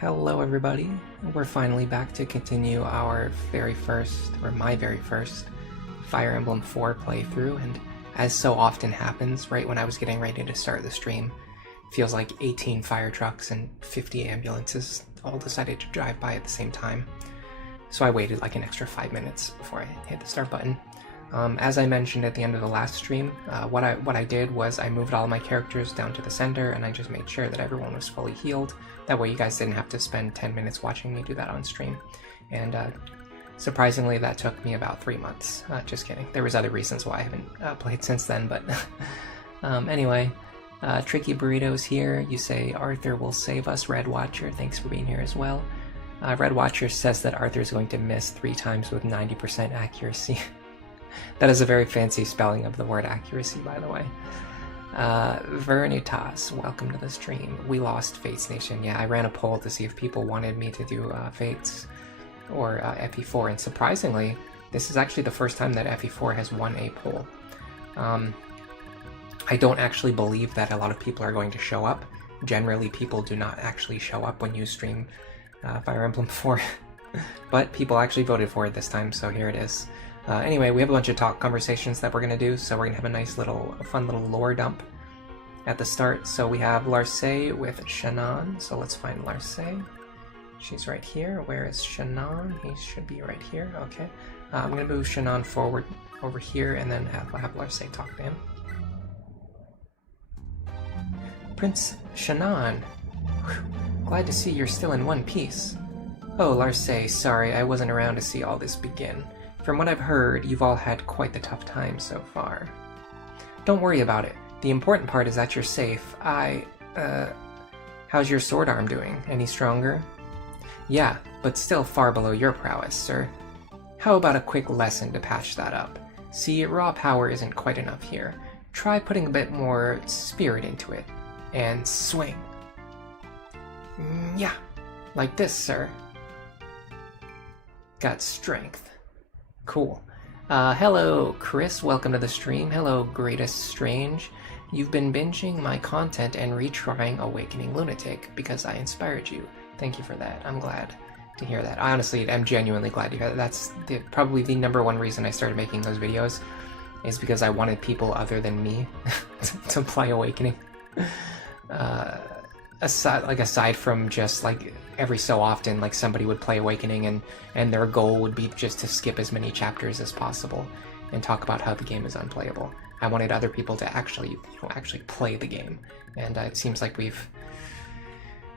Hello everybody, we're finally back to continue our my very first Fire Emblem 4 playthrough, and as so often happens, right when I was getting ready to start the stream, it feels like 18 fire trucks and 50 ambulances all decided to drive by at the same time. So I waited like an extra 5 minutes before I hit the start button. As I mentioned at the end of the last stream, what I did was I moved all my characters down to the center and I just made sure that everyone was fully healed. That way you guys didn't have to spend 10 minutes watching me do that on stream. And surprisingly, that took me about 3 months. Just kidding. There was other reasons why I haven't played since then, but anyway. Tricky Burritos here. You say, Arthur will save us, Red Watcher. Thanks for being here as well. Red Watcher says that Arthur is going to miss 3 times with 90% accuracy. That is a very fancy spelling of the word accuracy, by the way. Vernitas, welcome to the stream. We lost Fates Nation. Yeah, I ran a poll to see if people wanted me to do Fates or FE4, and surprisingly, this is actually the first time that FE4 has won a poll. I don't actually believe that a lot of people are going to show up. Generally, people do not actually show up when you stream Fire Emblem 4, but people actually voted for it this time, so here it is. Anyway, we have a bunch of conversations that we're going to do, so we're going to have a fun little lore dump at the start. So we have Larcey with Shannon, so let's find Larcey. She's right here. Where is Shannon? He should be right here. Okay. I'm going to move Shannon forward over here and then have Larcey talk to him. Prince Shannon. Whew. Glad to see you're still in one piece. Oh, Larcey, sorry, I wasn't around to see all this begin. From what I've heard, you've all had quite the tough time so far. Don't worry about it. The important part is that you're safe. How's your sword arm doing? Any stronger? Yeah, but still far below your prowess, sir. How about a quick lesson to patch that up? See, raw power isn't quite enough here. Try putting a bit more spirit into it. And swing. Yeah, like this, sir. Got strength. Cool. Hello, Chris. Welcome to the stream. Hello, Greatest Strange. You've been binging my content and retrying Awakening Lunatic because I inspired you. Thank you for that. I'm glad to hear that. I honestly am genuinely glad to hear that. That's probably the #1 reason I started making those videos, is because I wanted people other than me to play Awakening. Aside from just like every so often, like somebody would play Awakening and their goal would be just to skip as many chapters as possible and talk about how the game is unplayable. I wanted other people to actually play the game, and it seems like we've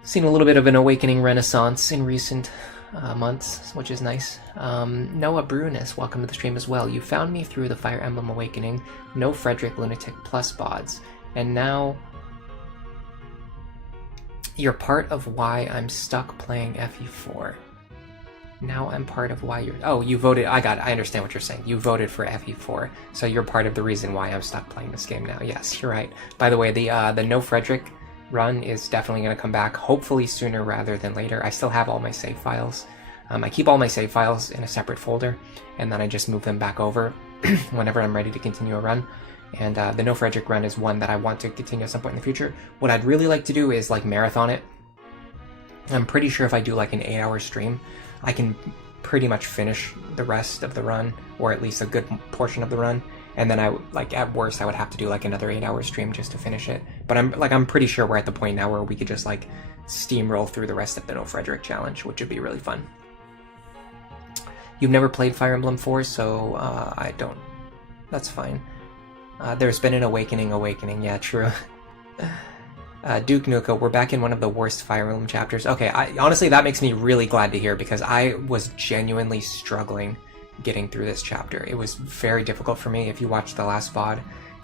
seen a little bit of an Awakening renaissance in recent months, which is nice. Noah Brunis, welcome to the stream as well. You found me through the Fire Emblem Awakening, no Frederick Lunatic plus bods, and now you're part of why I'm stuck playing FE4. Now I'm part of why you're... Oh, you voted... I understand what you're saying. You voted for FE4, so you're part of the reason why I'm stuck playing this game now. Yes, you're right. By the way, the No Frederick run is definitely going to come back, hopefully sooner rather than later. I still have all my save files. I keep all my save files in a separate folder, and then I just move them back over whenever I'm ready to continue a run. And the No Frederick run is one that I want to continue at some point in the future. What I'd really like to do is like marathon it. I'm pretty sure if I do like an 8-hour stream, I can pretty much finish the rest of the run, or at least a good portion of the run. And then at worst, I would have to do like another 8-hour stream just to finish it. But I'm pretty sure we're at the point now where we could just like steamroll through the rest of the No Frederick challenge, which would be really fun. You've never played Fire Emblem 4, so I don't. That's fine. There's been an awakening, yeah, true. Duke Nuka, we're back in one of the worst Fire Emblem chapters. Okay, honestly, that makes me really glad to hear, because I was genuinely struggling getting through this chapter. It was very difficult for me. If you watched the last VOD,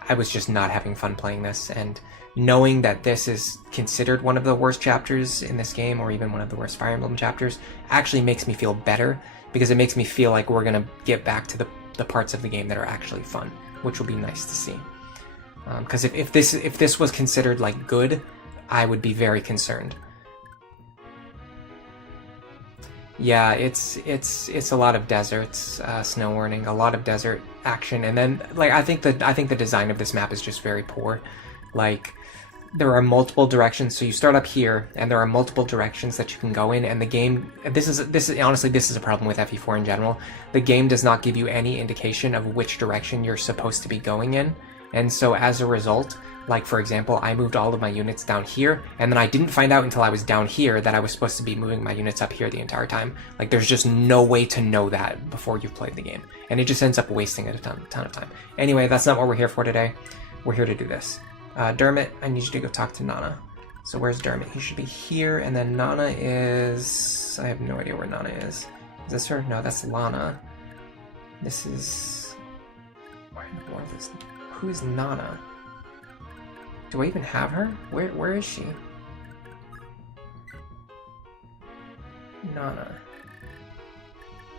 I was just not having fun playing this, and knowing that this is considered one of the worst chapters in this game, or even one of the worst Fire Emblem chapters, actually makes me feel better, because it makes me feel like we're gonna get back to the parts of the game that are actually fun, which will be nice to see. Because if this was considered like good, I would be very concerned. Yeah, it's a lot of deserts, snow warning, a lot of desert action, and then like I think the design of this map is just very poor. Like there are multiple directions. So you start up here, and there are multiple directions that you can go in. And the game, this is honestly, this is a problem with FE4 in general. The game does not give you any indication of which direction you're supposed to be going in. And so as a result, like for example, I moved all of my units down here, and then I didn't find out until I was down here that I was supposed to be moving my units up here the entire time. Like there's just no way to know that before you've played the game. And it just ends up wasting a ton of time. Anyway, that's not what we're here for today. We're here to do this. Dermot, I need you to go talk to Nana. So where's Dermot? He should be here, and then Nana is... I have no idea where Nana is. Is this her? No, that's Lana. This is... Where in the world is... Who is Nana? Do I even have her? Where is she? Nana.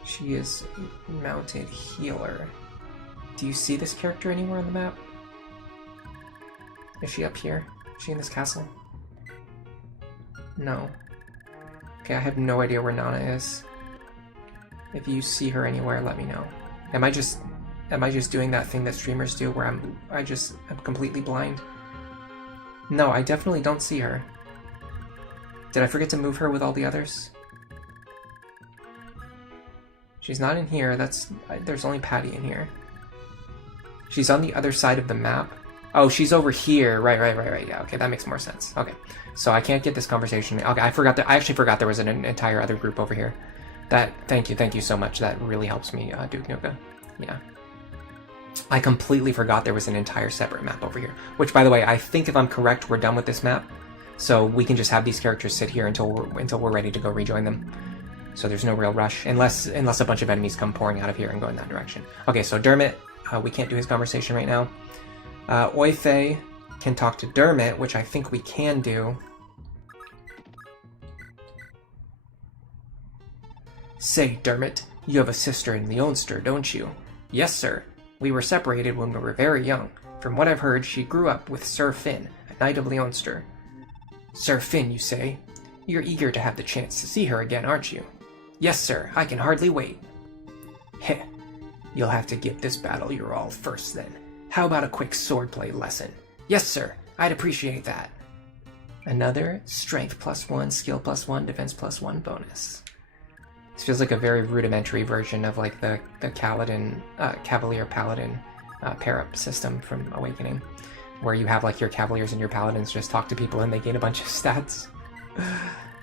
She is mounted healer. Do you see this character anywhere on the map? Is she up here? Is she in this castle? No. Okay, I have no idea where Nana is. If you see her anywhere, let me know. Am I just doing that thing that streamers do where I'm completely blind? No, I definitely don't see her. Did I forget to move her with all the others? She's not in here. There's only Patty in here. She's on the other side of the map. Oh, she's over here. Right. Yeah, okay, that makes more sense. Okay, so I can't get this conversation. Okay, I actually forgot there was an entire other group over here. Thank you so much. That really helps me, Duke Nuka. Yeah. I completely forgot there was an entire separate map over here. Which, by the way, I think if I'm correct, we're done with this map. So we can just have these characters sit here until we're ready to go rejoin them. So there's no real rush, unless a bunch of enemies come pouring out of here and go in that direction. Okay, so Dermot, we can't do his conversation right now. Oife can talk to Dermot, which I think we can do. Say, Dermot, you have a sister in Leonster, don't you? Yes, sir. We were separated when we were very young. From what I've heard, she grew up with Sir Finn, a knight of Leonster. Sir Finn, you say? You're eager to have the chance to see her again, aren't you? Yes, sir. I can hardly wait. Heh. You'll have to give this battle your all first, then. How about a quick swordplay lesson? Yes, sir. I'd appreciate that. Another strength +1, skill +1, defense +1 bonus. This feels like a very rudimentary version of like the Cavalier Paladin pair-up system from Awakening, where you have like your Cavaliers and your Paladins just talk to people and they gain a bunch of stats.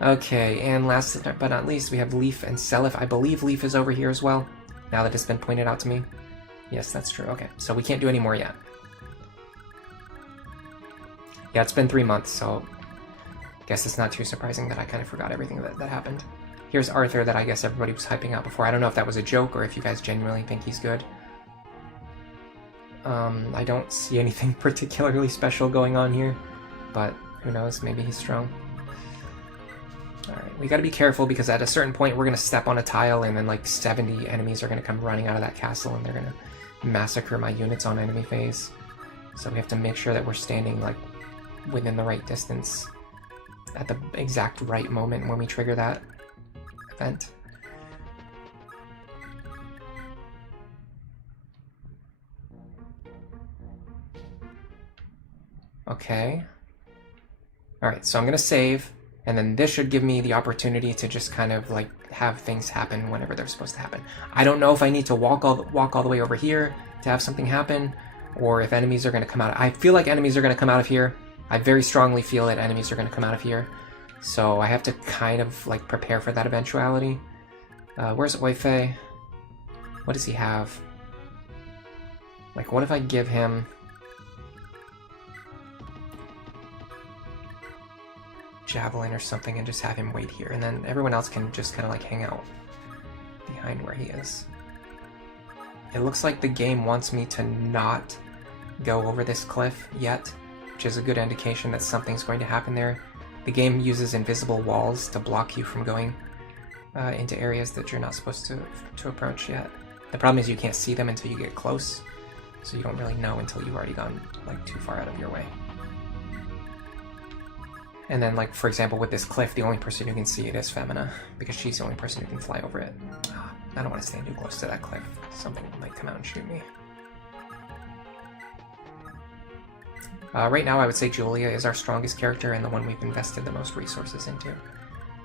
Okay, and last but not least, we have Leaf and Seliph. I believe Leaf is over here as well, now that it's been pointed out to me. Yes, that's true. Okay, so we can't do any more yet. Yeah, it's been 3 months, so I guess it's not too surprising that I kind of forgot everything that happened. Here's Arthur that I guess everybody was hyping out before. I don't know if that was a joke or if you guys genuinely think he's good. I don't see anything particularly special going on here, but who knows, maybe he's strong. Alright, we gotta be careful because at a certain point we're gonna step on a tile and then like 70 enemies are gonna come running out of that castle and they're gonna massacre my units on enemy phase. So we have to make sure that we're standing like within the right distance at the exact right moment when we trigger that event. Okay. Alright, so I'm gonna save, and then this should give me the opportunity to just kind of like have things happen whenever they're supposed to happen. I don't know if I need to walk all the way over here to have something happen, or if enemies are gonna come out. I feel like enemies are gonna come out of here. I very strongly feel that enemies are gonna come out of here. So I have to kind of like prepare for that eventuality. Where's Oife? What does he have? Like, what if I give him... Javelin or something and just have him wait here, and then everyone else can just kind of like hang out behind where he is. It looks like the game wants me to not go over this cliff yet, which is a good indication that something's going to happen there. The game uses invisible walls to block you from going into areas that you're not supposed to approach yet. The problem is you can't see them until you get close, so you don't really know until you've already gone like too far out of your way. And then, like, for example, with this cliff, the only person who can see it is Femina, because she's the only person who can fly over it. I don't want to stand too close to that cliff. Something might come out and shoot me. Right now, I would say Julia is our strongest character and the one we've invested the most resources into.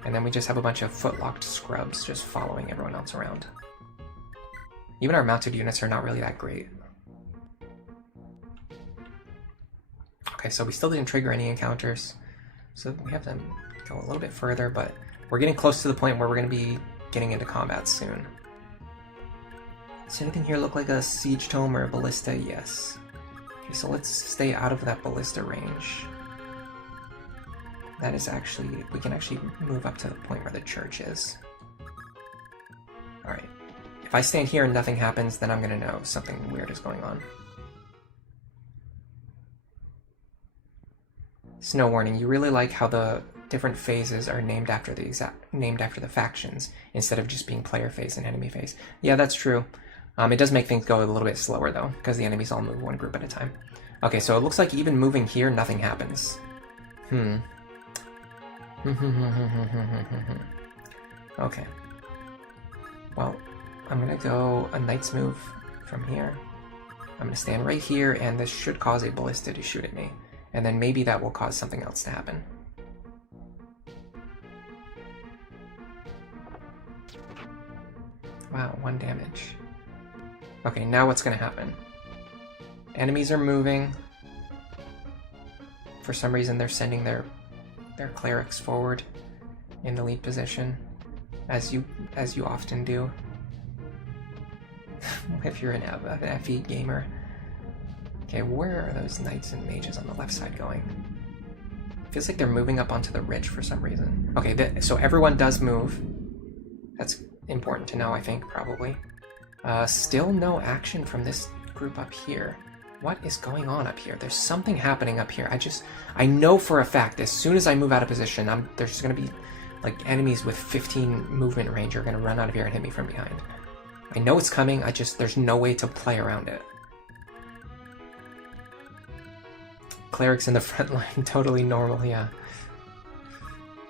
And then we just have a bunch of footlocked scrubs just following everyone else around. Even our mounted units are not really that great. Okay, so we still didn't trigger any encounters. So we have to go a little bit further, but we're getting close to the point where we're going to be getting into combat soon. Does anything here look like a siege tome or a ballista? Yes. Okay, so let's stay out of that ballista range. That is actually, we can actually move up to the point where the church is. Alright. If I stand here and nothing happens, then I'm going to know something weird is going on. Snow warning, you really like how the different phases are named after the factions instead of just being player phase and enemy phase. Yeah, that's true. It does make things go a little bit slower though, because the enemies all move one group at a time. Okay, so it looks like even moving here, nothing happens. Okay. Well, I'm gonna go a knight's move from here. I'm gonna stand right here, and this should cause a ballista to shoot at me. And then maybe that will cause something else to happen. Wow, 1 damage. Okay, now what's gonna happen? Enemies are moving. For some reason, they're sending their clerics forward in the lead position, as you often do. If you're an FE gamer. Okay, where are those knights and mages on the left side going? Feels like they're moving up onto the ridge for some reason. Okay, so everyone does move. That's important to know, I think, probably. Still no action from this group up here. What is going on up here? There's something happening up here. I know for a fact, as soon as I move out of position, there's gonna be, like, enemies with 15 movement range are gonna run out of here and hit me from behind. I know it's coming, there's no way to play around it. Clerics in the front line, totally normal, yeah.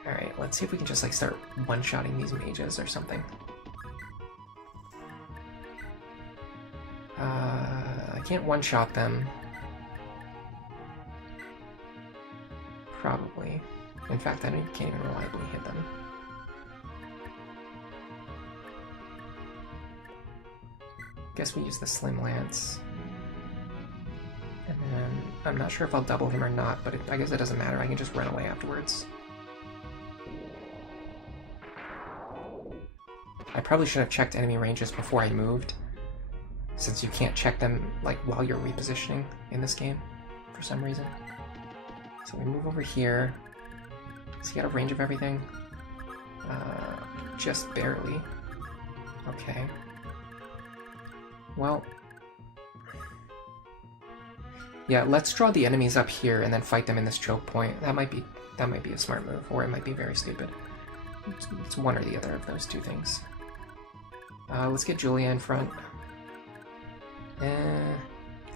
Alright, let's see if we can just, like, start one-shotting these mages or something. I can't one-shot them. Probably. In fact, I can't even reliably hit them. Guess we use the Slim Lance. And then, I'm not sure if I'll double him or not, but I guess it doesn't matter, I can just run away afterwards. I probably should have checked enemy ranges before I moved, since you can't check them like while you're repositioning in this game, for some reason. So we move over here. Does he got a range of everything? Just barely. Okay. Well, yeah, let's draw the enemies up here and then fight them in this choke point. That might be a smart move, or it might be very stupid. It's one or the other of those two things. Let's get Julia in front.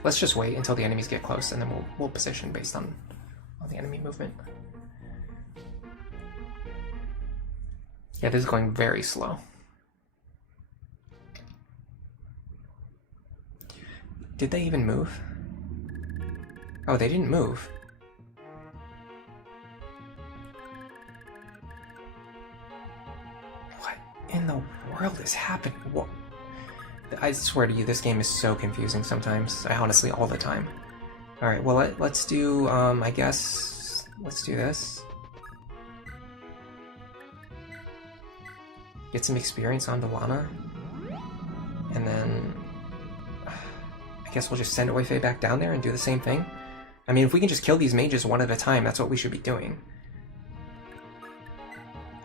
Let's just wait until the enemies get close, and then we'll position based on the enemy movement. Yeah, this is going very slow. Did they even move? Oh, they didn't move. What in the world is happening? What? I swear to you, this game is so confusing sometimes. Honestly, all the time. Alright, well, let's do, I guess, let's do this. Get some experience on Delana. And then, I guess we'll just send Oife back down there and do the same thing. I mean, if we can just kill these mages one at a time, that's what we should be doing.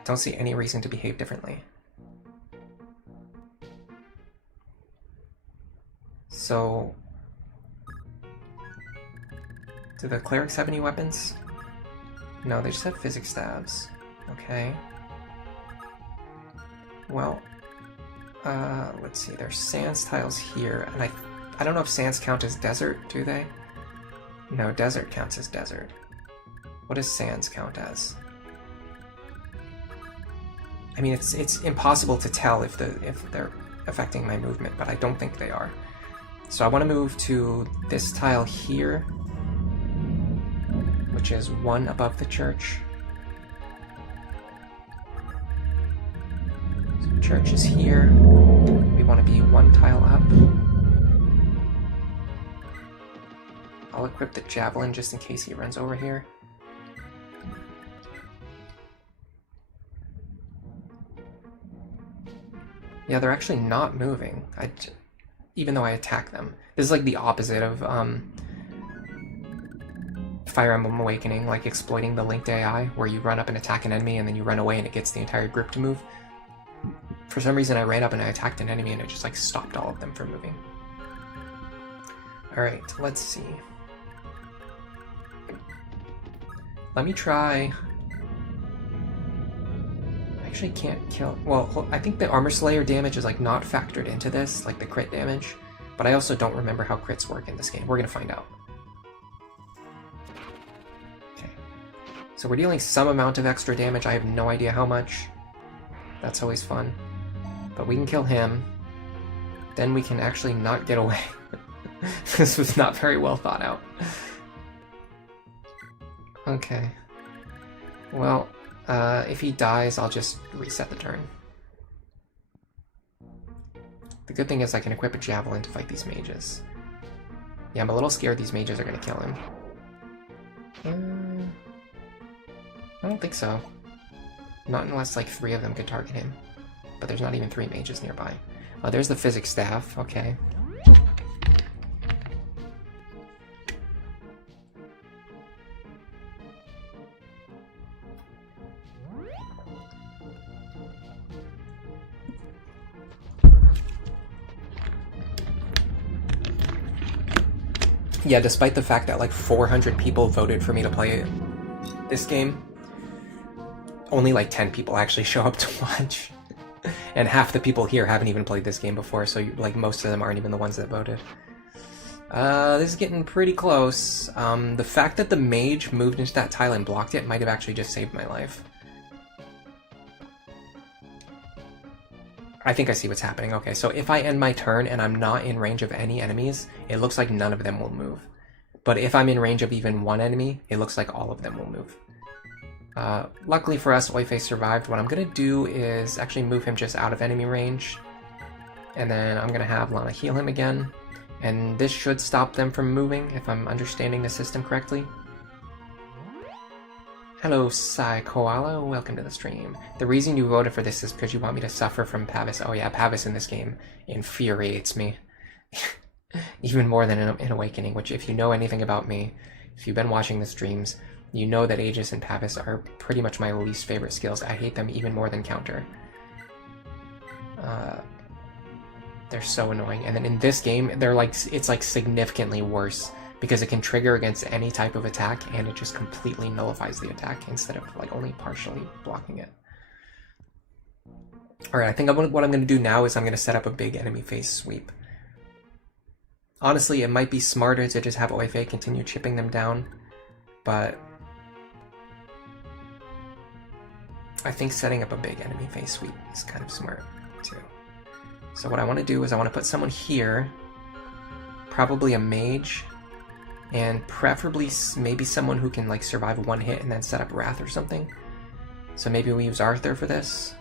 Don't see any reason to behave differently. So, do the clerics have any weapons? No, they just have physics stabs. Okay. Well, let's see, there's sands tiles here, and I don't know if sands count as desert, do they? No, desert counts as desert. What does sands count as? I mean, it's impossible to tell if they're affecting my movement, but I don't think they are. So I want to move to this tile here, which is 1 above the church. So church is here. We want to be 1 tile up. I'll equip the javelin just in case he runs over here. Yeah, they're actually not moving, even though I attack them. This is like the opposite of Fire Emblem Awakening, like exploiting the linked AI, where you run up and attack an enemy and then you run away and it gets the entire group to move. For some reason I ran up and I attacked an enemy and it just like stopped all of them from moving. Alright, let's see. Let me try... I actually can't kill... Well, I think the Armor Slayer damage is like not factored into this, like the crit damage. But I also don't remember how crits work in this game. We're gonna find out. Okay. So we're dealing some amount of extra damage. I have no idea how much. That's always fun. But we can kill him. Then we can actually not get away. This was not very well thought out. Okay. Well, if he dies, I'll just reset the turn. The good thing is I can equip a javelin to fight these mages. Yeah, I'm a little scared these mages are going to kill him. I don't think so. Not unless like 3 of them could target him. But there's not even 3 mages nearby. Oh, there's the physics staff. Okay. Yeah, despite the fact that like 400 people voted for me to play this game, only like 10 people actually show up to watch. And half the people here haven't even played this game before, so like most of them aren't even the ones that voted. This is getting pretty close. The fact that the mage moved into that tile and blocked it might have actually just saved my life. I think I see what's happening. Okay, so if I end my turn and I'm not in range of any enemies, it looks like none of them will move. But if I'm in range of even 1 enemy, it looks like all of them will move. Luckily for us, Oife survived. What I'm going to do is actually move him just out of enemy range. And then I'm going to have Lana heal him again. And this should stop them from moving, if I'm understanding the system correctly. Hello, Sai Koala. Welcome to the stream. The reason you voted for this is because you want me to suffer from Pavis. Oh yeah, Pavis in this game infuriates me. Even more than in Awakening, which if you know anything about me, if you've been watching the streams, you know that Aegis and Pavis are pretty much my least favorite skills. I hate them even more than Counter. They're so annoying. And then in this game, they're like, it's like significantly worse because it can trigger against any type of attack and it just completely nullifies the attack instead of like only partially blocking it. Alright, I think what I'm going to do now is I'm going to set up a big enemy face sweep. Honestly, it might be smarter to just have Oife continue chipping them down, but I think setting up a big enemy face sweep is kind of smart too. So what I want to do is I want to put someone here, probably a mage, and preferably maybe someone who can like survive 1 hit and then set up Wrath or something. So maybe we use Arthur for this.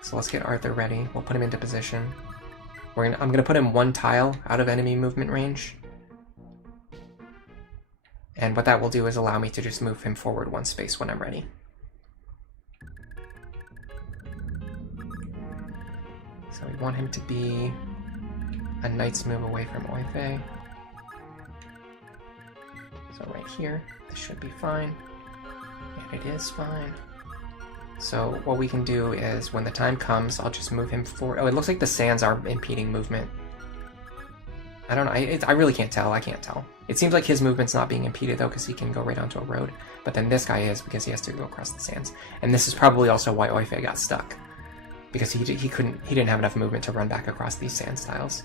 So let's get Arthur ready. We'll put him into position. I'm gonna put him 1 tile out of enemy movement range. And what that will do is allow me to just move him forward 1 space when I'm ready. So we want him to be a knight's move away from Oife. So right here, this should be fine. And it is fine. So what we can do is when the time comes, I'll just move him forward. Oh, it looks like the sands are impeding movement. I don't know. I really can't tell. I can't tell. It seems like his movement's not being impeded though, because he can go right onto a road. But then this guy is, because he has to go across the sands. And this is probably also why Oife got stuck, because he didn't have enough movement to run back across these sand tiles.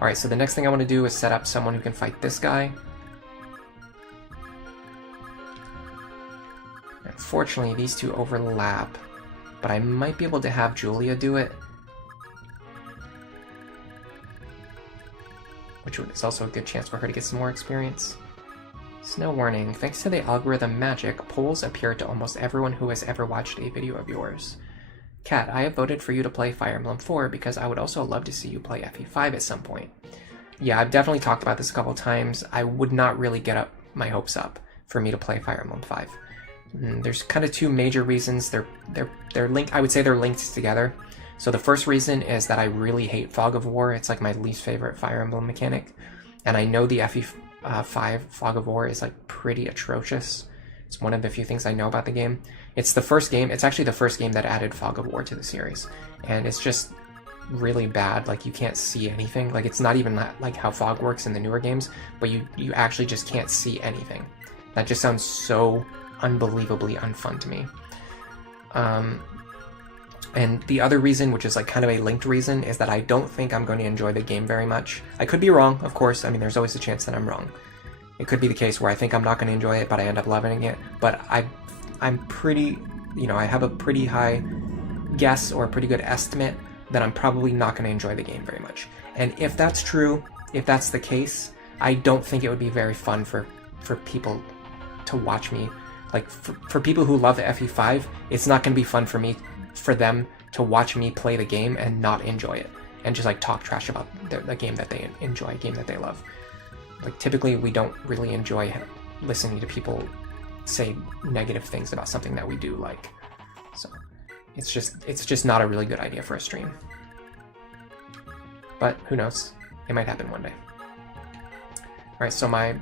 All right. So the next thing I want to do is set up someone who can fight this guy. Unfortunately, these two overlap, but I might be able to have Julia do it, which is also a good chance for her to get some more experience. Snow warning. Thanks to the algorithm magic, polls appear to almost everyone who has ever watched a video of yours. Kat, I have voted for you to play Fire Emblem 4 because I would also love to see you play FE5 at some point. Yeah, I've definitely talked about this a couple times. I would not really get up my hopes up for me to play Fire Emblem 5. There's kind of two major reasons. They're linked. I would say they're linked together. So the first reason is that I really hate Fog of War. It's like my least favorite Fire Emblem mechanic. And I know the FE5 Fog of War is like pretty atrocious. It's one of the few things I know about the game. It's the first game. It's actually the first game that added Fog of War to the series. And it's just really bad. Like, you can't see anything. Like, it's not even like how fog works in the newer games, but you actually just can't see anything. That just sounds so unbelievably unfun to me. And the other reason, which is like kind of a linked reason, is that I don't think I'm going to enjoy the game very much. I could be wrong, of course. I mean, there's always a chance that I'm wrong. It could be the case where I think I'm not going to enjoy it, but I end up loving it. But I'm pretty, I have a pretty high guess or a pretty good estimate that I'm probably not going to enjoy the game very much. And if that's true, if that's the case, I don't think it would be very fun for people to watch me. Like, for people who love FE5, it's not going to be fun for them to watch me play the game and not enjoy it, and just like talk trash about the game that they enjoy, a game that they love. Like, typically we don't really enjoy listening to people say negative things about something that we do like. So it's just not a really good idea for a stream. But who knows? It might happen one day. Alright, so my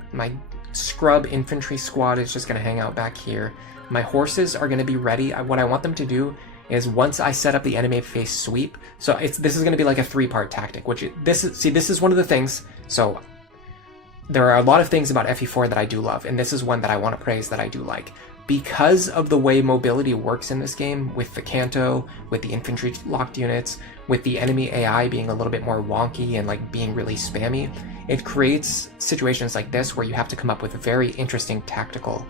scrub infantry squad is just going to hang out back here. My horses are going to be ready. What I want them to do is, once I set up the enemy phase sweep, so this is going to be like a 3-part tactic, this is one of the things. So there are a lot of things about FE4 that I do love, and this is one that I want to praise that I do like. Because of the way mobility works in this game, with the Kanto, with the infantry locked units, with the enemy AI being a little bit more wonky and like being really spammy, it creates situations like this where you have to come up with very interesting tactical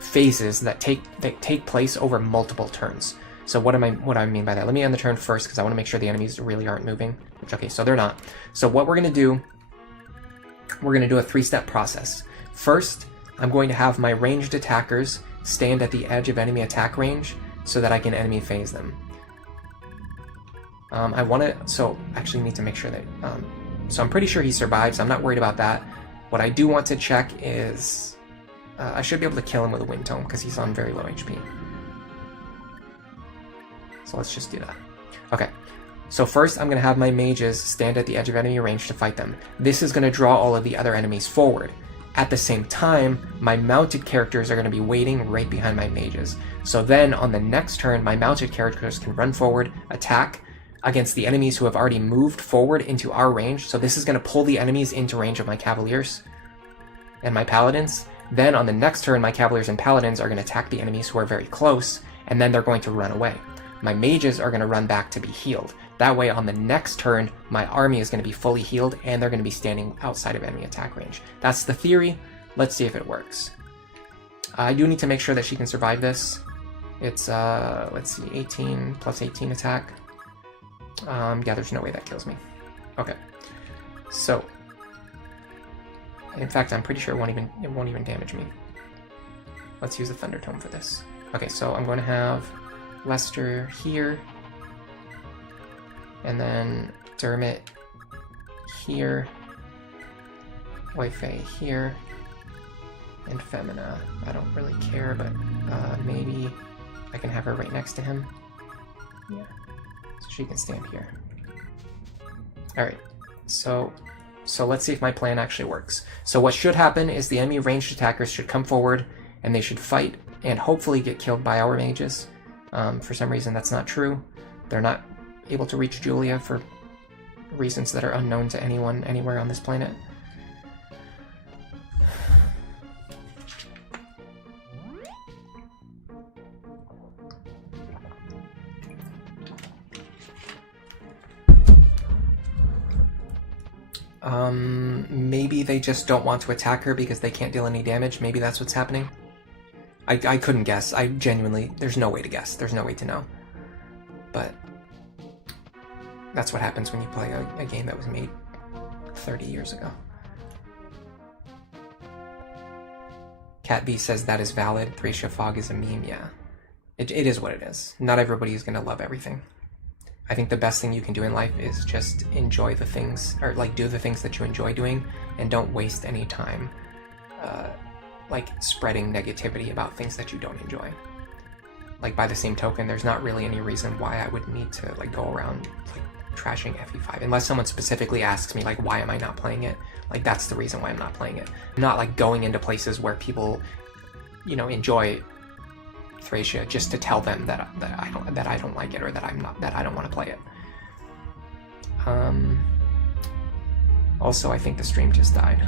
phases that take place over multiple turns. So what I mean by that? Let me end the turn first, because I want to make sure the enemies really aren't moving. Which, okay, so they're not. So what we're going to do, we're going to do a 3-step process. First, I'm going to have my ranged attackers stand at the edge of enemy attack range so that I can enemy phase them. So actually need to make sure that, so I'm pretty sure he survives. I'm not worried about that. What I do want to check is, I should be able to kill him with a wind tome because he's on very low HP. So let's just do that. Okay. So first, I'm going to have my mages stand at the edge of enemy range to fight them. This is going to draw all of the other enemies forward. At the same time, my mounted characters are going to be waiting right behind my mages. So then, on the next turn, my mounted characters can run forward, attack against the enemies who have already moved forward into our range. So this is going to pull the enemies into range of my cavaliers and my paladins. Then on the next turn, my cavaliers and paladins are going to attack the enemies who are very close, and then they're going to run away. My mages are going to run back to be healed. That way, on the next turn, my army is going to be fully healed, and they're going to be standing outside of enemy attack range. That's the theory. Let's see if it works. I do need to make sure that she can survive this. It's, let's see, 18 plus 18 attack. Yeah, there's no way that kills me. Okay. So, in fact, I'm pretty sure it won't even damage me. Let's use the Thunder Tome for this. Okay, so I'm going to have Lester here, and then Dermot here, Wei-Fei here, and Femina. I don't really care, but maybe I can have her right next to him. Yeah, so she can stand here. Alright, so let's see if my plan actually works. So what should happen is the enemy ranged attackers should come forward, and they should fight, and hopefully get killed by our mages. For some reason that's not true. They're not able to reach Julia for reasons that are unknown to anyone anywhere on this planet. Maybe they just don't want to attack her because they can't deal any damage. Maybe that's what's happening. I couldn't guess. I genuinely, there's no way to guess. There's no way to know. But that's what happens when you play a game that was made 30 years ago. Cat B says that is valid. Thracia Fog is a meme, yeah. It is what it is. Not everybody is going to love everything. I think the best thing you can do in life is just enjoy the things, or like do the things that you enjoy doing, and don't waste any time like spreading negativity about things that you don't enjoy. Like by the same token, there's not really any reason why I would need to like go around like trashing FE5 unless someone specifically asks me like why am I not playing it. Like that's the reason why I'm not playing it. I'm not like going into places where people, you know, enjoy Thracia just to tell them that I don't like it or that I don't want to play it. Also, I think the stream just died.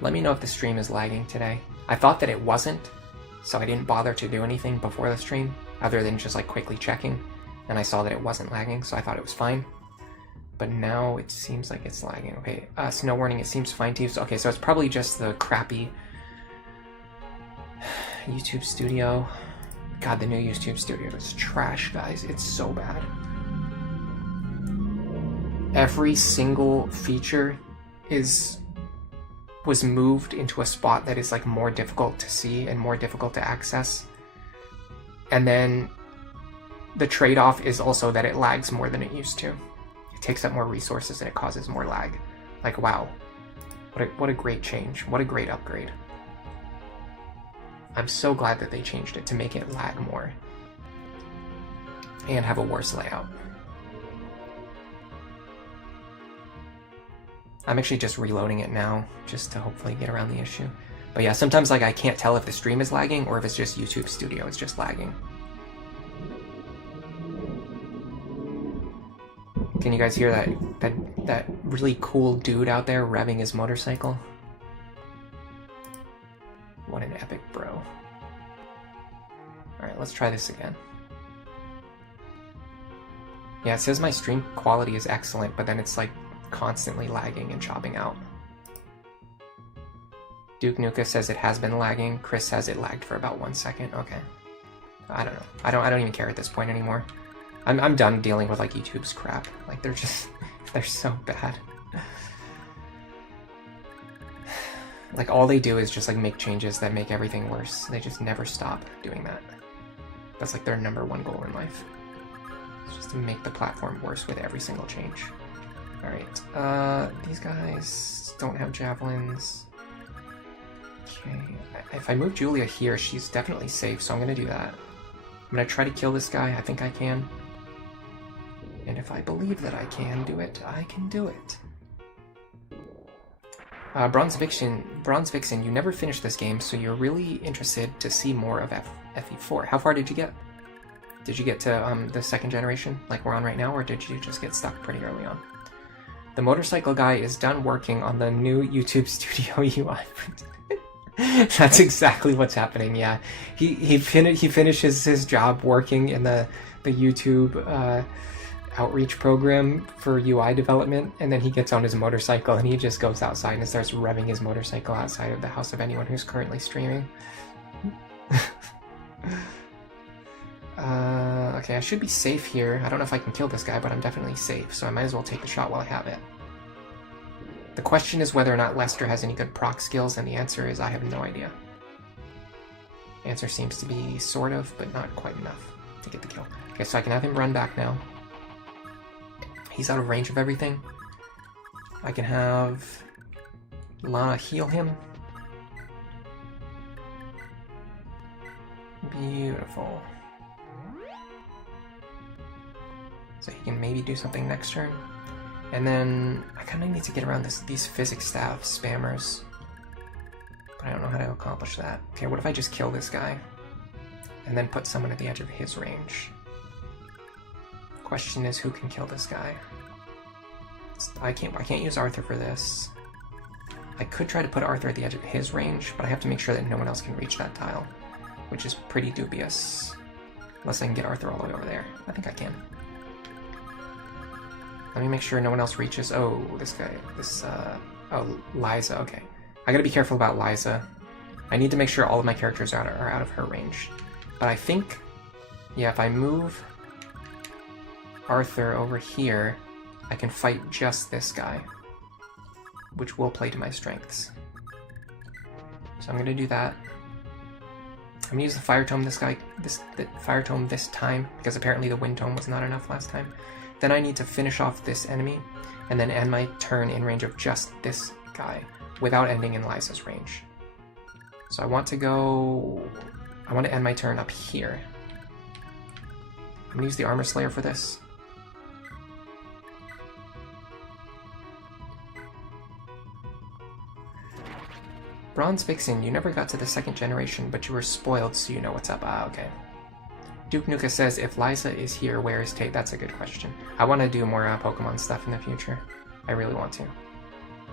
Let me know if the stream is lagging today. I thought that it wasn't, so I didn't bother to do anything before the stream, other than just like quickly checking, and I saw that it wasn't lagging, so I thought it was fine. But now it seems like it's lagging. Okay, snow warning, it seems fine to you. So, okay, so it's probably just the crappy YouTube Studio. God, the new YouTube Studio is trash, guys. It's so bad. Every single feature was moved into a spot that is like more difficult to see and more difficult to access. And then the trade-off is also that it lags more than it used to. It takes up more resources and it causes more lag. Like, wow. What a great change. What a great upgrade. I'm so glad that they changed it to make it lag more. And have a worse layout. I'm actually just reloading it now, just to hopefully get around the issue. But yeah, sometimes like I can't tell if the stream is lagging or if it's just YouTube Studio is just lagging. Can you guys hear that really cool dude out there revving his motorcycle? What an epic bro. Alright, let's try this again. Yeah, it says my stream quality is excellent, but then it's like constantly lagging and chopping out. Duke Nuka says it has been lagging. Chris says it lagged for about 1 second. Okay. I don't know. I don't even care at this point anymore. I'm done dealing with like YouTube's crap. Like they're so bad. Like all they do is just like make changes that make everything worse. They just never stop doing that. That's like their #1 goal in life. It's just to make the platform worse with every single change. Alright, these guys don't have javelins. Okay, if I move Julia here, she's definitely safe, so I'm gonna do that. I'm gonna try to kill this guy, I think I can. And if I believe that I can do it, I can do it. Bronze Vixen, you never finished this game, so you're really interested to see more of FE4. How far did you get? Did you get to the 2nd generation, like we're on right now, or did you just get stuck pretty early on? The motorcycle guy is done working on the new YouTube Studio UI. That's exactly what's happening, yeah. He finishes his job working in the YouTube outreach program for UI development, and then he gets on his motorcycle and he just goes outside and starts revving his motorcycle outside of the house of anyone who's currently streaming. Okay, I should be safe here. I don't know if I can kill this guy, but I'm definitely safe, so I might as well take the shot while I have it. The question is whether or not Lester has any good proc skills, and the answer is I have no idea. The answer seems to be sort of, but not quite enough to get the kill. Okay, so I can have him run back now. He's out of range of everything. I can have Lana heal him. Beautiful. So he can maybe do something next turn. And then I kind of need to get around these physics staff spammers. But I don't know how to accomplish that. Okay, what if I just kill this guy? And then put someone at the edge of his range? Question is, who can kill this guy? I can't use Arthur for this. I could try to put Arthur at the edge of his range, but I have to make sure that no one else can reach that tile, which is pretty dubious. Unless I can get Arthur all the way over there. I think I can. Let me make sure no one else reaches. Oh, this guy. Oh, Liza. Okay. I gotta be careful about Liza. I need to make sure all of my characters are out of her range. But I think, yeah, if I move Arthur over here, I can fight just this guy, which will play to my strengths. So I'm going to do that. I'm going to use the Fire Tome Fire Tome this time, because apparently the Wind Tome was not enough last time. Then I need to finish off this enemy, and then end my turn in range of just this guy, without ending in Liza's range. So I want to end my turn up here. I'm going to use the Armor Slayer for this. Bronze Vixen, you never got to the 2nd generation, but you were spoiled, so you know what's up. Ah, okay. Duke Nuka says, if Liza is here, where is Tate? That's a good question. I want to do more Pokemon stuff in the future. I really want to.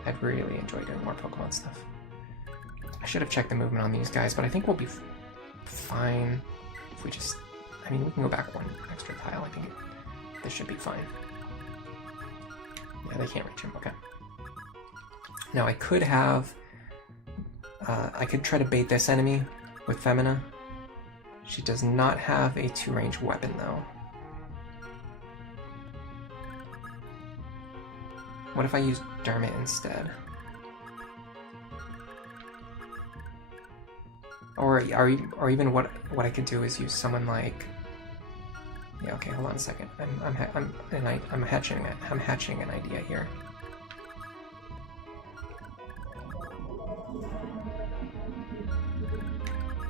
I'd really enjoy doing more Pokemon stuff. I should have checked the movement on these guys, but I think we'll be fine if we just... I mean, we can go back one extra tile. I think this should be fine. Yeah, they can't reach him. Okay. Now, I could have... I could try to bait this enemy with Femina. She does not have a 2-range weapon, though. What if I use Dermot instead? Or even what I could do is use someone like... Yeah, okay, hold on a second. I'm hatching an idea here.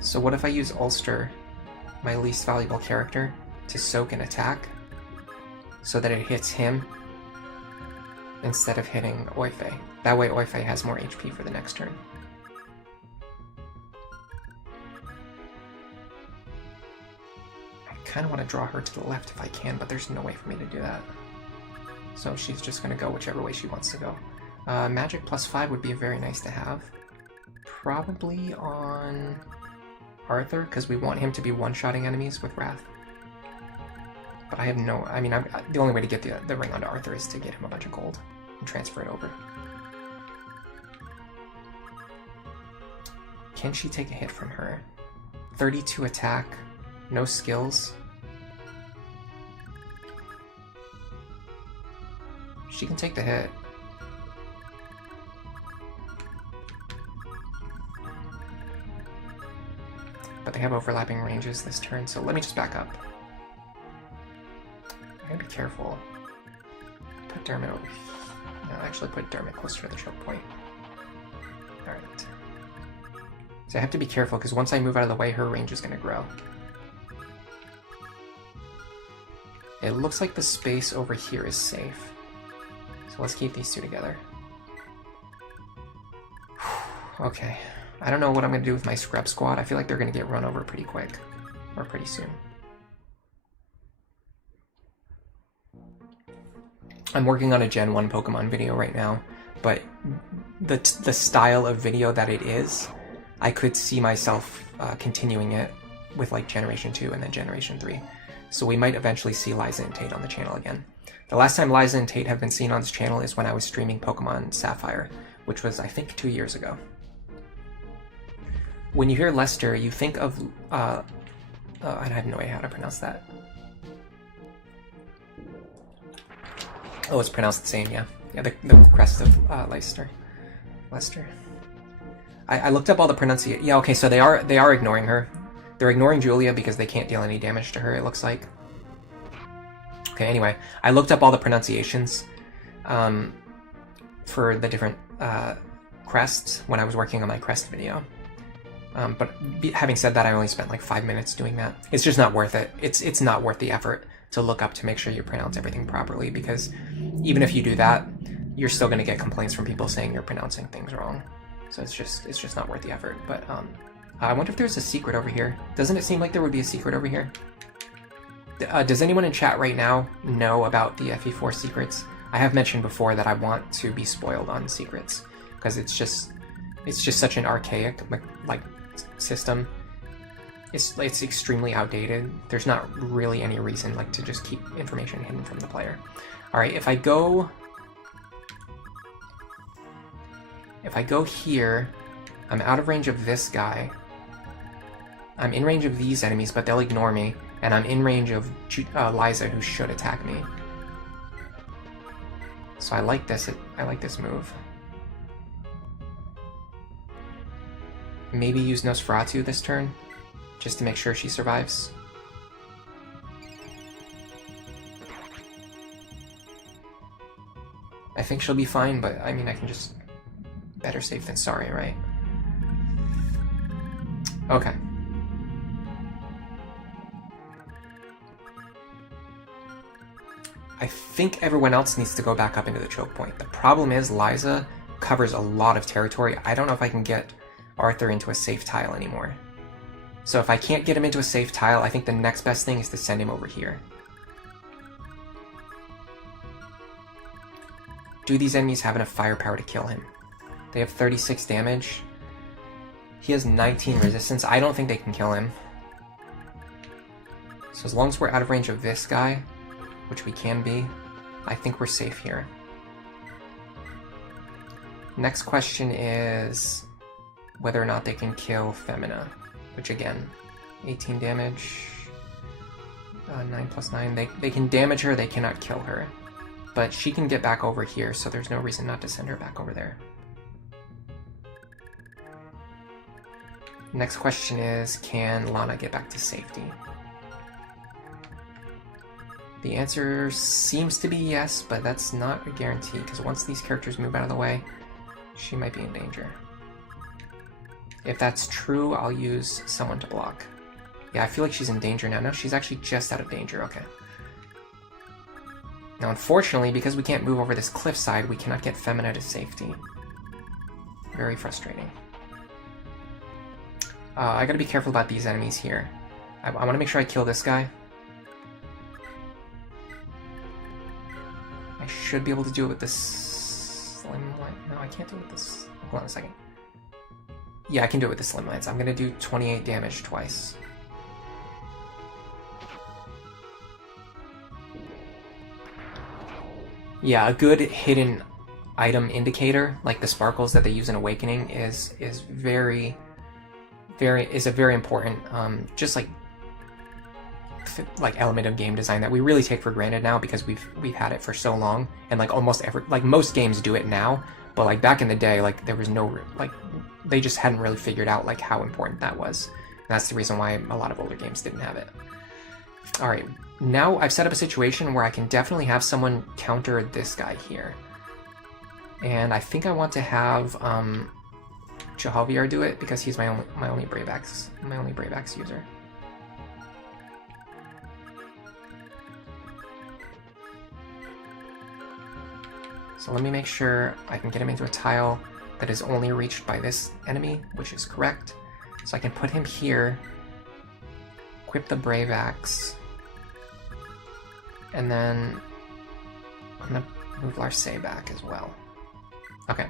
So what if I use Ulster, my least valuable character, to soak an attack, so that it hits him instead of hitting Oife? That way Oife has more HP for the next turn. I kind of want to draw her to the left if I can, but there's no way for me to do that. So she's just going to go whichever way she wants to go. Magic +5 would be very nice to have. Probably on Arthur, because we want him to be one-shotting enemies with Wrath. But I have no... I mean, the only way to get the ring onto Arthur is to get him a bunch of gold and transfer it over. Can she take a hit from her? 32 attack, no skills. She can take the hit. But they have overlapping ranges this turn, so let me just back up. I gotta be careful. Put Dermot over here. No, actually put Dermot closer to the choke point. Alright. So I have to be careful, because once I move out of the way, her range is going to grow. It looks like the space over here is safe. So let's keep these two together. Okay. I don't know what I'm going to do with my scrub squad. I feel like they're going to get run over pretty quick. Or pretty soon. I'm working on a Gen 1 Pokemon video right now, but the style of video that it is, I could see myself continuing it with like Generation 2 and then Generation 3. So we might eventually see Liza and Tate on the channel again. The last time Liza and Tate have been seen on this channel is when I was streaming Pokemon Sapphire, which was, I think, 2 years ago. When you hear Lester, you think of... I have no idea how to pronounce that. Oh, it's pronounced the same, yeah. Yeah, the crest of Lester. I looked up all the pronunciation. Yeah, okay, so they are ignoring her. They're ignoring Julia because they can't deal any damage to her, it looks like. Okay, anyway, I looked up all the pronunciations for the different crests when I was working on my crest video. But having said that, I only spent like 5 minutes doing that. It's just not worth it. It's not worth the effort to look up to make sure you pronounce everything properly, because even if you do that, you're still going to get complaints from people saying you're pronouncing things wrong. So it's just not worth the effort. But I wonder if there's a secret over here. Doesn't it seem like there would be a secret over here? Does anyone in chat right now know about the FE4 secrets? I have mentioned before that I want to be spoiled on secrets, because it's just such an archaic like system. It's extremely outdated. There's not really any reason like to just keep information hidden from the player. All right, if I go here, I'm out of range of this guy. I'm in range of these enemies, but they'll ignore me. And I'm in range of Liza, who should attack me. So I like this. I like this move. Maybe use Nosferatu this turn, just to make sure she survives. I think she'll be fine, but I mean, I can just... Better safe than sorry, right? Okay. I think everyone else needs to go back up into the choke point. The problem is Liza covers a lot of territory. I don't know if I can get Arthur into a safe tile anymore. So if I can't get him into a safe tile, I think the next best thing is to send him over here. Do these enemies have enough firepower to kill him? They have 36 damage. He has 19 resistance. I don't think they can kill him. So as long as we're out of range of this guy, which we can be, I think we're safe here. Next question is whether or not they can kill Femina, which again, 18 damage, 9 plus 9. They can damage her, they cannot kill her. But she can get back over here, so there's no reason not to send her back over there. Next question is, can Lana get back to safety? The answer seems to be yes, but that's not a guarantee, because once these characters move out of the way, she might be in danger. If that's true, I'll use someone to block. Yeah, I feel like she's in danger now. No, she's actually just out of danger. Okay. Now, unfortunately, because we can't move over this cliffside, we cannot get Femina to safety. Very frustrating. I gotta be careful about these enemies here. I want to make sure I kill this guy. I should be able to do it with this slim light. No, I can't do it with this. Hold on a second. Yeah, I can do it with the slim lance. I'm gonna do 28 damage twice. Yeah, a good hidden item indicator, like the sparkles that they use in Awakening, is a very important, just like element of game design that we really take for granted now because we've had it for so long, and like almost every, like most games do it now, but like back in the day, like there was no, like they just hadn't really figured out like how important that was. And that's the reason why a lot of older games didn't have it. All right, now I've set up a situation where I can definitely have someone counter this guy here, and I think I want to have Javier do it because he's my only Brave Axe user. So let me make sure I can get him into a tile that is only reached by this enemy, which is correct. So I can put him here, equip the Brave Axe, and then I'm gonna move Larcey back as well. Okay,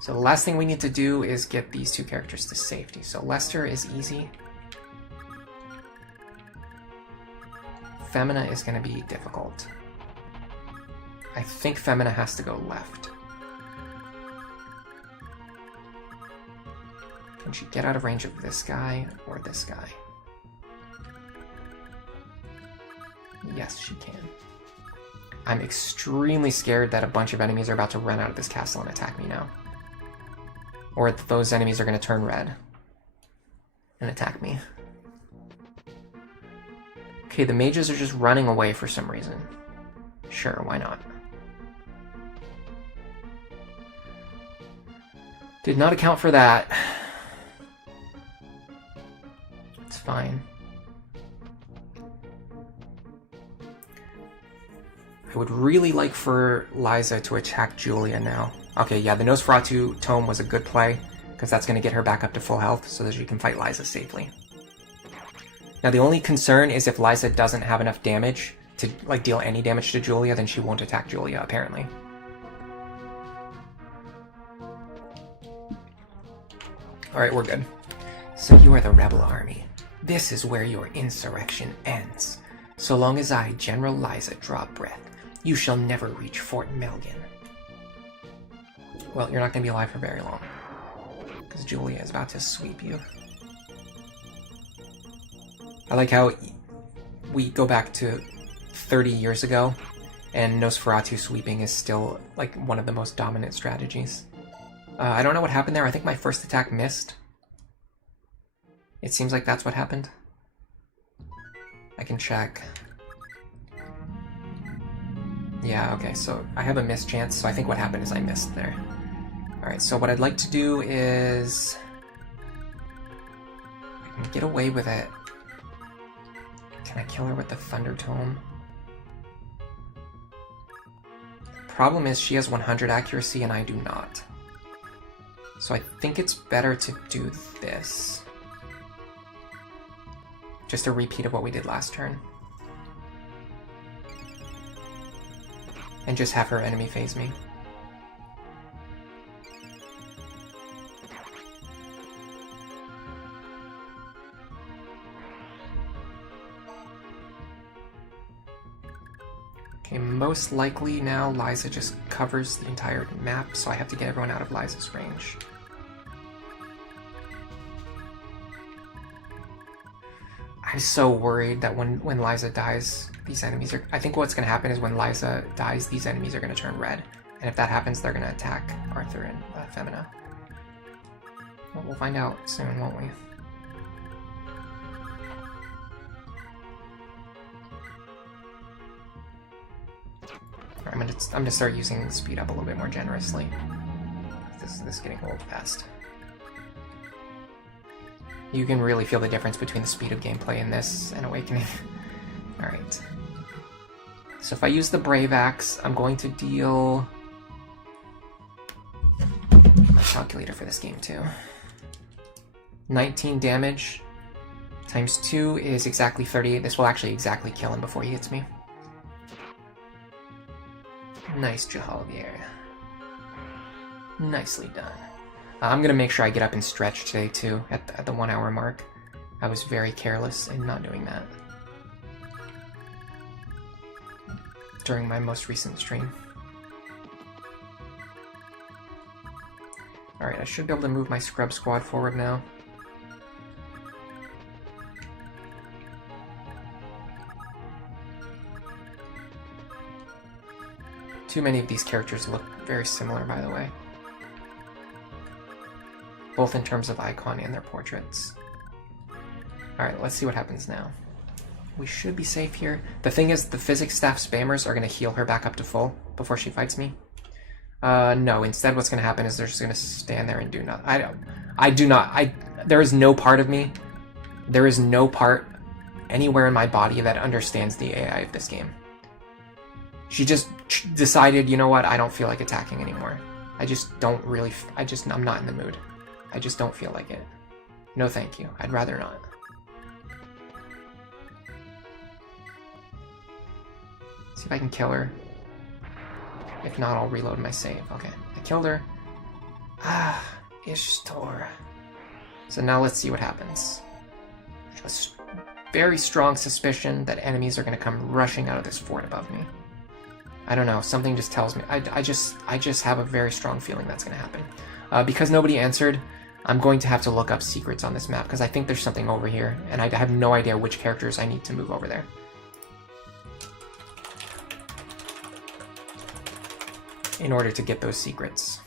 so the last thing we need to do is get these two characters to safety. So Lester is easy. Femina is gonna be difficult. I think Femina has to go left. Can she get out of range of this guy or this guy? Yes, she can. I'm extremely scared that a bunch of enemies are about to run out of this castle and attack me now. Or those enemies are going to turn red and attack me. Okay, the mages are just running away for some reason. Sure, why not? Did not account for that. It's fine. I would really like for Liza to attack Julia now. Okay, yeah, the Nosferatu tome was a good play, because that's going to get her back up to full health so that she can fight Liza safely. Now the only concern is if Liza doesn't have enough damage to like deal any damage to Julia, then she won't attack Julia, apparently. Alright, we're good. So you are the rebel army. This is where your insurrection ends. So long as I, General Liza, draw breath, you shall never reach Fort Melgen. Well, you're not going to be alive for very long. because Julia is about to sweep you. I like how we go back to 30 years ago, and Nosferatu sweeping is still like one of the most dominant strategies. I don't know what happened there. I think my first attack missed. It seems like that's what happened. I can check. Yeah, okay, so I have a miss chance, so I think what happened is I missed there. Alright, so what I'd like to do is... I can get away with it. Can I kill her with the Thunder Tome? Problem is she has 100 accuracy and I do not. So I think it's better to do this. Just a repeat of what we did last turn. And just have her enemy phase me. Okay, most likely now Liza just covers the entire map, so I have to get everyone out of Liza's range. I'm so worried that when Liza dies, these enemies are... I think what's going to happen is when Liza dies, these enemies are going to turn red. And if that happens, they're going to attack Arthur and Femina. Well, we'll find out soon, won't we? I'm gonna start using speed up a little bit more generously. This is getting old fast. You can really feel the difference between the speed of gameplay in this and Awakening. Alright. So if I use the Brave Axe, I'm going to deal... my calculator for this game too. 19 damage times 2 is exactly 38. This will actually exactly kill him before he hits me. Nice, Jahalvier. Nicely done. I'm gonna make sure I get up and stretch today too, at the 1 hour mark. I was very careless in not doing that during my most recent stream. Alright, I should be able to move my scrub squad forward now. Too many of these characters look very similar, by the way. Both in terms of icon and their portraits. Alright, let's see what happens now. We should be safe here. The thing is, the physics staff spammers are going to heal her back up to full before she fights me. No, instead what's going to happen is they're just going to stand there and do nothing. There is no part of me, there is no part anywhere in my body that understands the AI of this game. She just decided, you know what, I don't feel like attacking anymore. I just don't really, I'm not in the mood. I just don't feel like it. No thank you, I'd rather not. See if I can kill her. If not, I'll reload my save. Okay, I killed her. Ah, Ishtar. So now let's see what happens. I have a very strong suspicion that enemies are going to come rushing out of this fort above me. I don't know, something just tells me. I just have a very strong feeling that's going to happen. Because nobody answered, I'm going to have to look up secrets on this map, because I think there's something over here, and I have no idea which characters I need to move over there. In order to get those secrets.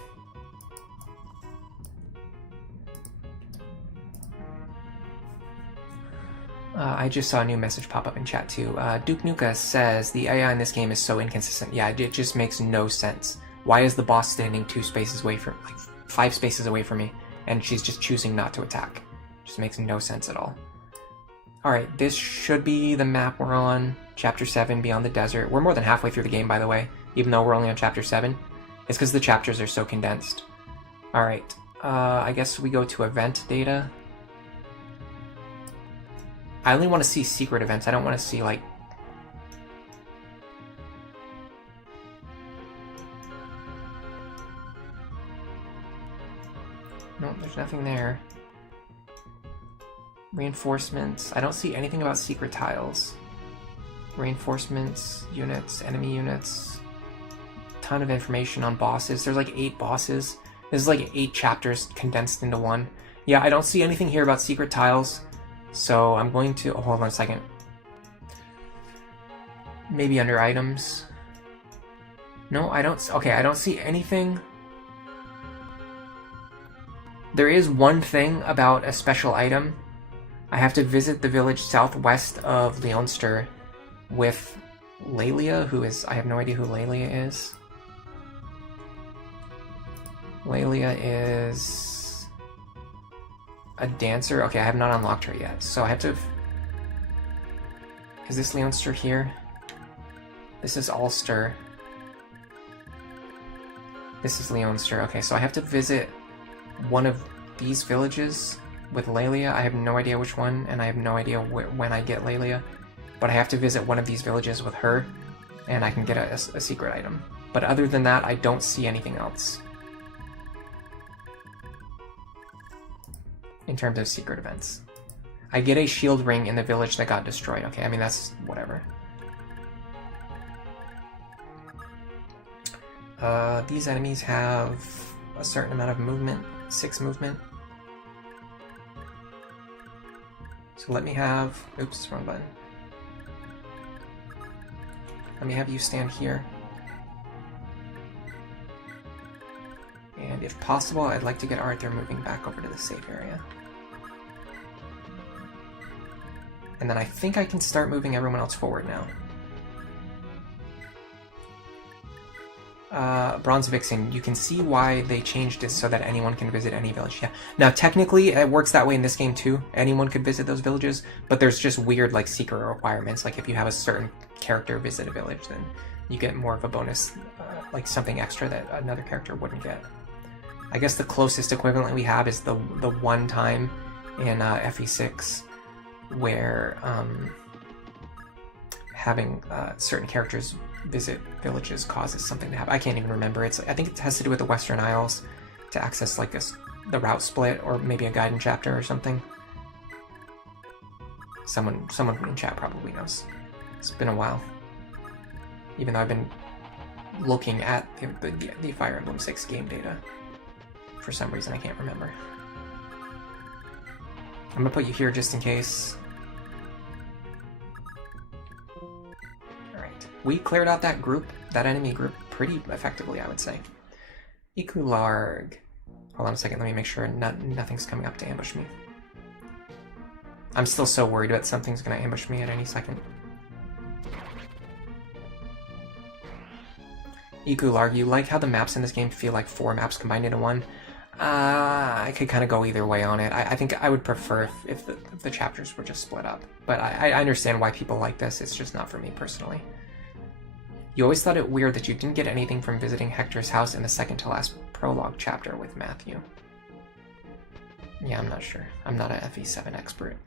I just saw a new message pop up in chat too. Duke Nuka says, the AI in this game is so inconsistent. Yeah, it just makes no sense. Why is the boss standing 2 spaces away from, like 5 spaces away from me, and she's just choosing not to attack? Just makes no sense at all. Alright, this should be the map we're on. Chapter 7, Beyond the Desert. We're more than halfway through the game, by the way, even though we're only on Chapter 7. It's because the chapters are so condensed. Alright, I guess we go to event data. I only want to see secret events. I don't want to see, like... No, there's nothing there. Reinforcements. I don't see anything about secret tiles. Reinforcements, units, enemy units. Ton of information on bosses. There's like 8 bosses. This is like 8 chapters condensed into one. Yeah, I don't see anything here about secret tiles, so I'm going to... Oh, hold on a second. Maybe under items. No, I don't... Okay, I don't see anything. There is one thing about a special item. I have to visit the village southwest of Leonster with Lelia, who is... I have no idea who Lelia is. Lelia is a dancer. Okay, I have not unlocked her yet, so I have to... Is this Leonster here? This is Ulster. This is Leonster. Okay, so I have to visit one of these villages with Lelia. I have no idea which one, and I have no idea when I get Lelia. But I have to visit one of these villages with her, and I can get a secret item. But other than that, I don't see anything else in terms of secret events. I get a shield ring in the village that got destroyed. Okay, I mean, that's whatever. These enemies have a certain amount of movement, 6 movement. So let me have... Oops, wrong button. Let me have you stand here. And if possible, I'd like to get Arthur moving back over to the safe area. And then I think I can start moving everyone else forward now. Bronze Vixen, you can see why they changed it so that anyone can visit any village. Yeah. Now, technically, it works that way in this game too. Anyone could visit those villages, but there's just weird, like, secret requirements. Like, if you have a certain character visit a village, then you get more of a bonus, like something extra that another character wouldn't get. I guess the closest equivalent we have is the one time in FE6 where having certain characters visit villages causes something to happen. I can't even remember. I think it has to do with the Western Isles to access like the route split, or maybe a guidance chapter or something. Someone in chat probably knows. It's been a while. Even though I've been looking at the Fire Emblem 6 game data. For some reason, I can't remember. I'm gonna put you here just in case. We cleared out that group, that enemy group, pretty effectively, I would say. Ikularg. Hold on a second, let me make sure nothing's coming up to ambush me. I'm still so worried that something's going to ambush me at any second. Ikularg, you like how the maps in this game feel like 4 maps combined into one? I could kind of go either way on it. I think I would prefer if the chapters were just split up. But I understand why people like this, it's just not for me personally. You always thought it weird that you didn't get anything from visiting Hector's house in the second to last prologue chapter with Matthew. Yeah, I'm not sure. I'm not an FE7 expert.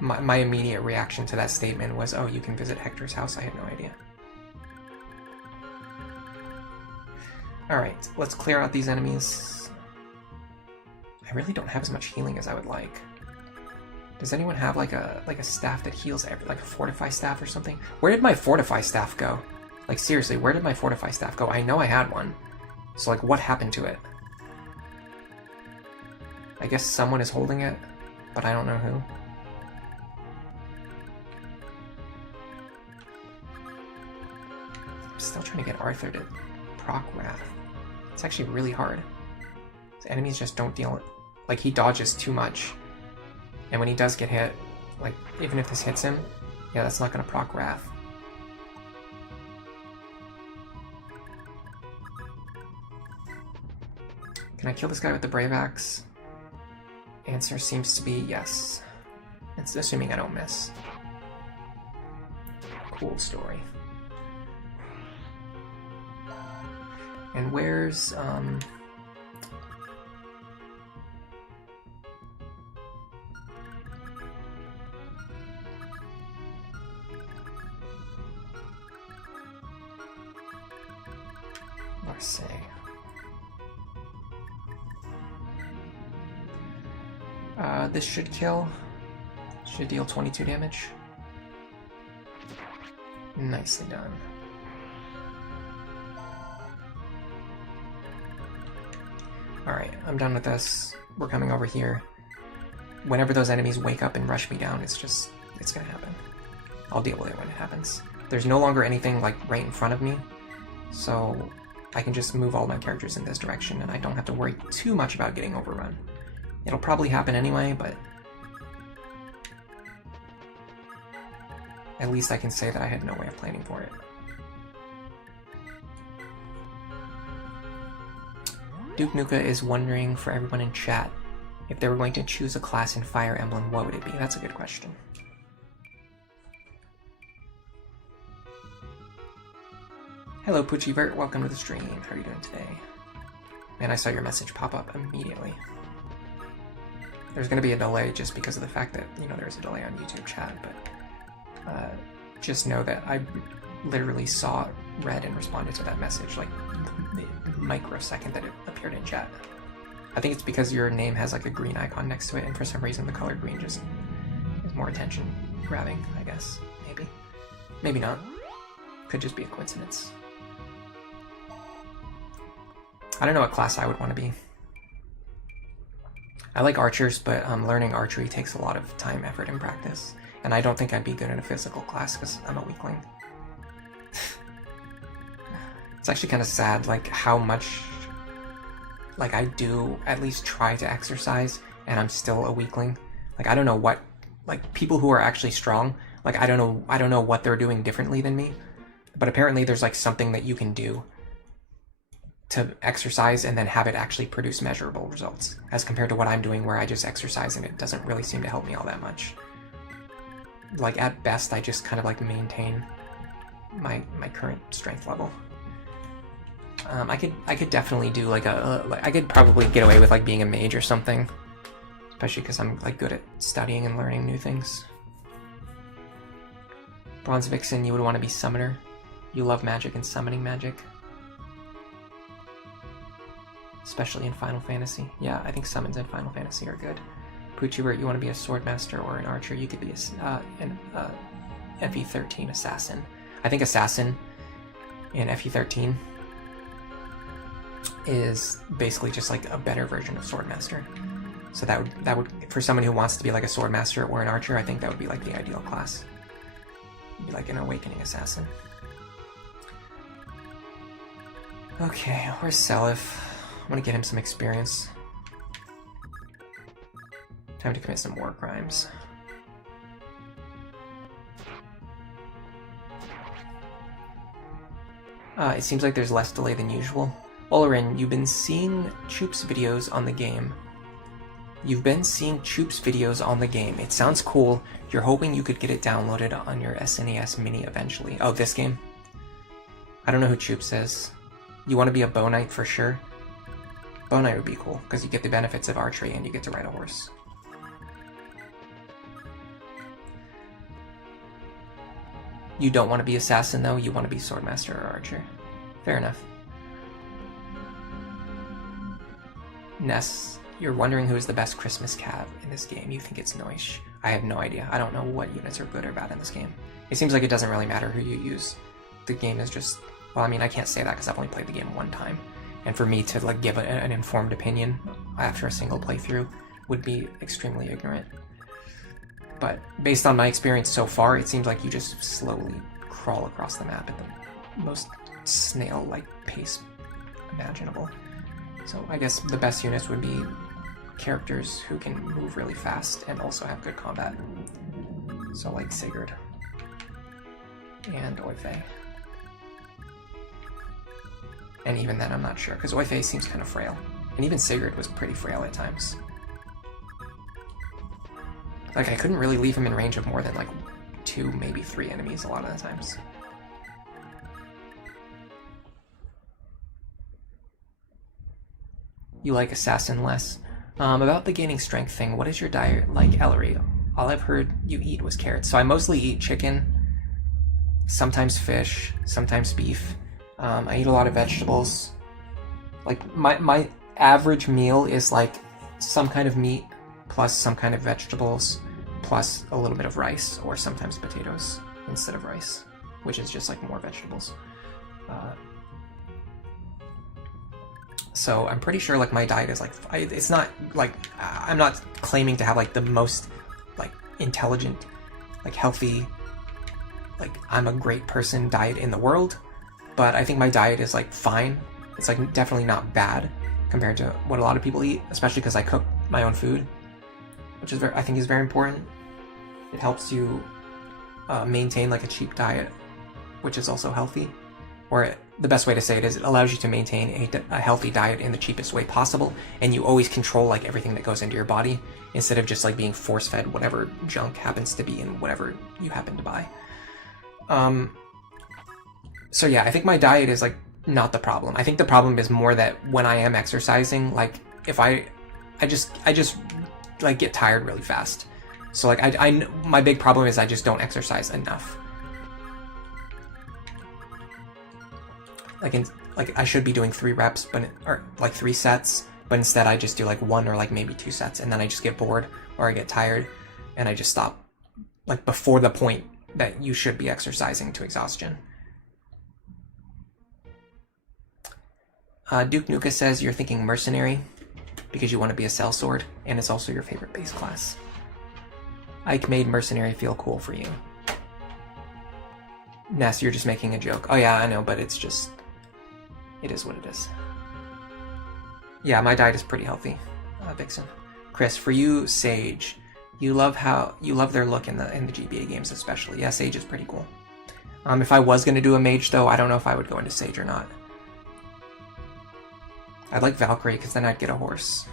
My immediate reaction to that statement was, oh, you can visit Hector's house? I had no idea. Alright, let's clear out these enemies. I really don't have as much healing as I would like. Does anyone have like a staff that heals like a Fortify staff or something? Where did my Fortify staff go? Like seriously, where did my Fortify staff go? I know I had one. So like what happened to it? I guess someone is holding it, but I don't know who. I'm still trying to get Arthur to proc Wrath. It's actually really hard. The enemies just don't deal it. Like, he dodges too much. And when he does get hit, like, even if this hits him, yeah, that's not gonna proc Wrath. Can I kill this guy with the Brave Axe? Answer seems to be yes. It's assuming I don't miss. Cool story. And where's, Marseille. This should kill. Should deal 22 damage. Nicely done. Alright, I'm done with this. We're coming over here. Whenever those enemies wake up and rush me down, it's gonna happen. I'll deal with it when it happens. There's no longer anything like right in front of me, so I can just move all my characters in this direction and I don't have to worry too much about getting overrun. It'll probably happen anyway, but at least I can say that I had no way of planning for it. Duke Nuka is wondering for everyone in chat, if they were going to choose a class in Fire Emblem, what would it be? That's a good question. Hello Poochybert, welcome to the stream. How are you doing today? Man, I saw your message pop up immediately. There's going to be a delay just because of the fact that, you know, there's a delay on YouTube chat, but just know that I literally saw, read, and responded to that message like the microsecond that it appeared in chat. I think it's because your name has like a green icon next to it, and for some reason the color green just is more attention grabbing, I guess. Maybe. Maybe not. Could just be a coincidence. I don't know what class I would want to be. I like archers, but learning archery takes a lot of time, effort, and practice. And I don't think I'd be good in a physical class because I'm a weakling. It's actually kind of sad, like, how much, like, I do at least try to exercise, and I'm still a weakling. Like, I don't know what, like, people who are actually strong, like, I don't know what they're doing differently than me, but apparently there's, like, something that you can do to exercise and then have it actually produce measurable results, as compared to what I'm doing where I just exercise and it doesn't really seem to help me all that much. Like, at best, I just kind of, like, maintain my current strength level. I could definitely do like I could probably get away with like being a mage or something, especially because I'm like good at studying and learning new things. Bronze Vixen, you would want to be summoner. You love magic and summoning magic, especially in Final Fantasy. Yeah, I think summons in Final Fantasy are good. Poochybert, you want to be a swordmaster or an archer? You could be an FE13 assassin. I think assassin in FE13 is basically just like a better version of swordmaster. So that would for someone who wants to be like a swordmaster or an archer, I think that would be like the ideal class. Be like an awakening assassin. Okay, where's Seliph? I want to get him some experience. Time to commit some war crimes. It seems like there's less delay than usual. Olorin, you've been seeing Choop's videos on the game. It sounds cool. You're hoping you could get it downloaded on your SNES Mini eventually. Oh, this game? I don't know who Choops is. You want to be a bow knight for sure? Bow knight would be cool, because you get the benefits of archery and you get to ride a horse. You don't want to be assassin though, you want to be swordmaster or archer. Fair enough. Ness, you're wondering who is the best Christmas cat in this game. You think it's Noish. I have no idea. I don't know what units are good or bad in this game. It seems like it doesn't really matter who you use. The game is just... Well, I mean, I can't say that because I've only played the game one time. And for me to like give an informed opinion after a single playthrough would be extremely ignorant. But based on my experience so far, it seems like you just slowly crawl across the map at the most snail-like pace imaginable. So I guess the best units would be characters who can move really fast and also have good combat. So like Sigurd and Orphe. And even then I'm not sure, because Orphe seems kind of frail. And even Sigurd was pretty frail at times. Like, I couldn't really leave him in range of more than like 2, maybe 3 enemies a lot of the times. You like assassin less. About the gaining strength thing, what is your diet like, Ellery? All I've heard you eat was carrots. So I mostly eat chicken, sometimes fish, sometimes beef. I eat a lot of vegetables. Like, my average meal is like some kind of meat plus some kind of vegetables plus a little bit of rice, or sometimes potatoes instead of rice, which is just like more vegetables. So I'm pretty sure like my diet is like, it's not like, I'm not claiming to have like the most like intelligent, like healthy, like I'm a great person diet in the world, but I think my diet is like fine. It's like definitely not bad compared to what a lot of people eat, especially because I cook my own food, which is I think is very important. It helps you maintain like a cheap diet, which is also healthy. Or the best way to say it is it allows you to maintain a healthy diet in the cheapest way possible, and you always control like everything that goes into your body instead of just like being force-fed whatever junk happens to be in whatever you happen to buy. So yeah, I think my diet is like not the problem. I think the problem is more that when I am exercising, like if I just like get tired really fast. So like my big problem is I just don't exercise enough. Like I should be doing 3 reps, or like 3 sets, but instead I just do like 1 or like maybe 2 sets, and then I just get bored or I get tired, and I just stop like before the point that you should be exercising to exhaustion. Duke Nuka says you're thinking mercenary because you want to be a sellsword, and it's also your favorite base class. Ike made mercenary feel cool for you. Ness, you're just making a joke. Oh yeah, I know, but it's just... it is what it is. Yeah, my diet is pretty healthy, Vixen. Chris, for you, Sage. You love their look in the GBA games especially. Yeah, Sage is pretty cool. If I was going to do a mage, though, I don't know if I would go into Sage or not. I'd like Valkyrie, because then I'd get a horse.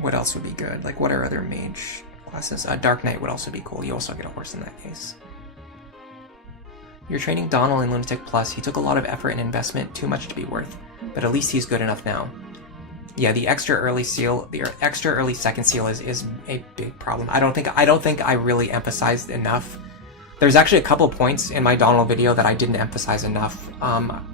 What else would be good? Like, what are other mage classes? Dark Knight would also be cool. You also get a horse in that case. You're training Donald in Lunatic Plus. He took a lot of effort and investment, too much to be worth. But at least he's good enough now. Yeah, the extra early second seal is a big problem. I don't think I really emphasized enough. There's actually a couple points in my Donald video that I didn't emphasize enough.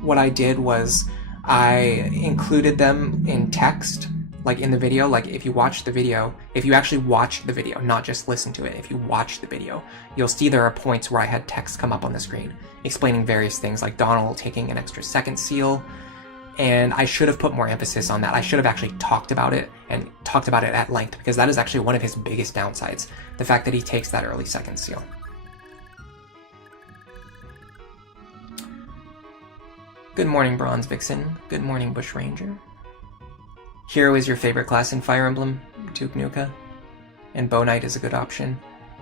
What I did was I included them in text, like in the video. Like if you watch the video, if you actually watch the video, not just listen to it, if you watch the video, you'll see there are points where I had text come up on the screen explaining various things, like Donald taking an extra second seal. And I should have put more emphasis on that. I should have actually talked about it, and talked about it at length, because that is actually one of his biggest downsides, the fact that he takes that early second seal. Good morning, Bronze Vixen. Good morning, Bush Ranger. Hero is your favorite class in Fire Emblem, Duke Nuka, and Bow Knight is a good option.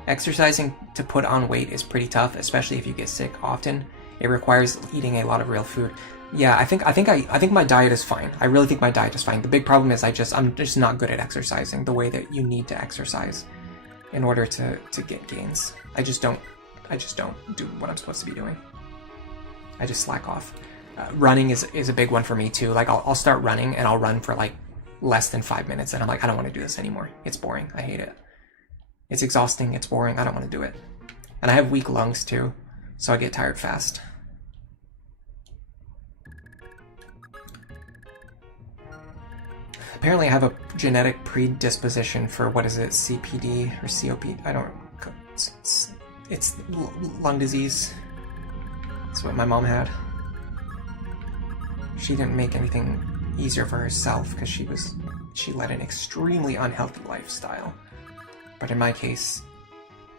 Exercising to put on weight is pretty tough, especially if you get sick often. It requires eating a lot of real food. Yeah, I think my diet is fine. I really think my diet is fine. The big problem is I'm just not good at exercising the way that you need to exercise in order to get gains. I just don't do what I'm supposed to be doing. I just slack off. Running is a big one for me too. Like I'll start running and I'll run for like less than 5 minutes and I'm like, I don't want to do this anymore. It's boring. I hate it. It's exhausting. It's boring. I don't want to do it. And I have weak lungs too, so I get tired fast. Apparently I have a genetic predisposition for, what is it, CPD or COPD? I don't... It's lung disease. That's what my mom had. She didn't make anything easier for herself because she led an extremely unhealthy lifestyle. But in my case,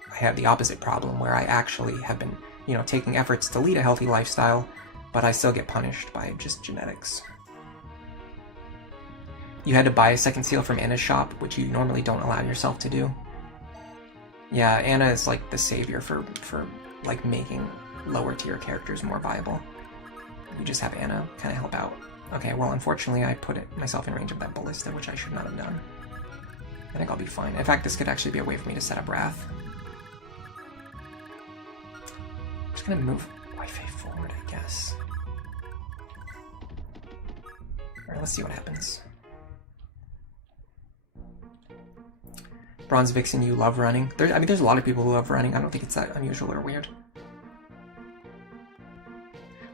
I have the opposite problem where I actually have been, taking efforts to lead a healthy lifestyle, but I still get punished by just genetics. You had to buy a second seal from Anna's shop, which you normally don't allow yourself to do. Yeah, Anna is like the savior for like making lower tier characters more viable. You just have Anna kind of help out. Okay, well, unfortunately, I put myself in range of that ballista, which I should not have done. I think I'll be fine. In fact, this could actually be a way for me to set up Wrath. I'm just gonna move Wi-Fi forward, I guess. Alright, let's see what happens. Bronze Vixen, you love running. There's a lot of people who love running. I don't think it's that unusual or weird.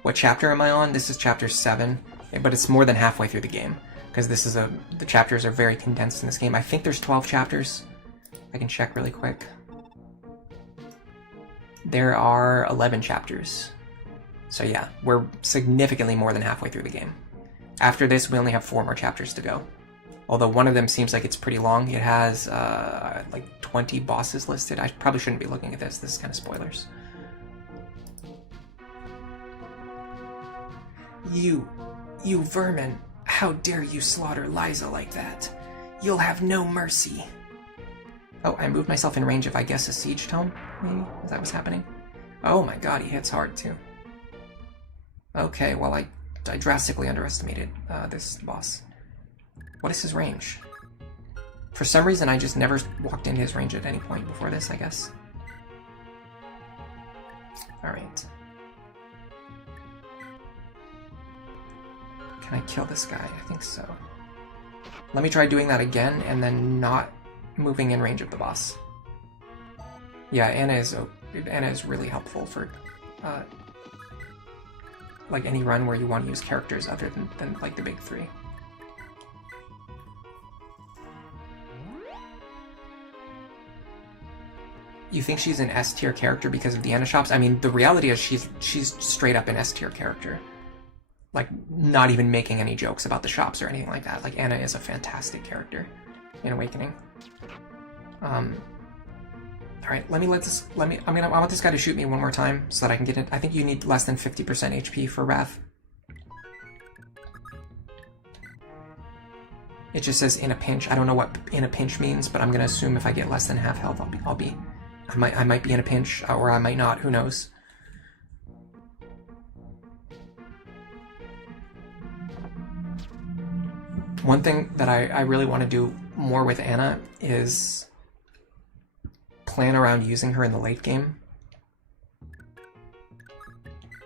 What chapter am I on? This is chapter 7, but it's more than halfway through the game. because the chapters are very condensed in this game. I think there's 12 chapters. I can check really quick. There are 11 chapters. So yeah, we're significantly more than halfway through the game. After this, we only have 4 more chapters to go. Although one of them seems like it's pretty long. It has like 20 bosses listed. I probably shouldn't be looking at this. This is kind of spoilers. You vermin. How dare you slaughter Liza like that? You'll have no mercy. Oh, I moved myself in range of, I guess, a siege tome, maybe? Is that what's happening? Oh my god, he hits hard, too. Okay, well, I drastically underestimated this boss. What is his range? For some reason, I just never walked into his range at any point before this, I guess. Alright. Can I kill this guy? I think so. Let me try doing that again, and then not moving in range of the boss. Yeah, Anna is really helpful for like any run where you want to use characters other than like the big 3. You think she's an S tier character because of the Anna shops? I mean, the reality is she's straight up an S tier character. Like, not even making any jokes about the shops or anything like that. Like, Anna is a fantastic character in Awakening. Alright, I want this guy to shoot me one more time so that I can get it. I think you need less than 50% HP for Wrath. It just says in a pinch. I don't know what in a pinch means, but I'm gonna assume if I get less than half health, I might be in a pinch, or I might not, who knows. One thing that I really want to do more with Anna is plan around using her in the late game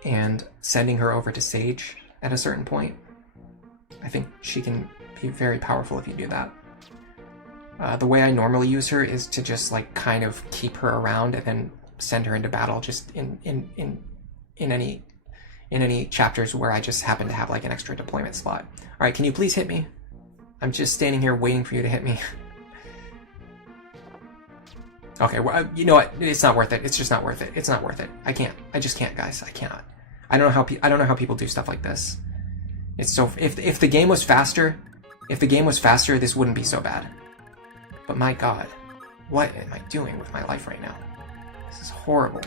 and sending her over to Sage at a certain point. I think she can be very powerful if you do that. The way I normally use her is to just like kind of keep her around and then send her into battle just in any chapters where I just happen to have like an extra deployment slot. Alright, can you please hit me? I'm just standing here waiting for you to hit me. Okay, well, you know what? It's not worth it. It's just not worth it. It's not worth it. I can't. I just can't, guys. I cannot. I don't know how people do stuff like this. It's so if the game was faster, this wouldn't be so bad. But my god, what am I doing with my life right now? This is horrible.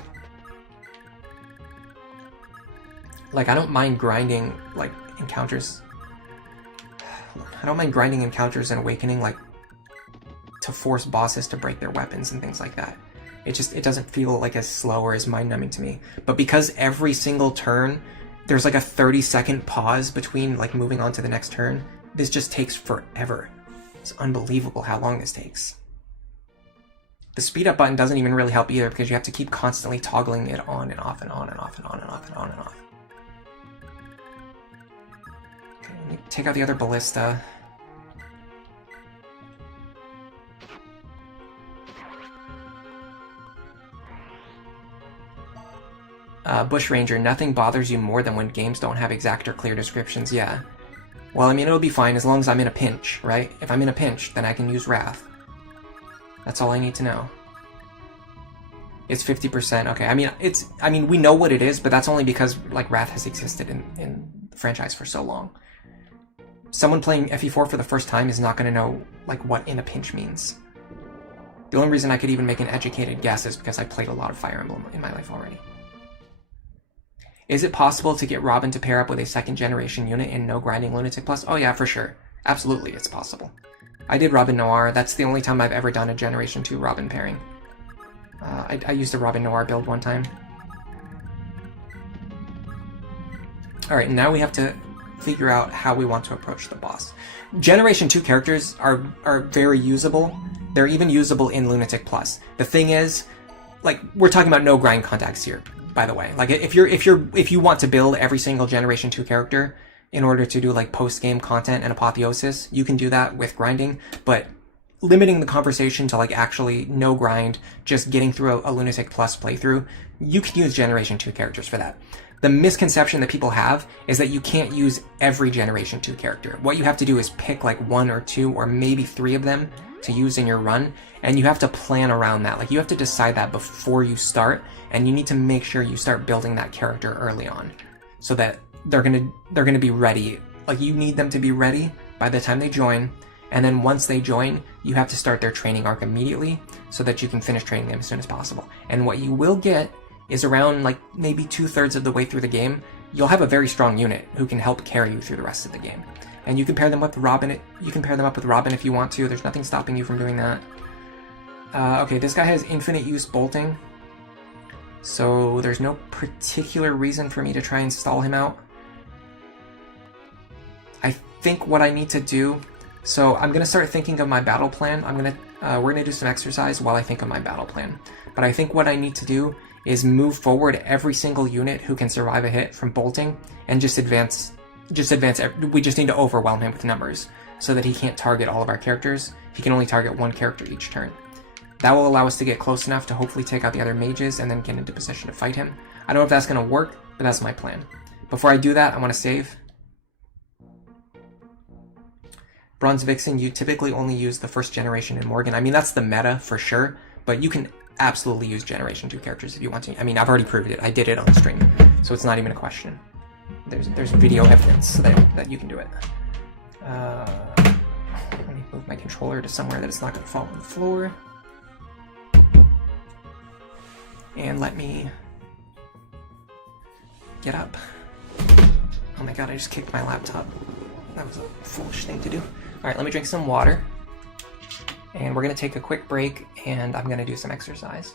Like, I don't mind grinding like encounters. I don't mind grinding encounters in Awakening, like, to force bosses to break their weapons and things like that. It doesn't feel like as slow or as mind-numbing to me. But because every single turn, there's like a 30-second pause between like moving on to the next turn, this just takes forever. It's unbelievable how long this takes. The speed up button doesn't even really help either because you have to keep constantly toggling it on and off and on and off and on and off and on and off. Take out the other ballista. Bushranger, nothing bothers you more than when games don't have exact or clear descriptions. Yeah. Well, I mean, it'll be fine as long as I'm in a pinch, right? If I'm in a pinch, then I can use Wrath. That's all I need to know. It's 50%. Okay, I mean, we know what it is, but that's only because, like, Wrath has existed in the franchise for so long. Someone playing FE4 for the first time is not going to know, like, what in a pinch means. The only reason I could even make an educated guess is because I played a lot of Fire Emblem in my life already. Is it possible to get Robin to pair up with a second-generation unit in No Grinding Lunatic Plus? Oh yeah, for sure. Absolutely, it's possible. I did Robin Noir. That's the only time I've ever done a Generation 2 Robin pairing. I used a Robin Noir build one time. Alright, now we have to figure out how we want to approach the boss. Generation 2 characters are very usable. They're even usable in Lunatic Plus. The thing is, like, we're talking about no grind contacts here, by the way. Like, if you want to build every single Generation 2 character in order to do like post-game content and apotheosis, you can do that with grinding, but limiting the conversation to like actually no grind, just getting through a Lunatic Plus playthrough, you can use Generation 2 characters for that. the misconception that people have is that you can't use every Generation 2 character. What you have to do is pick like 1 or 2 or maybe 3 of them to use in your run, and you have to plan around that. Like, you have to decide that before you start, and you need to make sure you start building that character early on so that they're gonna be ready. Like, you need them to be ready by the time they join, and then once they join, you have to start their training arc immediately so that you can finish training them as soon as possible. And what you will get is around like maybe 2/3 of the way through the game, you'll have a very strong unit who can help carry you through the rest of the game. And you can pair them up with Robin. You can pair them up with Robin if you want to. There's nothing stopping you from doing that. Okay, this guy has infinite use bolting, so there's no particular reason for me to try and stall him out. I think what I need to do, so I'm gonna start thinking of my battle plan. We're gonna do some exercise while I think of my battle plan. But I think what I need to do is move forward every single unit who can survive a hit from bolting and just advance. We just need to overwhelm him with numbers so that he can't target all of our characters. He can only target one character each turn. That will allow us to get close enough to hopefully take out the other mages and then get into position to fight him. I don't know if that's going to work, but that's my plan. Before I do that, I want to save. Bronze Vixen, you typically only use the first generation in Morgan. I mean, that's the meta for sure, but you can absolutely use Generation 2 characters if you want to. I mean, I've already proved it. I did it on stream, so it's not even a question. There's video evidence that you can do it. Let me move my controller to somewhere that it's not going to fall on the floor. And let me get up. Oh my god, I just kicked my laptop. That was a foolish thing to do. Alright, let me drink some water. And we're going to take a quick break, and I'm going to do some exercise.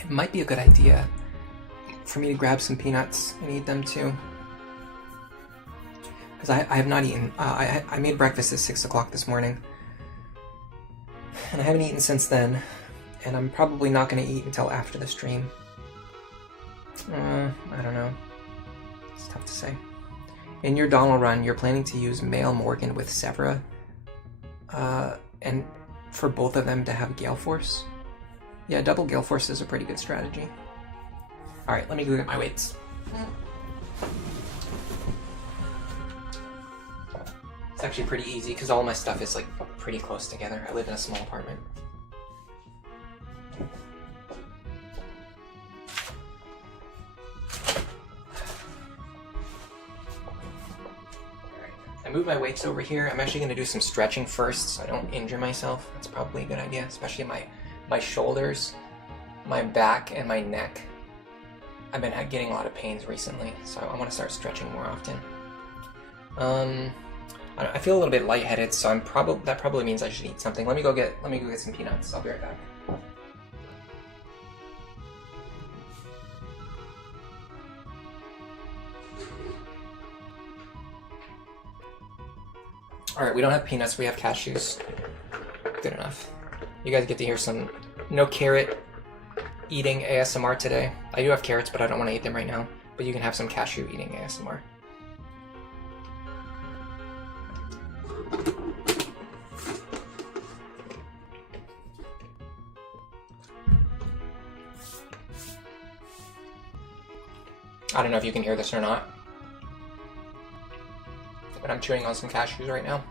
It might be a good idea for me to grab some peanuts and eat them too. Because I have not eaten. I made breakfast at 6 o'clock this morning. And I haven't eaten since then. And I'm probably not going to eat until after the stream. I don't know. It's tough to say. In your Donald run, you're planning to use male Morgan with Severa. And for both of them to have Gale Force. Yeah, double Gale Force is a pretty good strategy. Alright, let me go get my weights. It's actually pretty easy because all my stuff is like pretty close together. I live in a small apartment. I moved my weights over here. I'm actually going to do some stretching first so I don't injure myself. That's probably a good idea, especially my shoulders, my back, and my neck. I've been getting a lot of pains recently, so I want to start stretching more often. I feel a little bit lightheaded, so that probably means I should eat something. Let me go get some peanuts. I'll be right back. Alright, we don't have peanuts, we have cashews. Good enough. You guys get to hear some no carrot eating ASMR today. I do have carrots, but I don't want to eat them right now. But you can have some cashew eating ASMR. I don't know if you can hear this or not, but I'm chewing on some cashews right now.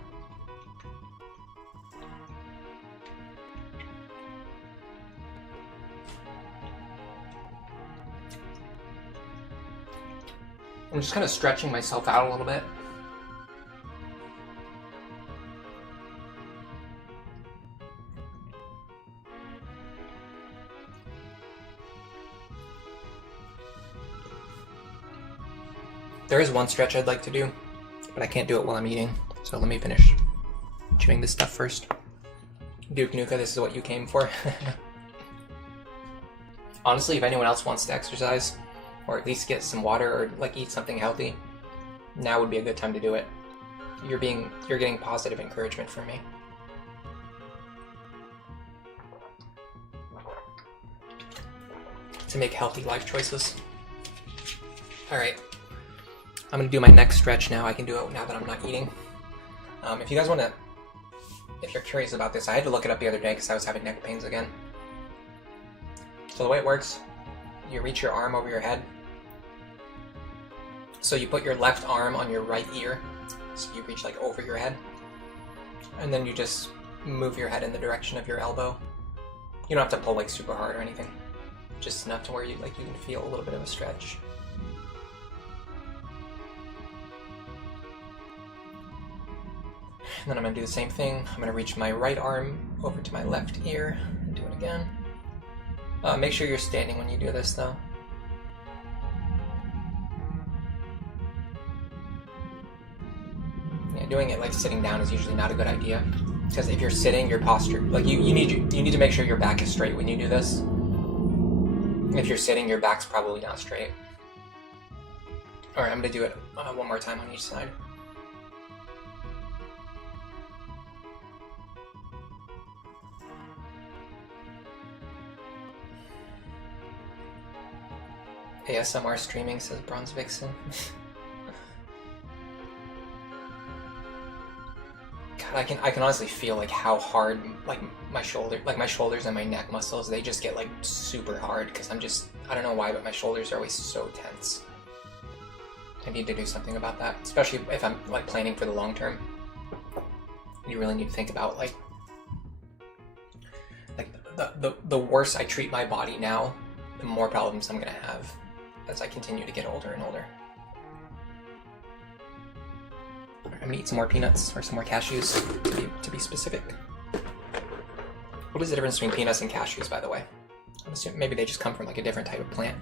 I'm just kind of stretching myself out a little bit. There is one stretch I'd like to do, but I can't do it while I'm eating, so let me finish chewing this stuff first. Duke Nuka, this is what you came for. Honestly, if anyone else wants to exercise, or at least get some water, or like eat something healthy, now would be a good time to do it. You're getting positive encouragement from me. To make healthy life choices. Alright. I'm gonna do my next stretch now. I can do it now that I'm not eating. If you guys want to if you're curious about this, I had to look it up the other day because I was having neck pains again. So the way it works, you reach your arm over your head. So you put your left arm on your right ear, so you reach like over your head, and then you just move your head in the direction of your elbow. You don't have to pull like super hard or anything, just enough to where you can feel a little bit of a stretch. And then I'm gonna do the same thing. I'm gonna reach my right arm over to my left ear and do it again. Make sure you're standing when you do this though. Yeah, doing it like sitting down is usually not a good idea, because if you're sitting, your posture, like you need to make sure your back is straight when you do this. If you're sitting, your back's probably not straight. Alright, I'm gonna do it one more time on each side. ASMR streaming, says Bronze Vixen. God, I can honestly feel like how hard like my shoulders and my neck muscles, they just get like super hard because I don't know why, but my shoulders are always so tense. I need to do something about that, especially if I'm like planning for the long term. You really need to think about like the worse I treat my body now, the more problems I'm gonna have as I continue to get older and older. I'm gonna eat some more peanuts, or some more cashews, to be specific. What is the difference between peanuts and cashews, by the way? I'm assuming maybe they just come from like a different type of plant.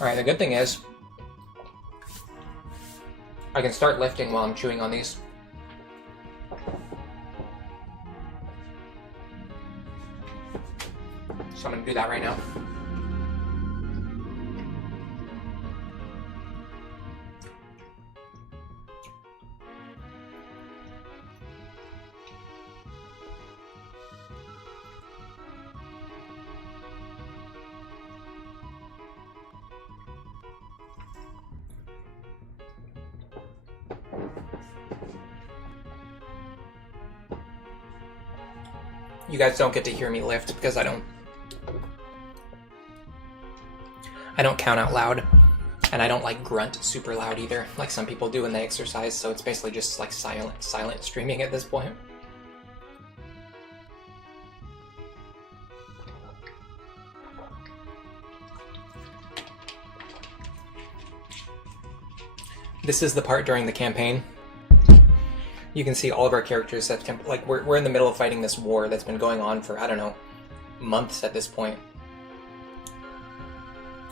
Alright, the good thing is I can start lifting while I'm chewing on these. So I'm going to do that right now. You guys don't get to hear me lift because I don't count out loud, and I don't like grunt super loud either, like some people do when they exercise, so it's basically just like silent streaming at this point. This is the part during the campaign. You can see all of our characters that like we're in the middle of fighting this war that's been going on for, I don't know, months at this point.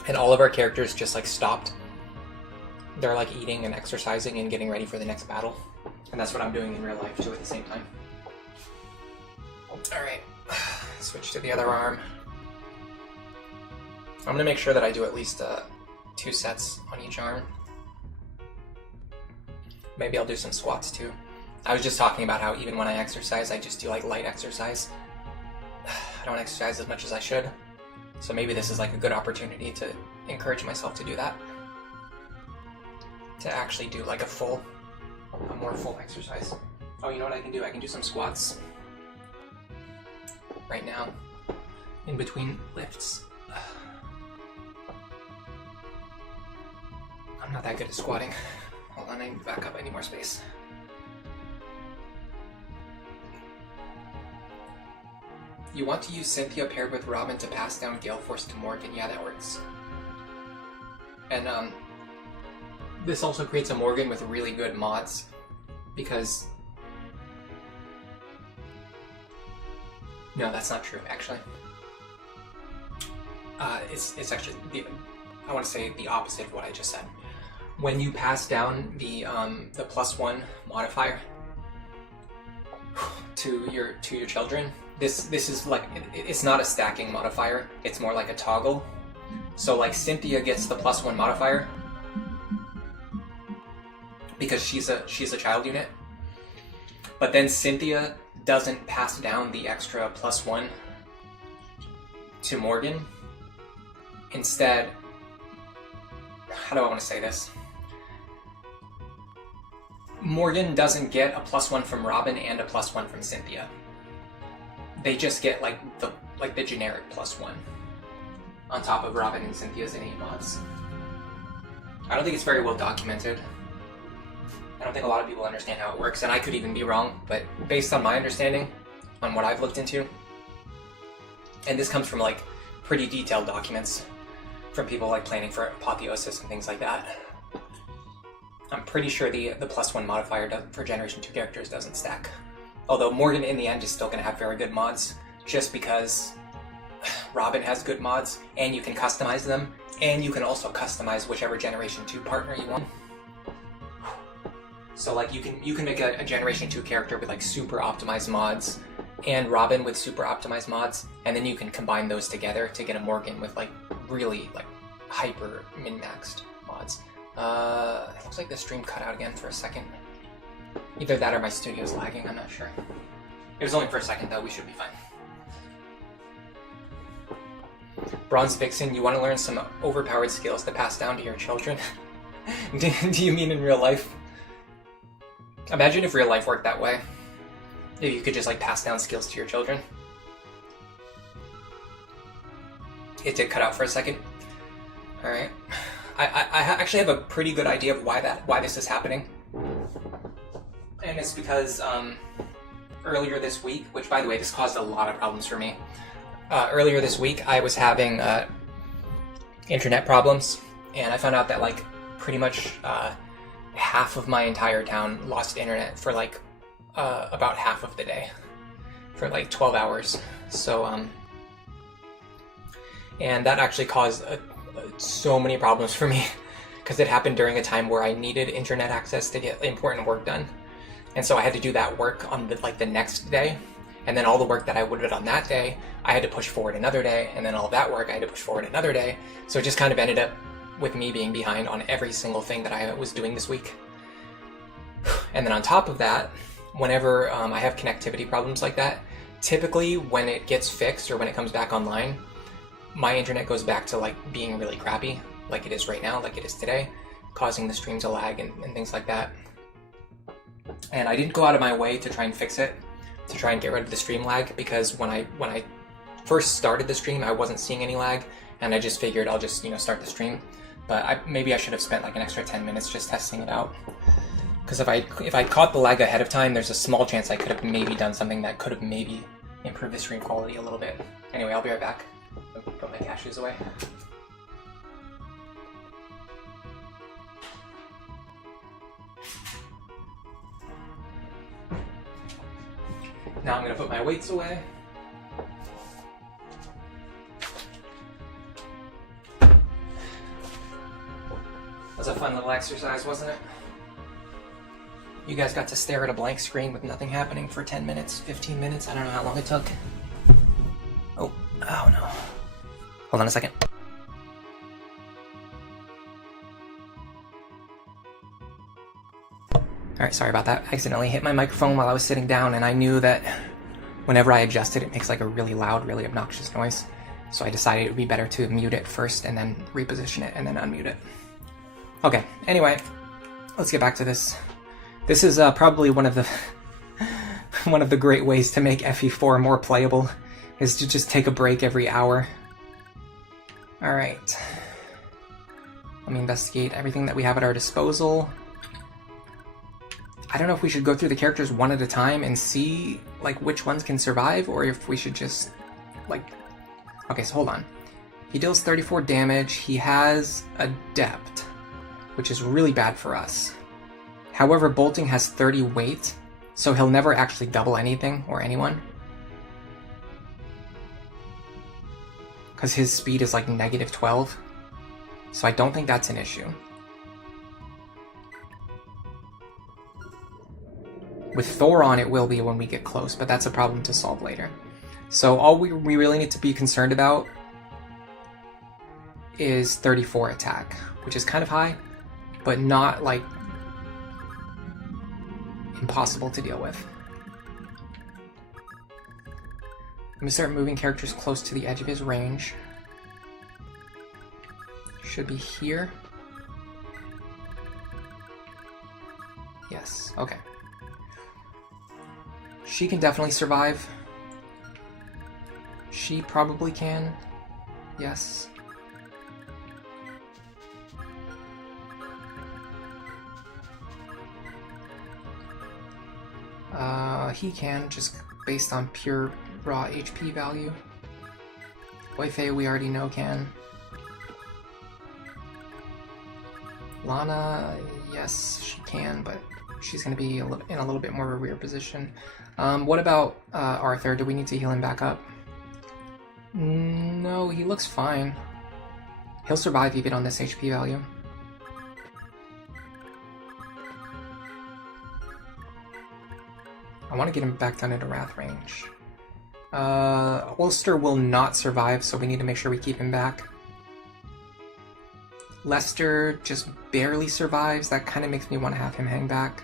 And all of our characters just like stopped. They're like eating and exercising and getting ready for the next battle. And that's what I'm doing in real life too at the same time. Alright, switch to the other arm. I'm gonna make sure that I do at least 2 sets on each arm. Maybe I'll do some squats too. I was just talking about how even when I exercise, I just do like light exercise. I don't exercise as much as I should. So maybe this is like a good opportunity to encourage myself to do that. To actually do like a more full exercise. Oh, you know what I can do? I can do some squats right now, in between lifts. I'm not that good at squatting. Hold on, I need to back up, I need more space. You want to use Cynthia paired with Robin to pass down Gale Force to Morgan. Yeah, that works. And this also creates a Morgan with really good mods, because... No, that's not true, actually. It's actually, I want to say the opposite of what I just said. When you pass down the +1 modifier to your children, this is like, it's not a stacking modifier, it's more like a toggle. So like Cynthia gets the +1 modifier because she's a child unit, but then Cynthia doesn't pass down the extra +1 to Morgan. Instead, how do I want to say this? Morgan doesn't get a +1 from Robin and a +1 from Cynthia. They just get like the generic +1 on top of Robin and Cynthia's innate mods. I don't think it's very well documented. I don't think a lot of people understand how it works, and I could even be wrong, but based on my understanding, on what I've looked into, and this comes from like pretty detailed documents from people like planning for Apotheosis and things like that, I'm pretty sure the +1 modifier for Generation 2 characters doesn't stack. Although Morgan in the end is still going to have very good mods, just because Robin has good mods, and you can customize them, and you can also customize whichever Generation 2 partner you want. So like you can make a Generation 2 character with like super optimized mods, and Robin with super optimized mods, and then you can combine those together to get a Morgan with like really like hyper min-maxed mods. It looks like the stream cut out again for a second. Either that or my studio's lagging, I'm not sure. It was only for a second though, we should be fine. Bronze Vixen, you want to learn some overpowered skills to pass down to your children? Do you mean in real life? Imagine if real life worked that way. If you could just like pass down skills to your children. It did cut out for a second. Alright. I actually have a pretty good idea of why this is happening. And it's because earlier this week, which by the way, this caused a lot of problems for me. Earlier this week, I was having internet problems, and I found out that like pretty much half of my entire town lost internet for like about half of the day, for like 12 hours. So and that actually caused so many problems for me, because it happened during a time where I needed internet access to get important work done, and so I had to do that work on the next day. And then all the work that I would have done on that day, I had to push forward another day, and then all that work I had to push forward another day. So it just kind of ended up with me being behind on every single thing that I was doing this week. And then on top of that, whenever I have connectivity problems like that, typically when it gets fixed or when it comes back online, my internet goes back to like being really crappy, like it is right now, like it is today, causing the stream to lag and things like that. And I didn't go out of my way to try and fix it, to try and get rid of the stream lag, because when I first started the stream, I wasn't seeing any lag, and I just figured I'll just start the stream. But maybe I should have spent like an extra 10 minutes just testing it out, because if I caught the lag ahead of time, there's a small chance I could have maybe done something that could have maybe improved the stream quality a little bit. Anyway, I'll be right back. I'll put my cashews away. Now I'm going to put my weights away. That was a fun little exercise, wasn't it? You guys got to stare at a blank screen with nothing happening for 10 minutes, 15 minutes. I don't know how long it took. Oh no. Hold on a second. Alright, sorry about that. I accidentally hit my microphone while I was sitting down, and I knew that whenever I adjust it, it makes like a really loud, really obnoxious noise. So I decided it would be better to mute it first and then reposition it and then unmute it. Okay, anyway, let's get back to this. This is probably one of the great ways to make FE4 more playable, is to just take a break every hour. Alright. Let me investigate everything that we have at our disposal. I don't know if we should go through the characters one at a time and see like which ones can survive, or if we should just like... Okay, so hold on. He deals 34 damage. He has Adept, which is really bad for us. However, Bolting has 30 weight, so he'll never actually double anything or anyone, because his speed is like -12, so I don't think that's an issue. With Thoron, it will be when we get close, but that's a problem to solve later. So all we really need to be concerned about is 34 attack, which is kind of high, but not like impossible to deal with. I'm gonna start moving characters close to the edge of his range. Should be here. Yes, okay. She can definitely survive. She probably can. Yes. He can, just based on pure raw HP value. Wei-Fei we already know can. Lana, yes, she can, but she's going to be in a little bit more of a rear position. What about Arthur? Do we need to heal him back up? No, he looks fine. He'll survive even on this HP value. I want to get him back down into Wrath range. Ulster will not survive, so we need to make sure we keep him back. Lester just barely survives. That kind of makes me want to have him hang back.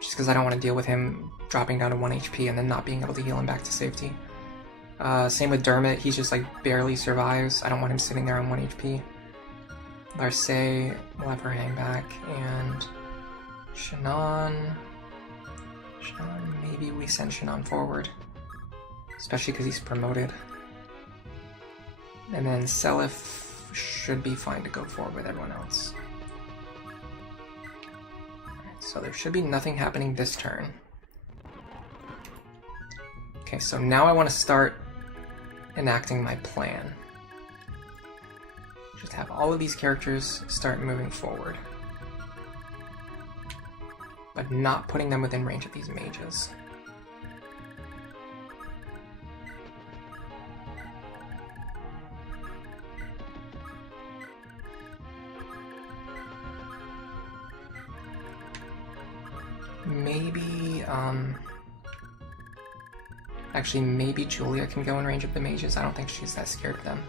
Just because I don't want to deal with him dropping down to 1 HP and then not being able to heal him back to safety. Same with Dermot, he's just like barely survives. I don't want him sitting there on 1 HP. Larcey, we'll have her hang back, and Shannon, maybe we send Shannon forward. Especially because he's promoted. And then Seliph should be fine to go forward with everyone else. Alright, so there should be nothing happening this turn. Okay, so now I want to start enacting my plan. Just have all of these characters start moving forward. But not putting them within range of these mages. Maybe, actually, maybe Julia can go in range of the mages. I don't think she's that scared of them.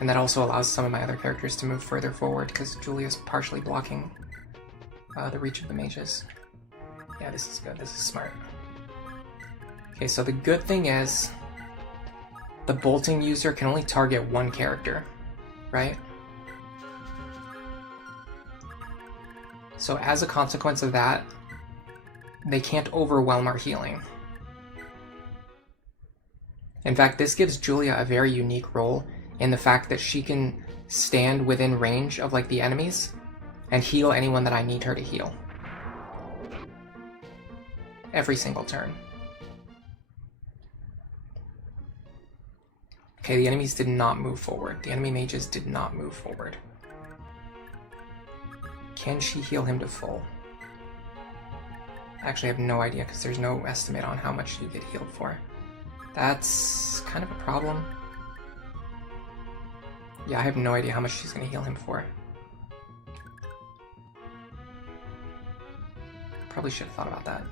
And that also allows some of my other characters to move further forward, because Julia's partially blocking the reach of the mages. Yeah, this is good. This is smart. Okay, so the good thing is, the bolting user can only target one character, right? So as a consequence of that, they can't overwhelm our healing. In fact, this gives Julia a very unique role in the fact that she can stand within range of like the enemies and heal anyone that I need her to heal. Every single turn. Okay, the enemies did not move forward. The enemy mages did not move forward. Can she heal him to full? Actually, I have no idea because there's no estimate on how much you get healed for. That's kind of a problem. Yeah, I have no idea how much she's going to heal him for. Probably should have thought about that.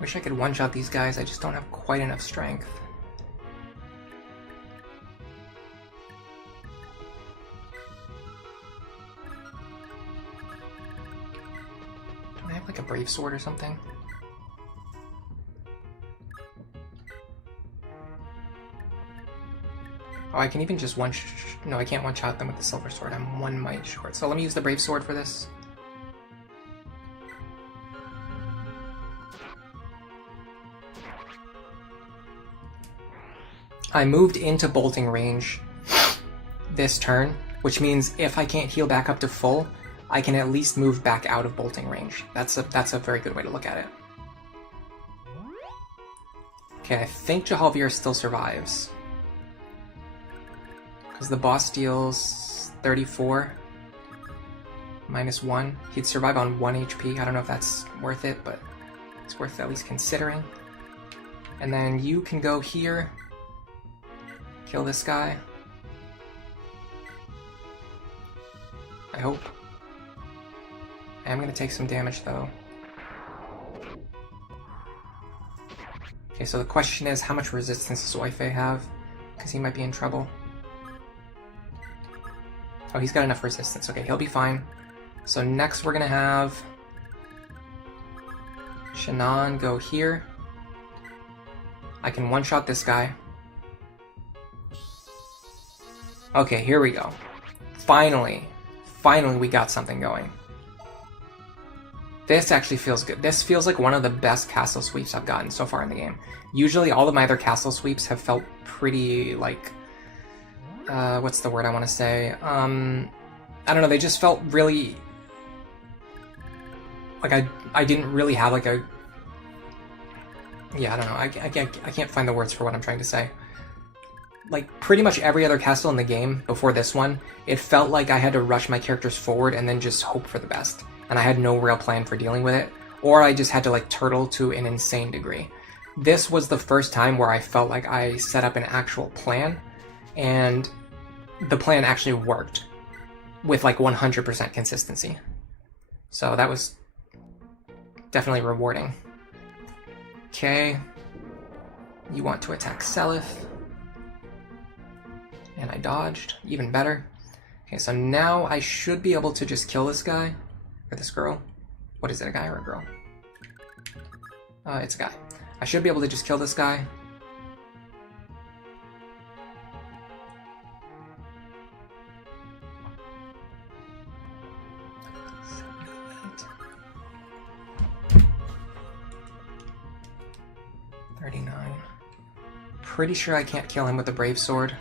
Wish I could one-shot these guys, I just don't have quite enough strength. Don't I have like a brave sword or something? Oh, I can even just no, I can't one-shot them with the silver sword, I'm 1 might short. So let me use the brave sword for this. I moved into bolting range this turn, which means if I can't heal back up to full, I can at least move back out of bolting range. That's a very good way to look at it. Okay, I think Jahalvir still survives. Because the boss deals 34 minus 1. He'd survive on 1 HP. I don't know if that's worth it, but it's worth at least considering. And then you can go here. Kill this guy. I hope. I am going to take some damage though. Okay, so the question is, how much resistance does Wifei have? Because he might be in trouble. Oh, he's got enough resistance. Okay, he'll be fine. So next we're gonna have Shannon go here. I can one-shot this guy. Okay, here we go. Finally we got something going. This actually feels good. This feels like one of the best castle sweeps I've gotten so far in the game. Usually all of my other castle sweeps have felt pretty, like... what's the word I want to say? I don't know, they just felt really... Like, I didn't really have, like, a... Yeah, I don't know, I can't find the words for what I'm trying to say. Like, pretty much every other castle in the game, before this one, it felt like I had to rush my characters forward and then just hope for the best. And I had no real plan for dealing with it, or I just had to, like, turtle to an insane degree. This was the first time where I felt like I set up an actual plan, and the plan actually worked with, like, 100% consistency. So that was definitely rewarding. Okay, you want to attack Seliph. And I dodged, even better. Okay, so now I should be able to just kill this guy, or this girl. What is it, a guy or a girl? It's a guy. I should be able to just kill this guy. Pretty sure I can't kill him with a Brave Sword.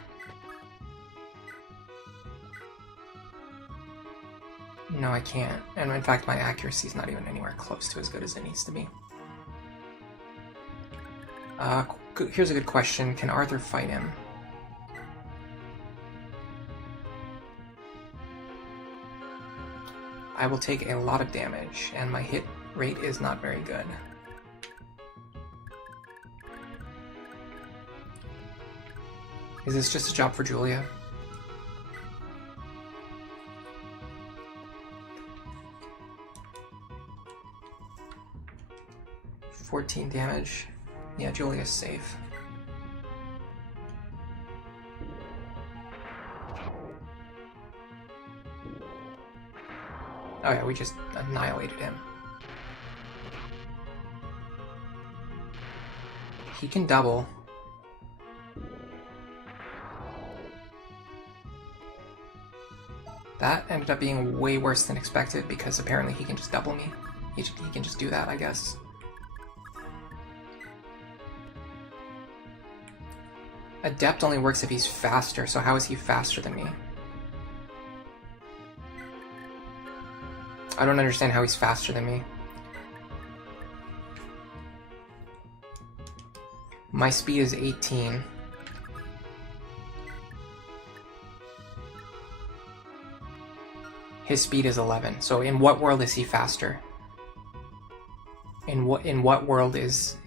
No, I can't. And in fact, my accuracy is not even anywhere close to as good as it needs to be. Here's a good question. Can Arthur fight him? I will take a lot of damage, and my hit rate is not very good. Is this just a job for Julia? $14 damage. Yeah, Julia's safe. Oh yeah, we just annihilated him. He can double. That ended up being way worse than expected because apparently he can just double me. He can just do that, I guess. Adept only works if he's faster, so how is he faster than me? I don't understand how he's faster than me. My speed is 18. His speed is 11. So in what world is he faster? In what world is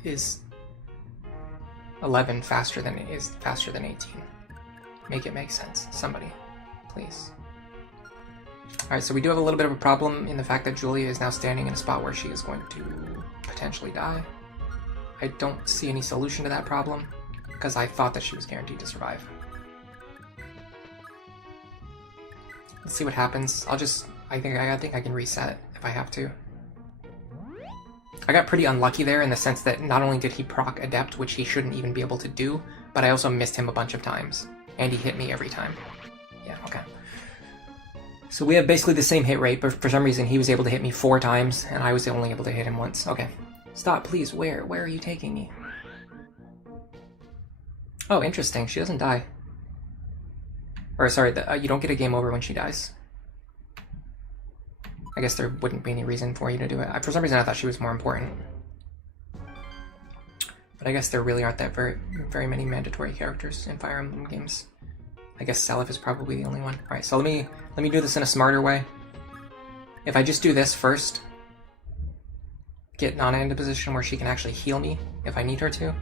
11 faster than 18? Make it make sense. Somebody, please. Alright, so we do have a little bit of a problem in the fact that Julia is now standing in a spot where she is going to potentially die. I don't see any solution to that problem, because I thought that she was guaranteed to survive. Let's see what happens. I think I can reset if I have to. I got pretty unlucky there in the sense that not only did he proc Adept, which he shouldn't even be able to do, but I also missed him a bunch of times. And he hit me every time. Yeah, okay. So we have basically the same hit rate, but for some reason he was able to hit me 4 times, and I was only able to hit him once. Okay. Stop, please. Where? Where are you taking me? Oh, interesting. She doesn't die. Or, sorry, you don't get a game over when she dies. I guess there wouldn't be any reason for you to do it. For some reason I thought she was more important. But I guess there really aren't that very many mandatory characters in Fire Emblem games. I guess Seliph is probably the only one. Alright, so let me do this in a smarter way. If I just do this first, get Nana into a position where she can actually heal me if I need her to.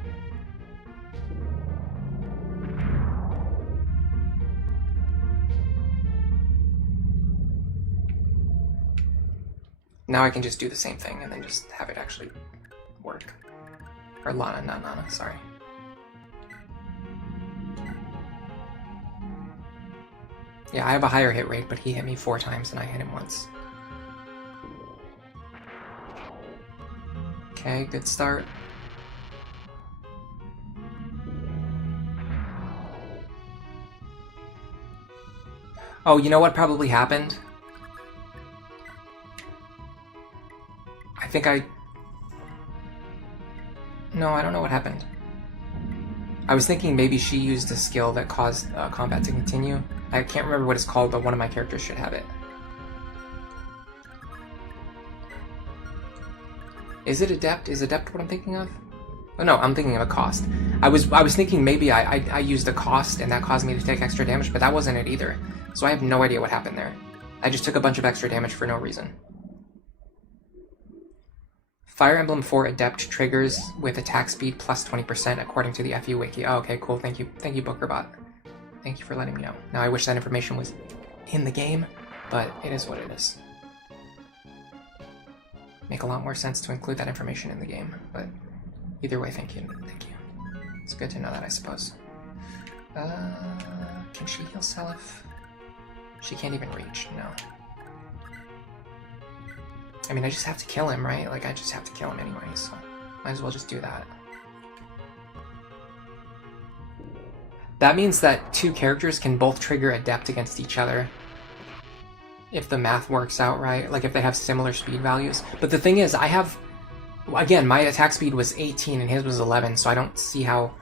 Now I can just do the same thing and then just have it actually work. Or Lana, not Nana, sorry. Yeah, I have a higher hit rate, but he hit me 4 times and I hit him once. Okay, good start. Oh, you know what probably happened? I think No, I don't know what happened. I was thinking maybe she used a skill that caused combat to continue. I can't remember what it's called, but one of my characters should have it. Is it Adept? Is Adept what I'm thinking of? Oh no, I'm thinking of a cost. I was thinking maybe I used a cost and that caused me to take extra damage, but that wasn't it either. So I have no idea what happened there. I just took a bunch of extra damage for no reason. Fire Emblem 4 Adept triggers with attack speed plus 20% according to the FU Wiki. Oh, okay, cool. Thank you, BookerBot. Thank you for letting me know. Now I wish that information was in the game, but it is what it is. Make a lot more sense to include that information in the game, but either way, thank you. It's good to know that, I suppose. Can she heal Seliph? She can't even reach, no. I mean, I just have to kill him, right? Like, I just have to kill him anyway, so might as well just do that. That means that 2 characters can both trigger Adept against each other. If the math works out right, like if they have similar speed values. But the thing is, I have... Again, my attack speed was 18 and his was 11, so I don't see how...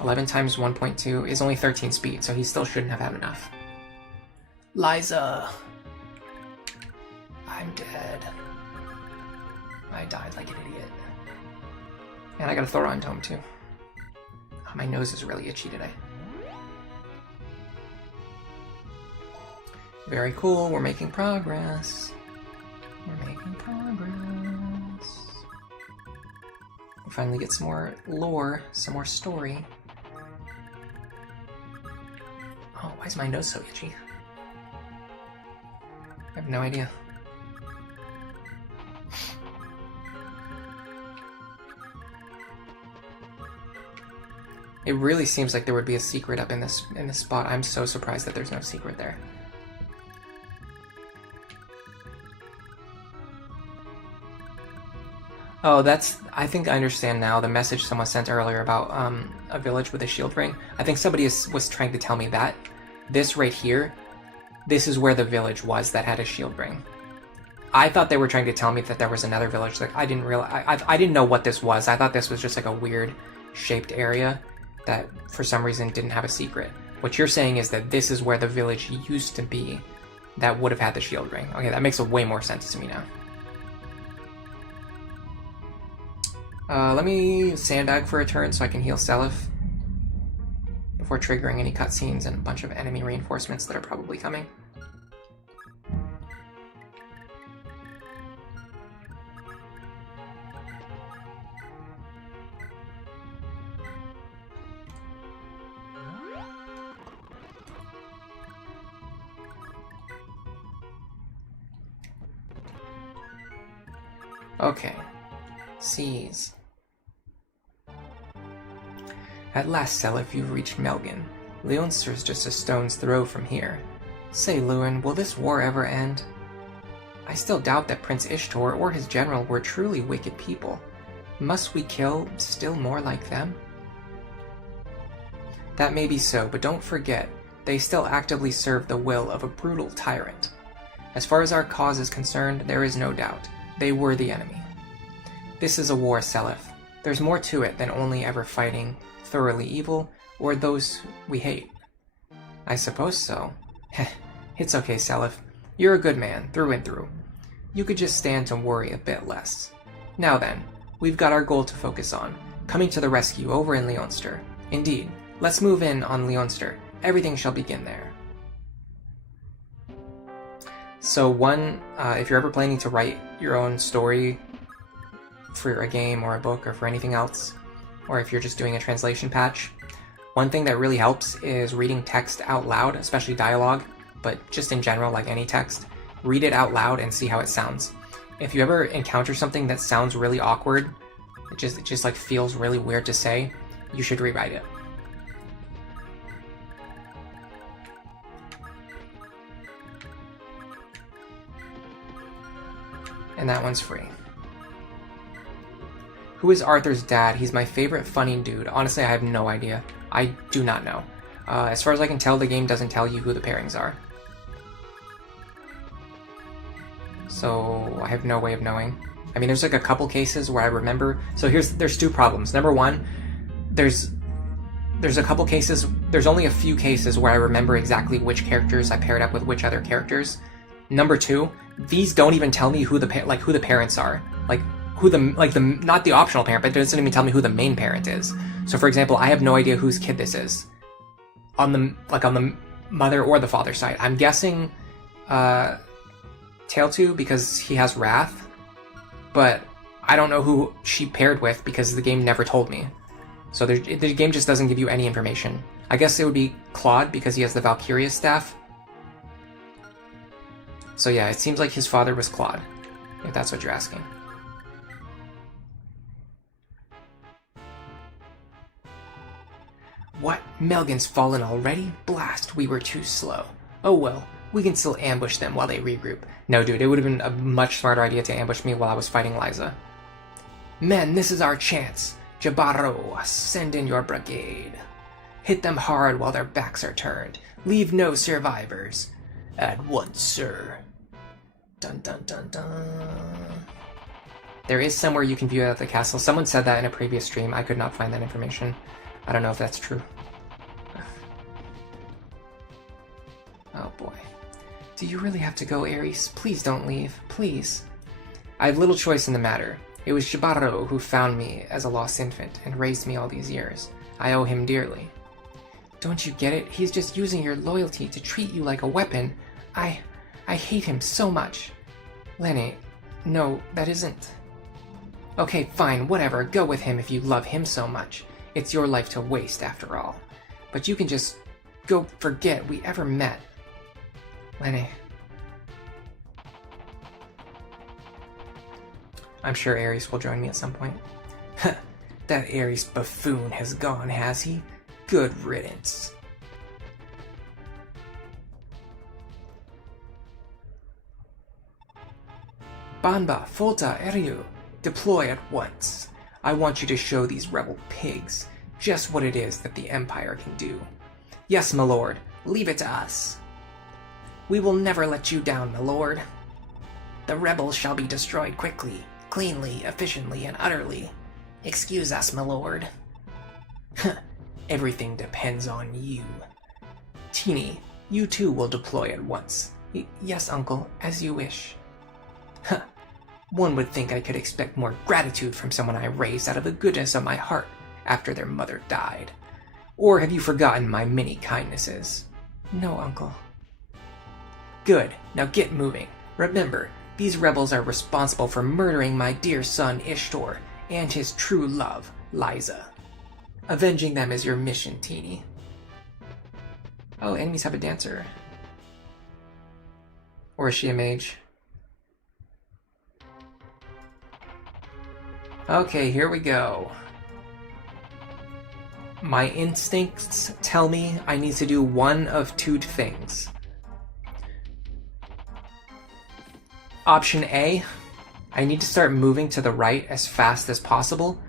11 times 1.2 is only 13 speed, so he still shouldn't have had enough. Liza! I'm dead. I died like an idiot. And I got a Thoron Tome too. Oh, my nose is really itchy today. Very cool, we're making progress. We're making progress. We'll finally get some more lore, some more story. Oh, why is my nose so itchy? I have no idea. It really seems like there would be a secret up in this spot. I'm so surprised that there's no secret there. Oh, I think I understand now the message someone sent earlier about a village with a shield ring. I think somebody was trying to tell me that this right here, this is where the village was that had a shield ring. I thought they were trying to tell me that there was another village. Like, I didn't realize, I didn't know what this was. I thought this was just like a weird shaped area that for some reason didn't have a secret. What you're saying is that this is where the village used to be that would have had the shield ring. Okay, that makes way more sense to me now. Let me sandbag for a turn so I can heal Seliph before triggering any cutscenes and a bunch of enemy reinforcements that are probably coming. Okay. Seize. At last, Seliph, you've reached Melgen. Leonster's just a stone's throw from here. Say, Lewin, will this war ever end? I still doubt that Prince Ishtar or his general were truly wicked people. Must we kill still more like them? That may be so, but don't forget, they still actively serve the will of a brutal tyrant. As far as our cause is concerned, there is no doubt. They were the enemy. This is a war, Seliph. There's more to it than only ever fighting thoroughly evil or those we hate. I suppose so. Heh, it's okay, Seliph. You're a good man, through and through. You could just stand to worry a bit less. Now then, we've got our goal to focus on, coming to the rescue over in Leonster. Indeed, let's move in on Leonster. Everything shall begin there. So if you're ever planning to write your own story for a game or a book or for anything else, or if you're just doing a translation patch, one thing that really helps is reading text out loud, especially dialogue, but just in general, like any text. Read it out loud and see how it sounds. If you ever encounter something that sounds really awkward, It just like feels really weird to say. You should rewrite it. And that one's free. Who is Arthur's dad? He's my favorite funny dude. Honestly, I have no idea. I do not know. As far as I can tell, the game doesn't tell you who the pairings are. So I have no way of knowing. I mean, there's like a couple cases where I remember. So there's two problems. Number one, there's a couple cases. There's only a few cases where I remember exactly which characters I paired up with which other characters. Number two, these don't even tell me who the parents are. Like not the optional parent, but it doesn't even tell me who the main parent is. So for example, I have no idea whose kid this is on the mother or the father side. I'm guessing Tailtooth because he has Wrath, but I don't know who she paired with because the game never told me. So the game just doesn't give you any information. I guess it would be Claude because he has the Valkyria staff. So yeah, it seems like his father was Claude, if that's what you're asking. What? Melgan's fallen already? Blast, we were too slow. Oh well, we can still ambush them while they regroup. No dude, it would have been a much smarter idea to ambush me while I was fighting Liza. Men, this is our chance. Jabaro, send in your brigade. Hit them hard while their backs are turned. Leave no survivors. At once, sir. Dun dun dun dun. There is somewhere you can view it at the castle. Someone said that in a previous stream. I could not find that information. I don't know if that's true. Oh boy. Do you really have to go, Ares? Please don't leave. Please. I have little choice in the matter. It was Jabaro who found me as a lost infant and raised me all these years. I owe him dearly. Don't you get it? He's just using your loyalty to treat you like a weapon. I hate him so much. Lenny, no, that isn't. Okay, fine, whatever. Go with him if you love him so much. It's your life to waste, after all. But you can just go forget we ever met. Lenny. I'm sure Ares will join me at some point. That Ares buffoon has gone, has he? Good riddance. Banba, Folta, Eryu, deploy at once. I want you to show these rebel pigs just what it is that the Empire can do. Yes, my lord, leave it to us. We will never let you down, my lord. The rebels shall be destroyed quickly, cleanly, efficiently, and utterly. Excuse us, my lord. Everything depends on you. Teeny, you too will deploy at once. Yes, uncle, as you wish. One would think I could expect more gratitude from someone I raised out of the goodness of my heart after their mother died. Or have you forgotten my many kindnesses? No, uncle. Good, now get moving. Remember, these rebels are responsible for murdering my dear son Ishtor and his true love, Liza. Avenging them is your mission, Teeny. Oh, enemies have a dancer. Or is she a mage? Okay, here we go. My instincts tell me I need to do one of two things. Option A, I need to start moving to the right as fast as possible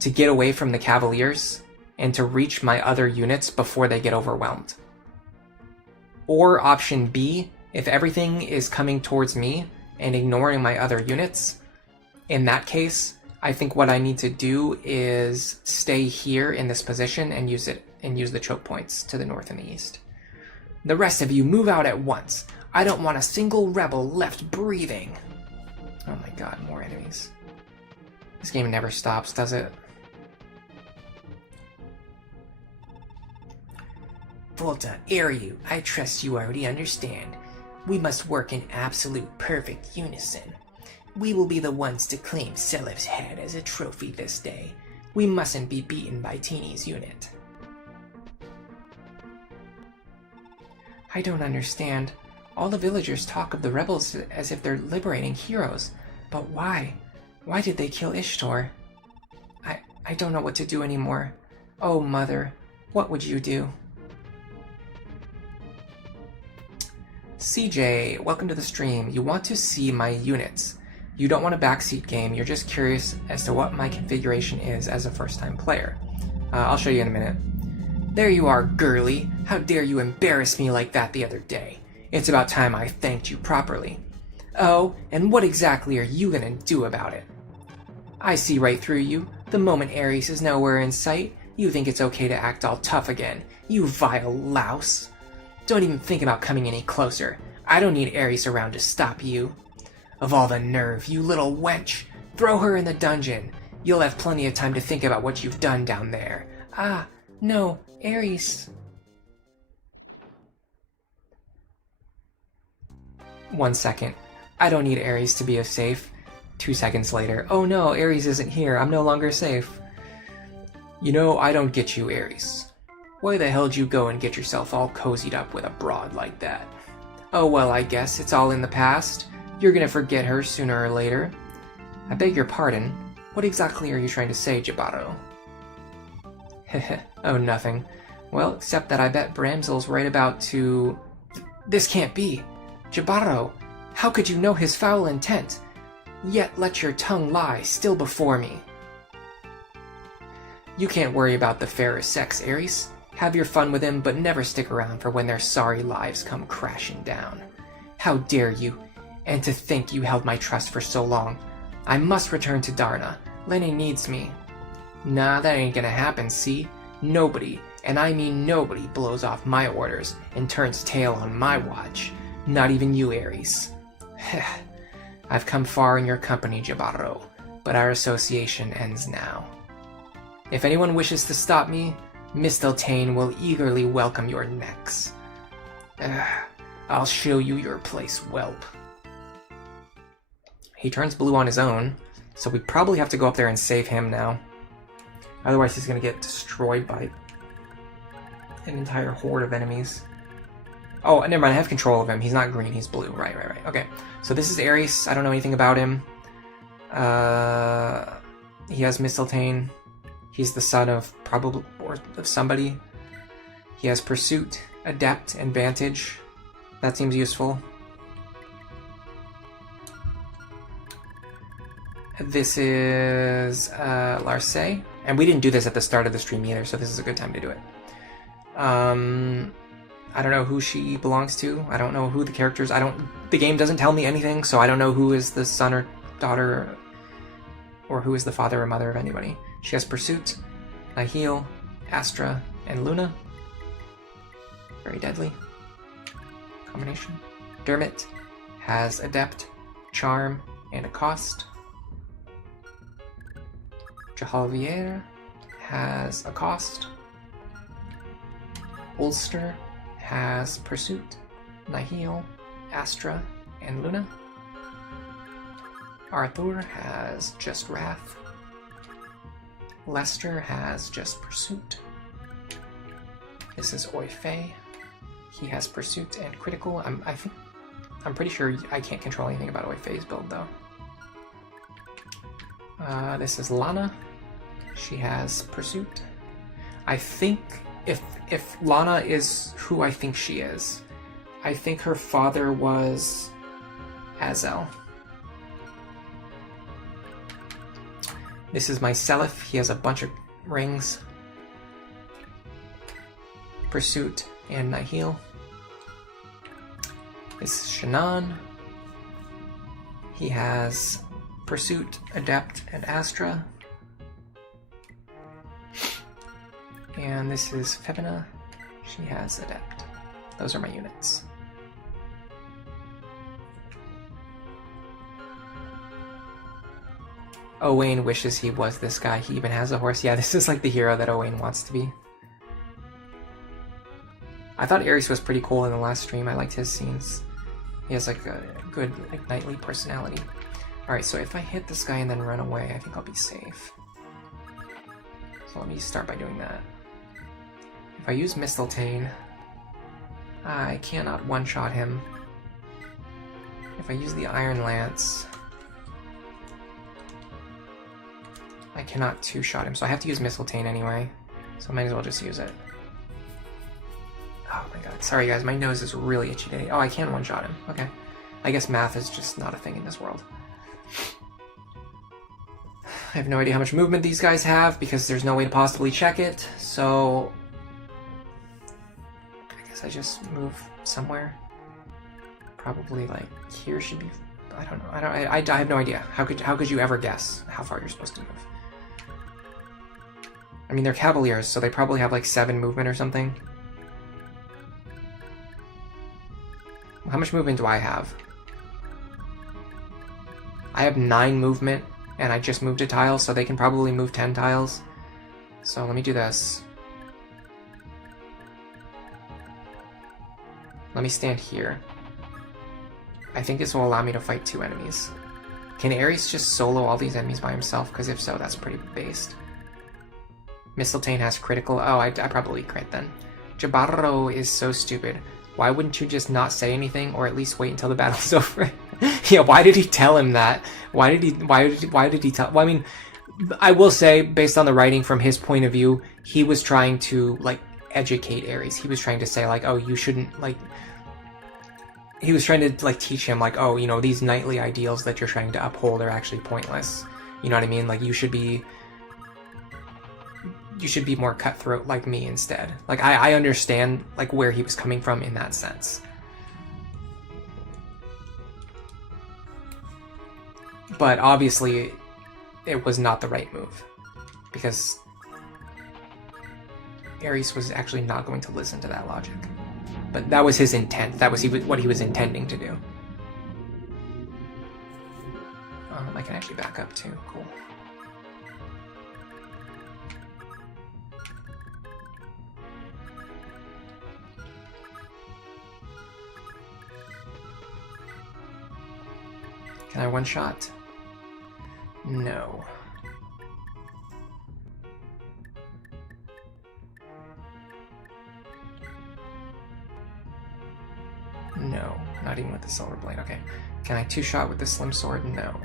to get away from the Cavaliers and to reach my other units before they get overwhelmed. Or option B, if everything is coming towards me and ignoring my other units, in that case, I think what I need to do is stay here in this position and use the choke points to the north and the east. The rest of you move out at once. I don't want a single rebel left breathing. Oh my god, more enemies. This game never stops, does it? Volta, Eryu, I trust you already understand. We must work in absolute perfect unison. We will be the ones to claim Selev's head as a trophy this day. We mustn't be beaten by Teeny's unit. I don't understand. All the villagers talk of the rebels as if they're liberating heroes. But why? Why did they kill Ishtor? I don't know what to do anymore. Oh, Mother, what would you do? CJ, welcome to the stream. You want to see my units. You don't want a backseat game, you're just curious as to what my configuration is as a first-time player. I'll show you in a minute. There you are, girly. How dare you embarrass me like that the other day? It's about time I thanked you properly. Oh, and what exactly are you gonna do about it? I see right through you. The moment Ares is nowhere in sight, you think it's okay to act all tough again. You vile louse. Don't even think about coming any closer. I don't need Ares around to stop you. Of all the nerve, you little wench! Throw her in the dungeon! You'll have plenty of time to think about what you've done down there. Ah, no, Ares. 1 second. I don't need Ares to be safe. 2 seconds later. Oh no, Ares isn't here. I'm no longer safe. You know, I don't get you, Ares. Why the hell'd you go and get yourself all cozied up with a broad like that? Oh well, I guess it's all in the past. You're gonna forget her sooner or later. I beg your pardon. What exactly are you trying to say, Jibaro? Heh oh, nothing. Well, except that I bet Bramzel's right about to... This can't be! Jibaro! How could you know his foul intent? Yet let your tongue lie still before me. You can't worry about the fairer sex, Ares. Have your fun with him, but never stick around for when their sorry lives come crashing down. How dare you! And to think you held my trust for so long. I must return to Darna. Lenny needs me. Nah, that ain't gonna happen, see? Nobody, and I mean nobody, blows off my orders and turns tail on my watch. Not even you, Ares. I've come far in your company, Jibaro, but our association ends now. If anyone wishes to stop me, Mistletoe will eagerly welcome your necks. I'll show you your place, whelp. He turns blue on his own, so we probably have to go up there and save him now. Otherwise he's going to get destroyed by an entire horde of enemies. Oh, never mind, I have control of him. He's not green, he's blue. Right. Okay, so this is Ares. I don't know anything about him. He has Mistletoe. He's the son of probably, or of somebody. He has Pursuit, Adept, and Vantage. That seems useful. This is Larce, and we didn't do this at the start of the stream either, so this is a good time to do it. I don't know who she belongs to. I don't know who the characters. The game doesn't tell me anything, so I don't know who is the son or daughter, or who is the father or mother of anybody. She has Pursuit, Nihil, Astra, and Luna. Very deadly combination. Dermot has Adept, Charm, and Accost. Jahalvier has Accost. Ulster has Pursuit, Nihil, Astra, and Luna. Arthur has just Wrath. Lester has just Pursuit. This is Oife. He has Pursuit and Critical. I'm pretty sure I can't control anything about Oife's build though. This is Lana. She has Pursuit. I think if Lana is who I think she is, I think her father was Azel. This is my Seliph. He has a bunch of rings. Pursuit and Nihil. This is Shannon. He has Pursuit, Adept, and Astra. And this is Febina. She has Adept. Those are my units. Owain wishes he was this guy. He even has a horse. Yeah, this is like the hero that Owain wants to be. I thought Ares was pretty cool in the last stream. I liked his scenes. He has like a good like knightly personality. Alright, so if I hit this guy and then run away, I think I'll be safe. So let me start by doing that. If I use Mistletoe, I cannot one-shot him. If I use the Iron Lance, I cannot two-shot him, so I have to use Mistletoe anyway. So I might as well just use it. Oh my god. Sorry guys, my nose is really itchy today. Oh, I can one-shot him. Okay. I guess math is just not a thing in this world. I have no idea how much movement these guys have because there's no way to possibly check it, so I guess I just move somewhere. Probably like here should be. I don't know. I have no idea. How could you ever guess how far you're supposed to move? I mean, they're Cavaliers, so they probably have like 7 movement or something. How much movement do I have? I have 9 movement, and I just moved a tile, so they can probably move 10 tiles. So let me do this. Let me stand here. I think this will allow me to fight 2 enemies. Can Ares just solo all these enemies by himself? Because if so, that's pretty based. Mistletoe has critical. Oh, I probably crit then. Jabaro is so stupid. Why wouldn't you just not say anything, or at least wait until the battle's over? Yeah, why did he tell him that? Why did he tell? Well, I mean, I will say, based on the writing from his point of view, he was trying to like educate Ares. He was trying to say like, oh, you shouldn't like. He was trying to like teach him like, oh, you know, these knightly ideals that you're trying to uphold are actually pointless. You know what I mean? Like you should be more cutthroat like me instead. Like I understand like where he was coming from in that sense. But obviously it was not the right move because Ares was actually not going to listen to that logic. But that was his intent. That was what he was intending to do. I can actually back up too. Cool. Can I one-shot? No. No, not even with the silver blade. Okay. Can I two-shot with the slim sword? No.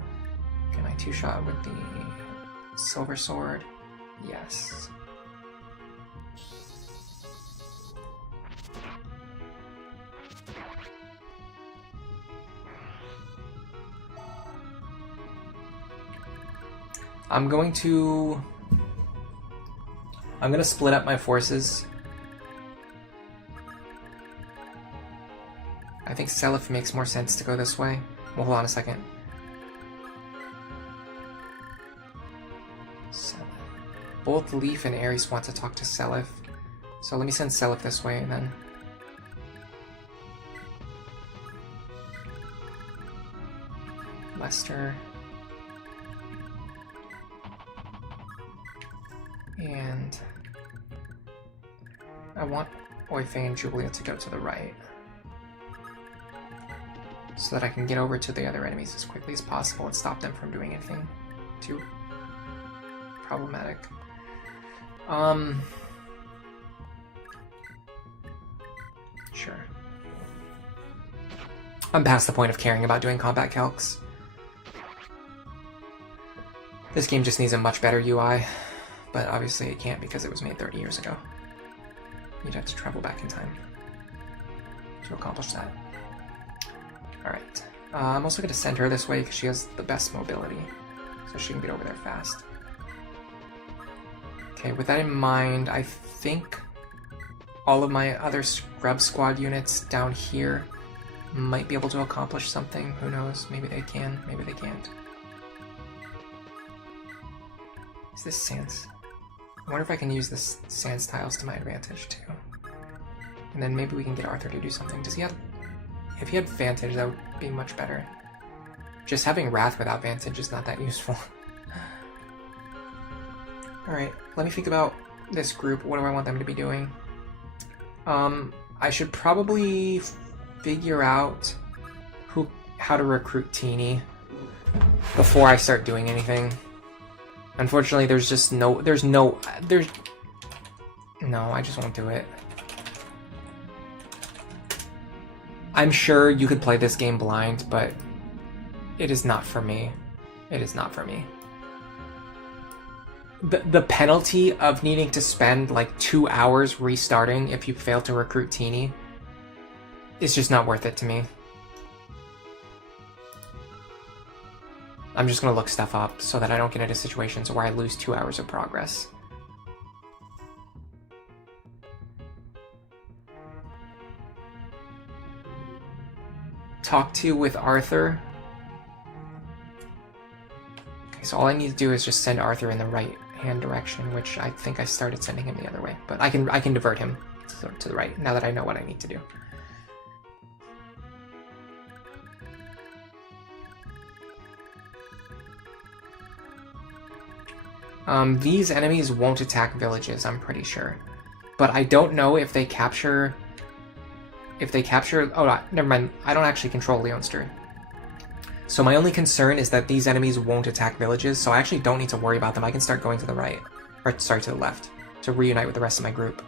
Can I two-shot with the silver sword? Yes. I'm going to split up my forces. I think Seliph makes more sense to go this way. Well, hold on a second. Seliph. Both Leaf and Ares want to talk to Seliph. So let me send Seliph this way then. Lester. And I want Oife and Julia to go to the right, so that I can get over to the other enemies as quickly as possible and stop them from doing anything too problematic. Sure. I'm past the point of caring about doing combat calcs. This game just needs a much better UI, but obviously it can't because it was made 30 years ago. You'd have to travel back in time to accomplish that. Alright. I'm also going to send her this way because she has the best mobility, so she can get over there fast. Okay, with that in mind, I think all of my other scrub squad units down here might be able to accomplish something. Who knows? Maybe they can, maybe they can't. Is this Sans? I wonder if I can use this Sans tiles to my advantage too. And then maybe we can get Arthur to do something. Does he have... If he had Vantage, that would be much better. Just having Wrath without Vantage is not that useful. Alright, let me think about this group. What do I want them to be doing? I should probably figure out how to recruit Teeny before I start doing anything. Unfortunately, there's just no... No, I just won't do it. I'm sure you could play this game blind, but it is not for me. It is not for me. the penalty of needing to spend like 2 hours restarting if you fail to recruit Teeny is just not worth it to me. I'm just gonna look stuff up so that I don't get into situations where I lose 2 hours of progress. Talk to with Arthur. Okay, so all I need to do is just send Arthur in the right hand direction, which I think I started sending him the other way, but I can divert him to the right now that I know what I need to do. These enemies won't attack villages, I'm pretty sure, but I don't know if they capture. Oh, never mind. I don't actually control Leonster. So my only concern is that these enemies won't attack villages, so I actually don't need to worry about them. I can start going to the right. Or, sorry, to the left. To reunite with the rest of my group.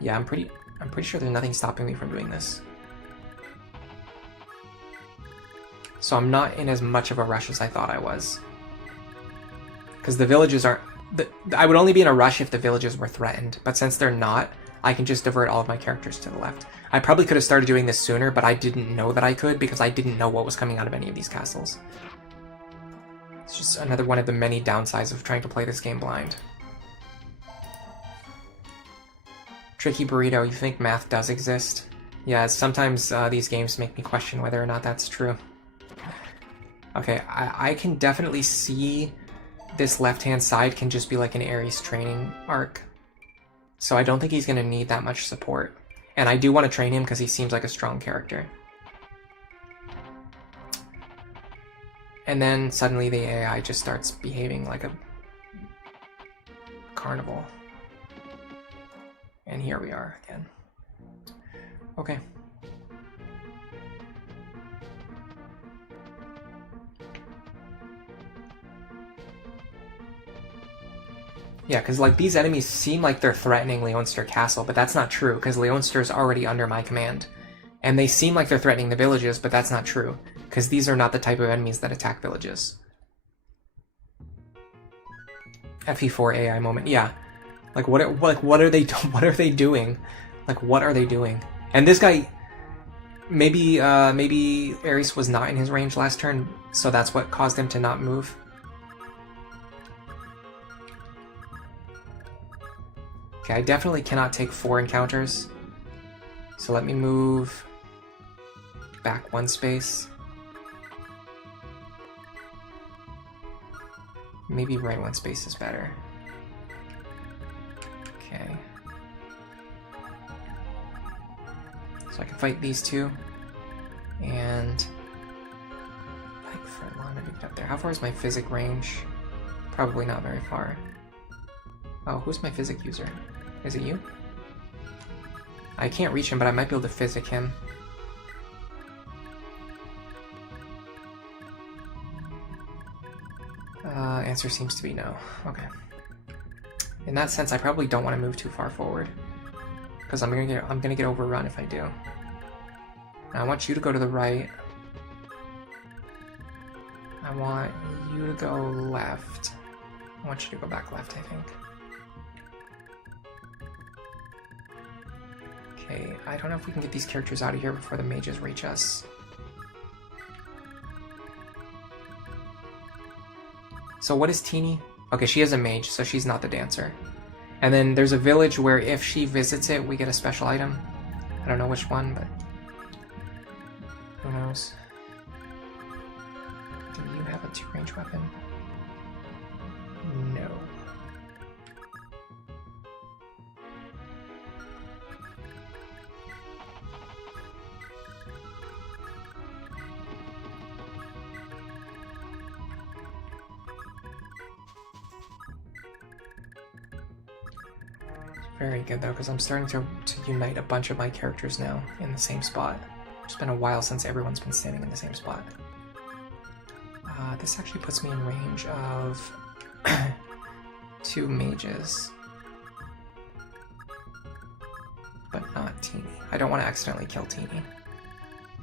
Yeah, I'm pretty sure there's nothing stopping me from doing this. So I'm not in as much of a rush as I thought I was. Because the villages aren't... I would only be in a rush if the villages were threatened, but since they're not, I can just divert all of my characters to the left. I probably could have started doing this sooner, but I didn't know that I could because I didn't know what was coming out of any of these castles. It's just another one of the many downsides of trying to play this game blind. Tricky Burrito, you think math does exist? Yeah, sometimes these games make me question whether or not that's true. Okay, I can definitely see this left-hand side can just be like an Ares training arc. So I don't think he's going to need that much support. And I do want to train him because he seems like a strong character. And then suddenly the AI just starts behaving like a carnival. And here we are again. Okay. Yeah, because like these enemies seem like they're threatening Leonster Castle, but that's not true, because Leonster is already under my command. And they seem like they're threatening the villages, but that's not true, because these are not the type of enemies that attack villages. FE4 AI moment, yeah. Like what are they doing? Like what are they doing? And this guy, maybe Ares was not in his range last turn, so that's what caused him to not move. Okay, I definitely cannot take 4 encounters. So let me move back 1 space. Maybe right 1 space is better. Okay. So I can fight these two. And like for Lana to get up there. How far is my physic range? Probably not very far. Oh, who's my physic user? Is it you? I can't reach him, but I might be able to physic him. Answer seems to be no. Okay. In that sense, I probably don't want to move too far forward, because I'm gonna get overrun if I do. Now, I want you to go to the right. I want you to go left. I want you to go back left, I think. Okay, I don't know if we can get these characters out of here before the mages reach us. So what is Teeny? Okay, she is a mage, so she's not the dancer. And then there's a village where if she visits it, we get a special item. I don't know which one, but who knows? Do you have a 2-range weapon? No. Very good though, because I'm starting to unite a bunch of my characters now in the same spot. It's been a while since everyone's been standing in the same spot. This actually puts me in range of 2 mages. But not Teeny. I don't want to accidentally kill Teeny.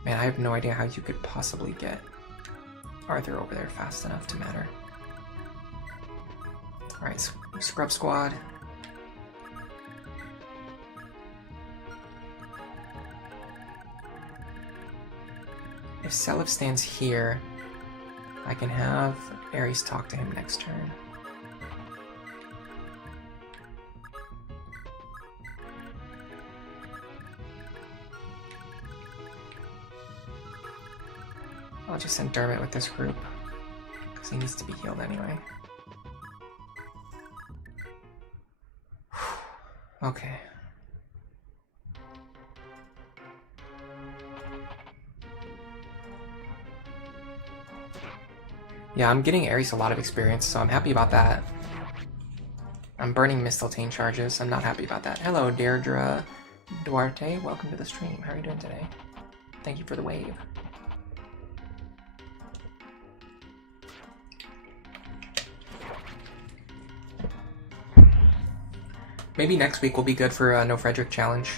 Man, I have no idea how you could possibly get Arthur over there fast enough to matter. Alright, Scrub Squad. If Seliph stands here, I can have Ares talk to him next turn. I'll just send Dermot with this group, because he needs to be healed anyway. Okay. Yeah, I'm getting Ares a lot of experience, so I'm happy about that. I'm burning Mistletoe charges. I'm not happy about that. Hello, Deirdre Duarte. Welcome to the stream. How are you doing today? Thank you for the wave. Maybe next week will be good for a No Frederick challenge.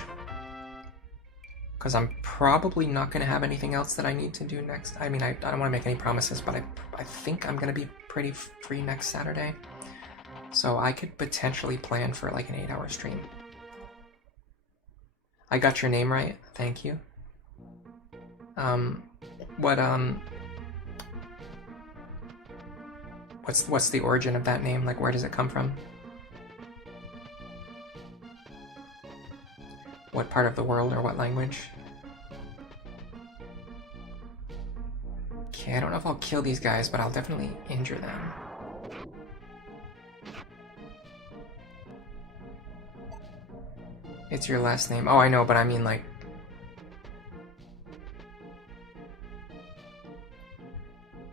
Because I'm probably not going to have anything else that I need to do next. I mean, I don't want to make any promises, but I think I'm going to be pretty free next Saturday. So I could potentially plan for like an 8-hour stream. I got your name right. Thank you. What's the origin of that name? Like, where does it come from? What part of the world or what language? Okay, I don't know if I'll kill these guys, but I'll definitely injure them. It's your last name. Oh, I know, but I mean like...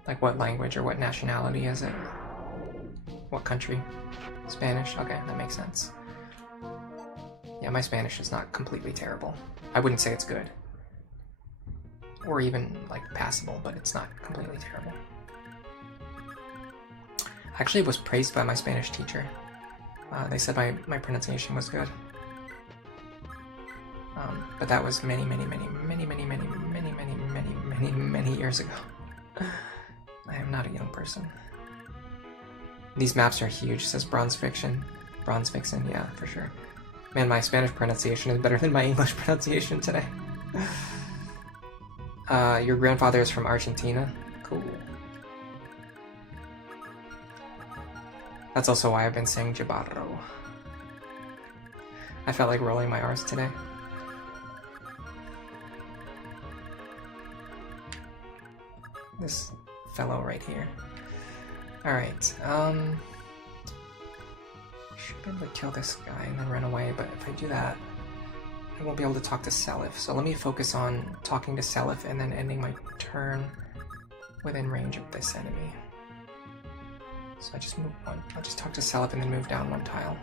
Like what language or what nationality is it? What country? Spanish? Okay, that makes sense. Yeah, my Spanish is not completely terrible. I wouldn't say it's good. Or even, like, passable, but it's not completely terrible. Actually, it was praised by my Spanish teacher. They said my pronunciation was good. But that was many years ago. I am not a young person. These maps are huge, says Bronze Fiction. Bronze Vixen, yeah, for sure. Man, my Spanish pronunciation is better than my English pronunciation today. Your grandfather is from Argentina? Cool. That's also why I've been saying Jibarro. I felt like rolling my R's today. This fellow right here. Alright, should be able to kill this guy and then run away, but if I do that, I won't be able to talk to Seliph. So let me focus on talking to Seliph and then ending my turn within range of this enemy. So I just move one. I'll just talk to Seliph and then move down one tile.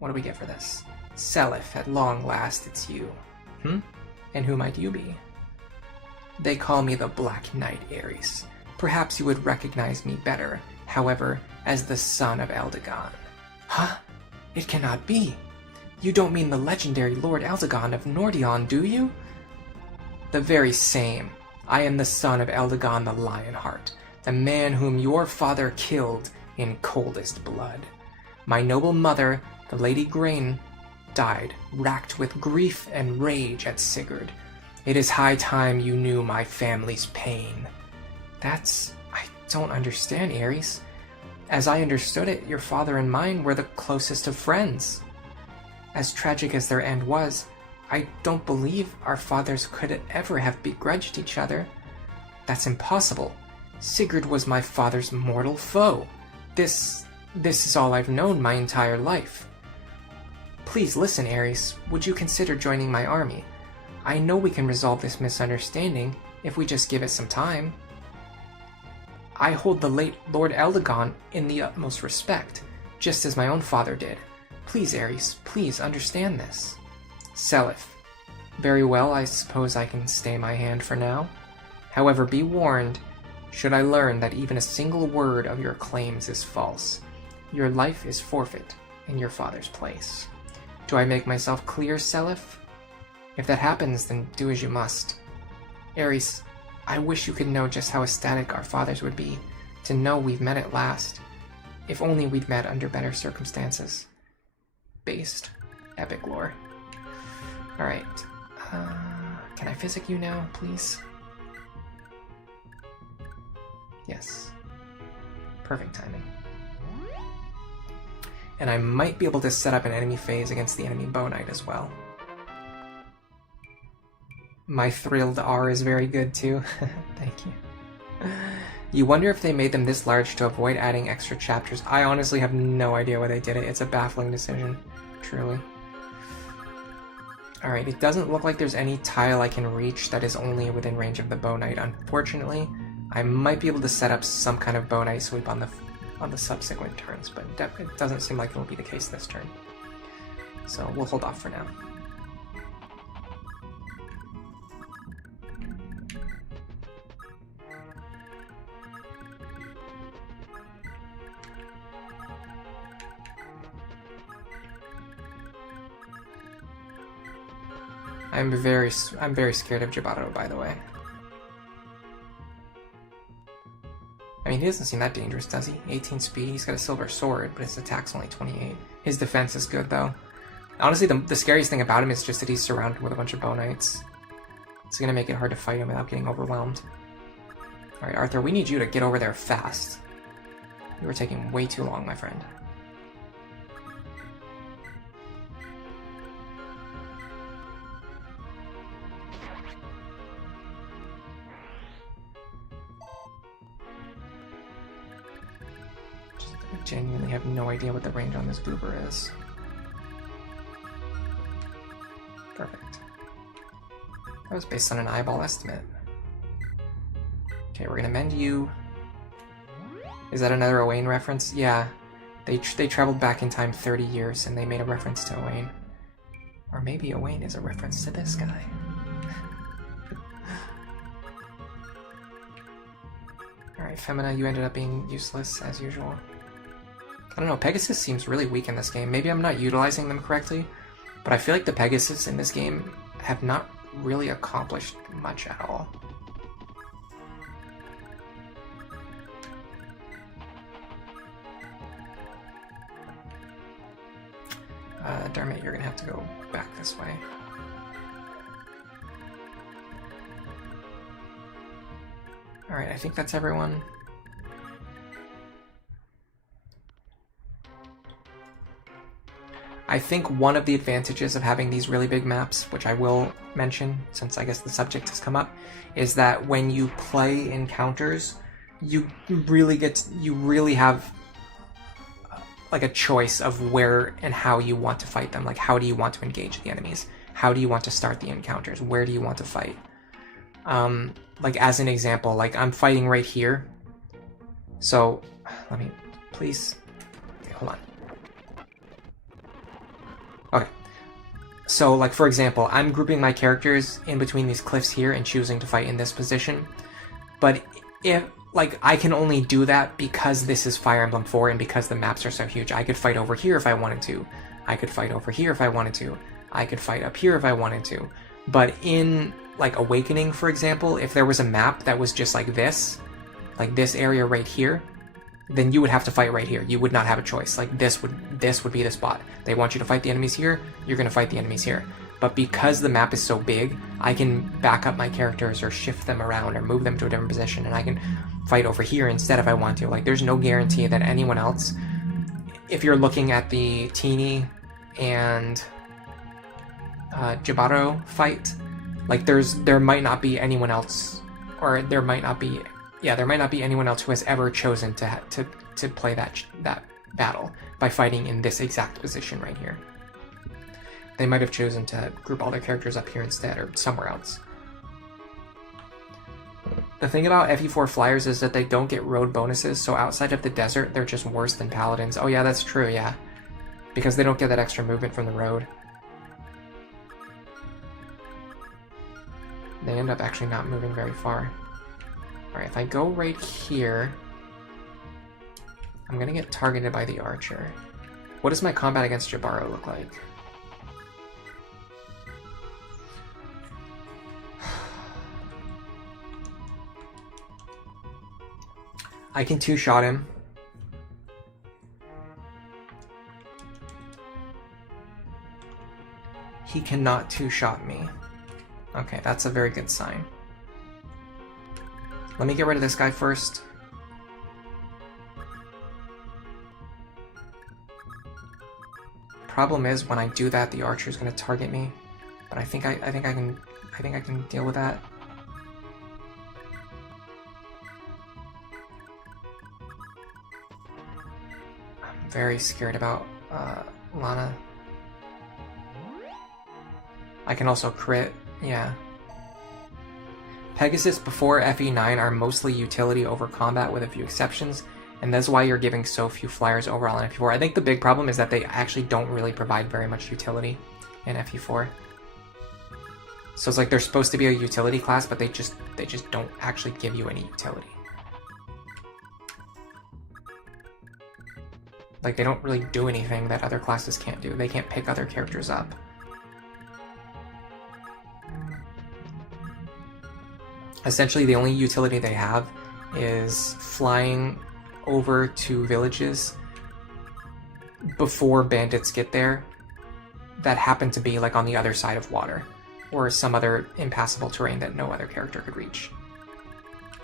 What do we get for this? Seliph, at long last, it's you. And who might you be? They call me the Black Knight, Ares. Perhaps you would recognize me better, however, as the son of Eldegon. Huh? It cannot be. You don't mean the legendary Lord Eldegon of Nordion, do you? The very same. I am the son of Eldegon the Lionheart, the man whom your father killed in coldest blood. My noble mother, the Lady Grain, died, racked with grief and rage at Sigurd. It is high time you knew my family's pain. I don't understand, Ares. As I understood it, your father and mine were the closest of friends. As tragic as their end was, I don't believe our fathers could ever have begrudged each other. That's impossible. Sigurd was my father's mortal foe. This is all I've known my entire life. Please listen, Ares. Would you consider joining my army? I know we can resolve this misunderstanding if we just give it some time. I hold the late Lord Eldegon in the utmost respect, just as my own father did. Please, Ares, please understand this. Seliph. Very well, I suppose I can stay my hand for now. However, be warned, should I learn that even a single word of your claims is false, your life is forfeit in your father's place. Do I make myself clear, Seliph? If that happens, then do as you must. Ares, I wish you could know just how ecstatic our fathers would be to know we've met at last. If only we'd met under better circumstances. Based. Epic lore. Alright. Can I physic you now, please? Yes. Perfect timing. And I might be able to set up an enemy phase against the enemy Bow Knight as well. My thrilled R is very good too. Thank you. You wonder if they made them this large to avoid adding extra chapters. I honestly have no idea why they did it. It's a baffling decision, truly. Alright, it doesn't look like there's any tile I can reach that is only within range of the Bow Knight, unfortunately. I might be able to set up some kind of Bow Knight sweep on the subsequent turns, but it doesn't seem like it'll be the case this turn. So we'll hold off for now. I'm very scared of Jibaro, by the way. I mean, he doesn't seem that dangerous, does he? 18 speed, he's got a silver sword, but his attack's only 28. His defense is good, though. Honestly, the scariest thing about him is just that he's surrounded with a bunch of Bow Knights. It's gonna make it hard to fight him without getting overwhelmed. Alright, Arthur, we need you to get over there fast. You were taking way too long, my friend. I genuinely have no idea what the range on this goober is. Perfect. That was based on an eyeball estimate. Okay, we're gonna mend you. Is that another Owain reference? Yeah. They traveled back in time 30 years and they made a reference to Owain. Or maybe Owain is a reference to this guy. Alright, Femina, you ended up being useless as usual. I don't know, Pegasus seems really weak in this game. Maybe I'm not utilizing them correctly, but I feel like the Pegasus in this game have not really accomplished much at all. Dermot, you're gonna have to go back this way. Alright, I think that's everyone. I think one of the advantages of having these really big maps, which I will mention since I guess the subject has come up, is that when you play encounters, you really have like a choice of where and how you want to fight them. Like, how do you want to engage the enemies? How do you want to start the encounters? Where do you want to fight? Like, as an example, like, I'm fighting right here. So, let me, please, okay, hold on. Okay. So, like, for example, I'm grouping my characters in between these cliffs here and choosing to fight in this position. But if, like, I can only do that because this is Fire Emblem 4 and because the maps are so huge. I could fight over here if I wanted to. I could fight over here if I wanted to. I could fight up here if I wanted to. But in, like, Awakening, for example, if there was a map that was just like this area right here, then you would have to fight right here. You would not have a choice. Like, this would be the spot. They want you to fight the enemies here, you're gonna fight the enemies here. But because the map is so big, I can back up my characters or shift them around or move them to a different position, and I can fight over here instead if I want to. Like, there's no guarantee that anyone else, if you're looking at the Teeny and Jibaro fight, like, there might not be anyone else, or there might not be anyone else who has ever chosen to play that battle by fighting in this exact position right here. They might have chosen to group all their characters up here instead, or somewhere else. The thing about FE4 flyers is that they don't get road bonuses, so outside of the desert, they're just worse than paladins. Oh yeah, that's true, yeah. Because they don't get that extra movement from the road. They end up actually not moving very far. Alright, if I go right here, I'm gonna get targeted by the archer. What does my combat against Jibaro look like? I can two-shot him. He cannot two-shot me. Okay, that's a very good sign. Let me get rid of this guy first. Problem is, when I do that, the archer is going to target me. But I think I can deal with that. I'm very scared about Lana. I can also crit, yeah. Pegasus before FE9 are mostly utility over combat with a few exceptions, and that's why you're giving so few flyers overall in FE4. I think the big problem is that they actually don't really provide very much utility in FE4. So it's like they're supposed to be a utility class, but they just don't actually give you any utility. Like, they don't really do anything that other classes can't do. They can't pick other characters up. Essentially, the only utility they have is flying over to villages before bandits get there that happen to be like on the other side of water or some other impassable terrain that no other character could reach.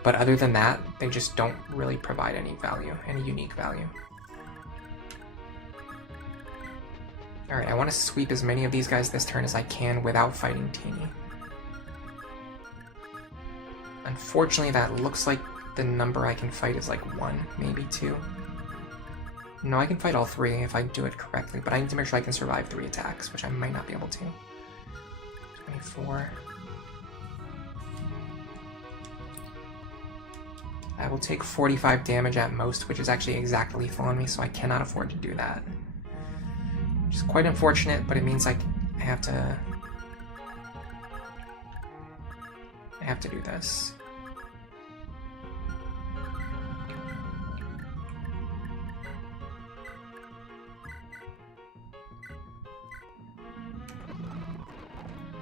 But other than that, they just don't really provide any value, any unique value. Alright, I want to sweep as many of these guys this turn as I can without fighting Teeny. Unfortunately, that looks like the number I can fight is like 1, maybe 2. No, I can fight all 3 if I do it correctly, but I need to make sure I can survive 3 attacks, which I might not be able to. 24. I will take 45 damage at most, which is actually exactly lethal on me, so I cannot afford to do that. Which is quite unfortunate, but it means like I have to do this.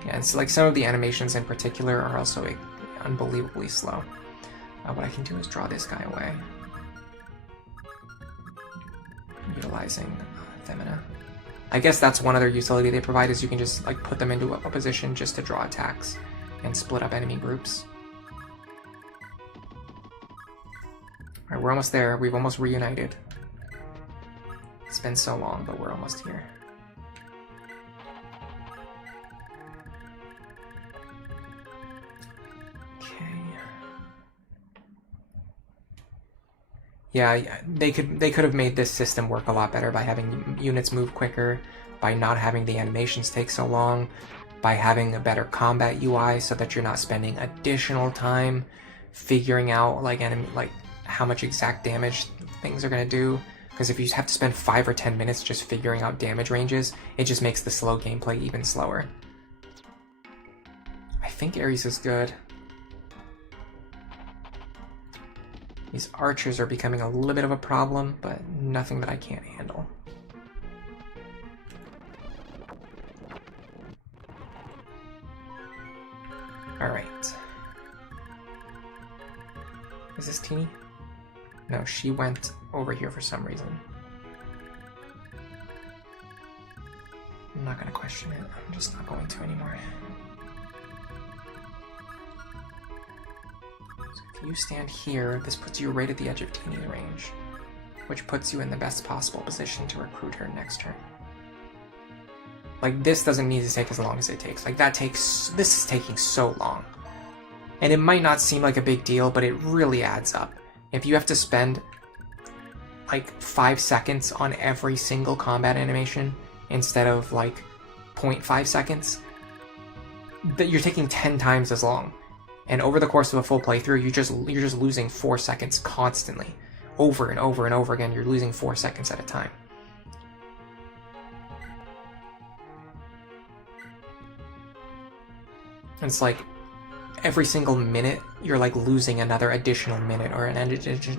Yeah, it's like some of the animations in particular are also like, unbelievably slow. What I can do is draw this guy away, utilizing Femina. I guess that's one other utility they provide, is you can just like put them into a position just to draw attacks and split up enemy groups. Alright, we're almost there. We've almost reunited. It's been so long, but we're almost here. Okay. Yeah, they could have made this system work a lot better by having units move quicker, by not having the animations take so long, by having a better combat UI so that you're not spending additional time figuring out like how much exact damage things are going to do. Because if you have to spend 5 or 10 minutes just figuring out damage ranges, it just makes the slow gameplay even slower. I think Ares is good. These archers are becoming a little bit of a problem, but nothing that I can't handle. Alright. Is this Teeny? No, she went over here for some reason. I'm not going to question it. I'm just not going to anymore. So if you stand here, this puts you right at the edge of Teeny's range, which puts you in the best possible position to recruit her next turn. Like, this doesn't need to take as long as it takes. Like, this is taking so long. And it might not seem like a big deal, but it really adds up. If you have to spend like 5 seconds on every single combat animation instead of like 0.5 seconds, that you're taking 10 times as long. And over the course of a full playthrough, you're just losing 4 seconds constantly. Over and over and over again, you're losing 4 seconds at a time. And it's like every single minute, you're like losing another additional minute or an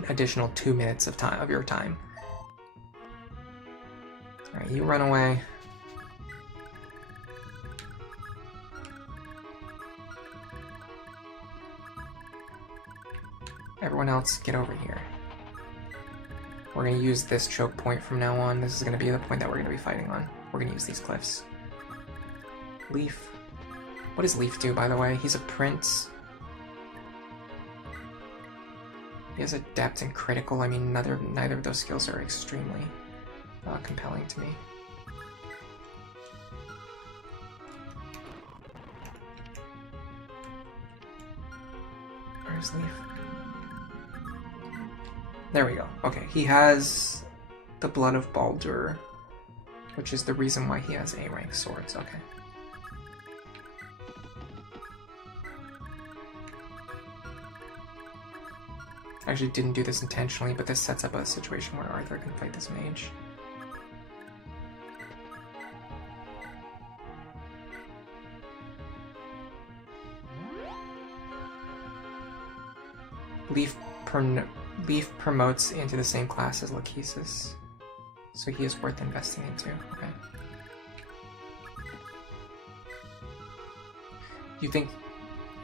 additional 2 minutes of your time. Alright, you run away. Everyone else, get over here. We're going to use this choke point from now on. This is going to be the point that we're going to be fighting on. We're going to use these cliffs. Leaf. What does Leaf do, by the way? He's a prince. He has Adept and Critical. I mean, neither of those skills are extremely compelling to me. Where's Leaf? There we go. Okay, he has the Blood of Baldur, which is the reason why he has A-rank swords. Okay. I actually didn't do this intentionally, but this sets up a situation where Arthur can fight this mage. Leaf promotes into the same class as Lachesis, so he is worth investing into. Okay. You think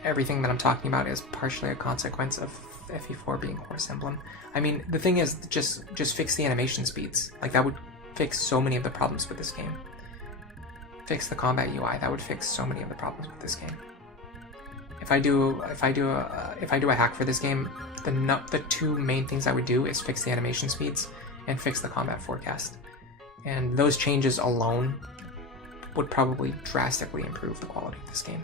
everything that I'm talking about is partially a consequence of FE4 being Horse Emblem? I mean, the thing is, just fix the animation speeds. Like, that would fix so many of the problems with this game. Fix the combat UI. That would fix so many of the problems with this game. If I do a hack for this game, the two main things I would do is fix the animation speeds and fix the combat forecast. And those changes alone would probably drastically improve the quality of this game.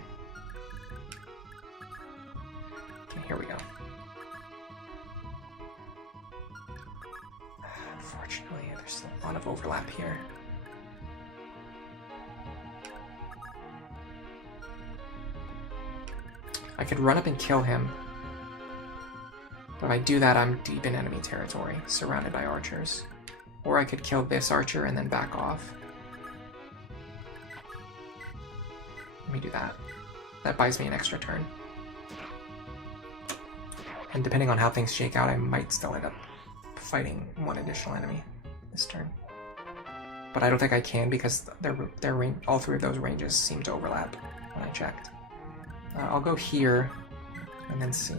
Okay, here we go. Unfortunately, there's a lot of overlap here. I could run up and kill him, but if I do that, I'm deep in enemy territory, surrounded by archers. Or I could kill this archer and then back off. Let me do that. That buys me an extra turn. And depending on how things shake out, I might still end up fighting one additional enemy this turn. But I don't think I can because all three of those ranges seem to overlap when I checked. I'll go here and then see.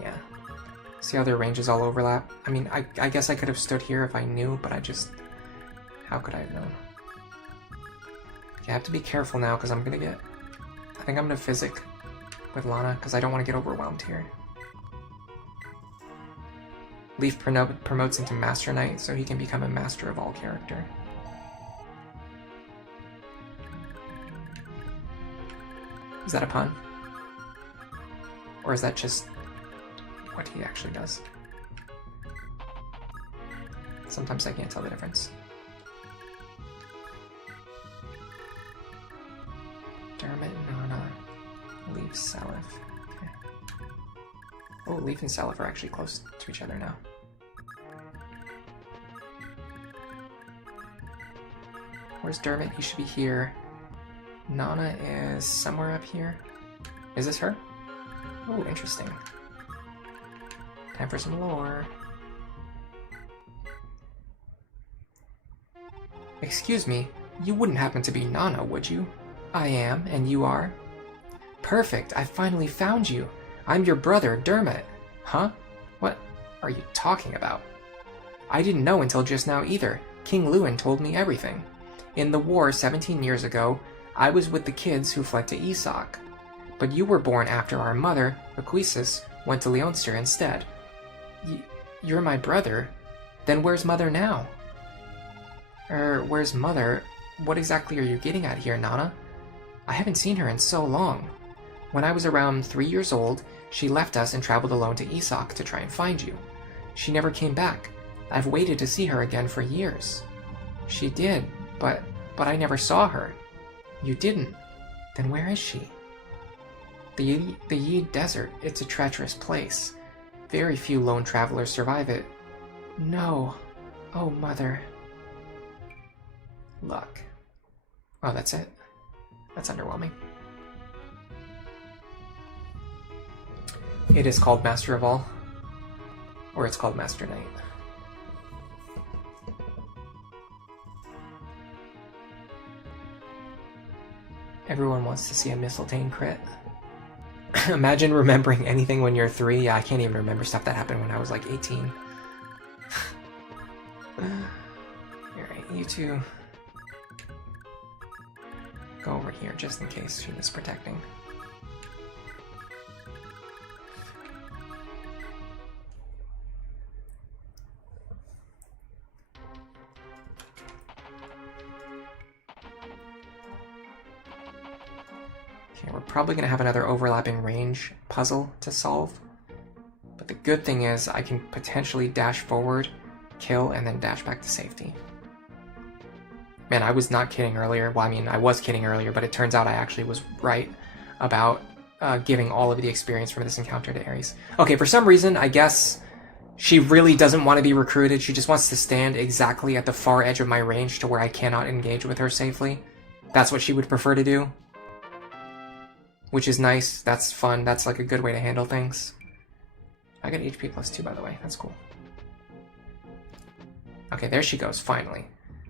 Yeah. See how their ranges all overlap? I mean, I guess I could have stood here if I knew, but how could I have known? Okay, I have to be careful now because I think I'm gonna physic with Lana because I don't want to get overwhelmed here. Leaf promotes into Master Knight so he can become a master of all character. Is that a pun? Or is that just what he actually does? Sometimes I can't tell the difference. Dermot, Nana, Leaf, Salif. Okay. Oh, Leaf and Salif are actually close to each other now. Where's Dermot? He should be here. Nana is somewhere up here. Is this her? Oh, interesting. Time for some lore. Excuse me, you wouldn't happen to be Nana, would you? I am, and you are? Perfect, I finally found you. I'm your brother, Dermot. Huh? What are you talking about? I didn't know until just now either. King Lewin told me everything. In the war 17 years ago, I was with the kids who fled to Isak. But you were born after our mother, Lachesis, went to Leonster instead. You're my brother? Then where's Mother now? Where's Mother? What exactly are you getting at here, Nana? I haven't seen her in so long. When I was around 3 years old, she left us and traveled alone to Isak to try and find you. She never came back. I've waited to see her again for years. She did, but I never saw her. You didn't? Then where is she? The Yid Desert, it's a treacherous place. Very few lone travelers survive it. No. Oh, Mother. Luck. Oh, that's it? That's underwhelming. It is called Master of All. Or it's called Master Knight. Everyone wants to see a Mistletoe crit. Imagine remembering anything when you're 3. Yeah, I can't even remember stuff that happened when I was like 18. Alright, you two go over here just in case she needs protecting. Okay, we're probably going to have another overlapping range puzzle to solve. But the good thing is I can potentially dash forward, kill, and then dash back to safety. Man, I was not kidding earlier. Well, I mean, I was kidding earlier, but it turns out I actually was right about giving all of the experience from this encounter to Ares. Okay, for some reason, I guess she really doesn't want to be recruited. She just wants to stand exactly at the far edge of my range to where I cannot engage with her safely. That's what she would prefer to do. Which is nice. That's fun. That's like a good way to handle things. I got HP +2, by the way. That's cool. Okay, there she goes, finally.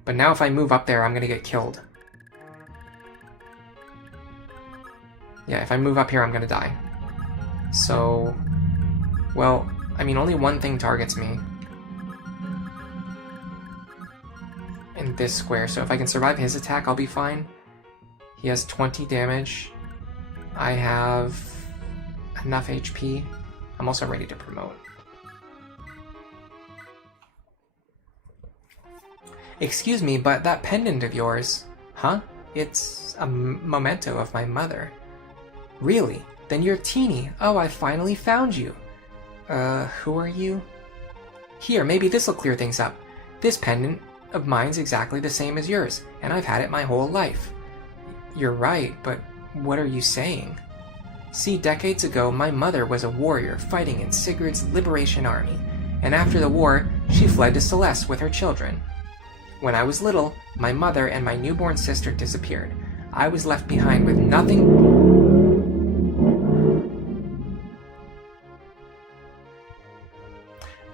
But now if I move up there, I'm gonna get killed. Yeah, if I move up here, I'm gonna die. So... well, I mean, only one thing targets me. In this square, so if I can survive his attack, I'll be fine. He has 20 damage. I have enough HP. I'm also ready to promote. Excuse me, but that pendant of yours... Huh? It's a memento of my mother. Really? Then you're Teeny. Oh, I finally found you. Who are you? Here, maybe this'll clear things up. This pendant of mine's exactly the same as yours, and I've had it my whole life. You're right, but what are you saying? See, decades ago, my mother was a warrior fighting in Sigurd's Liberation Army, and after the war, she fled to Celeste with her children. When I was little, my mother and my newborn sister disappeared. I was left behind with nothing...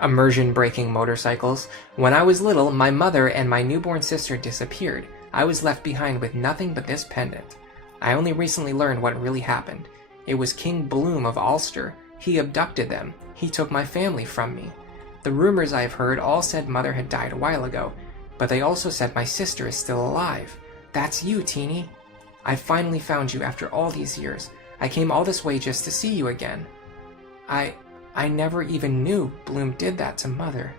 Immersion-breaking motorcycles. When I was little, my mother and my newborn sister disappeared. I was left behind with nothing but this pendant. I only recently learned what really happened. It was King Bloom of Ulster. He abducted them. He took my family from me. The rumors I've heard all said Mother had died a while ago, but they also said my sister is still alive. That's you, Teeny. I finally found you after all these years. I came all this way just to see you again. I never even knew Bloom did that to Mother.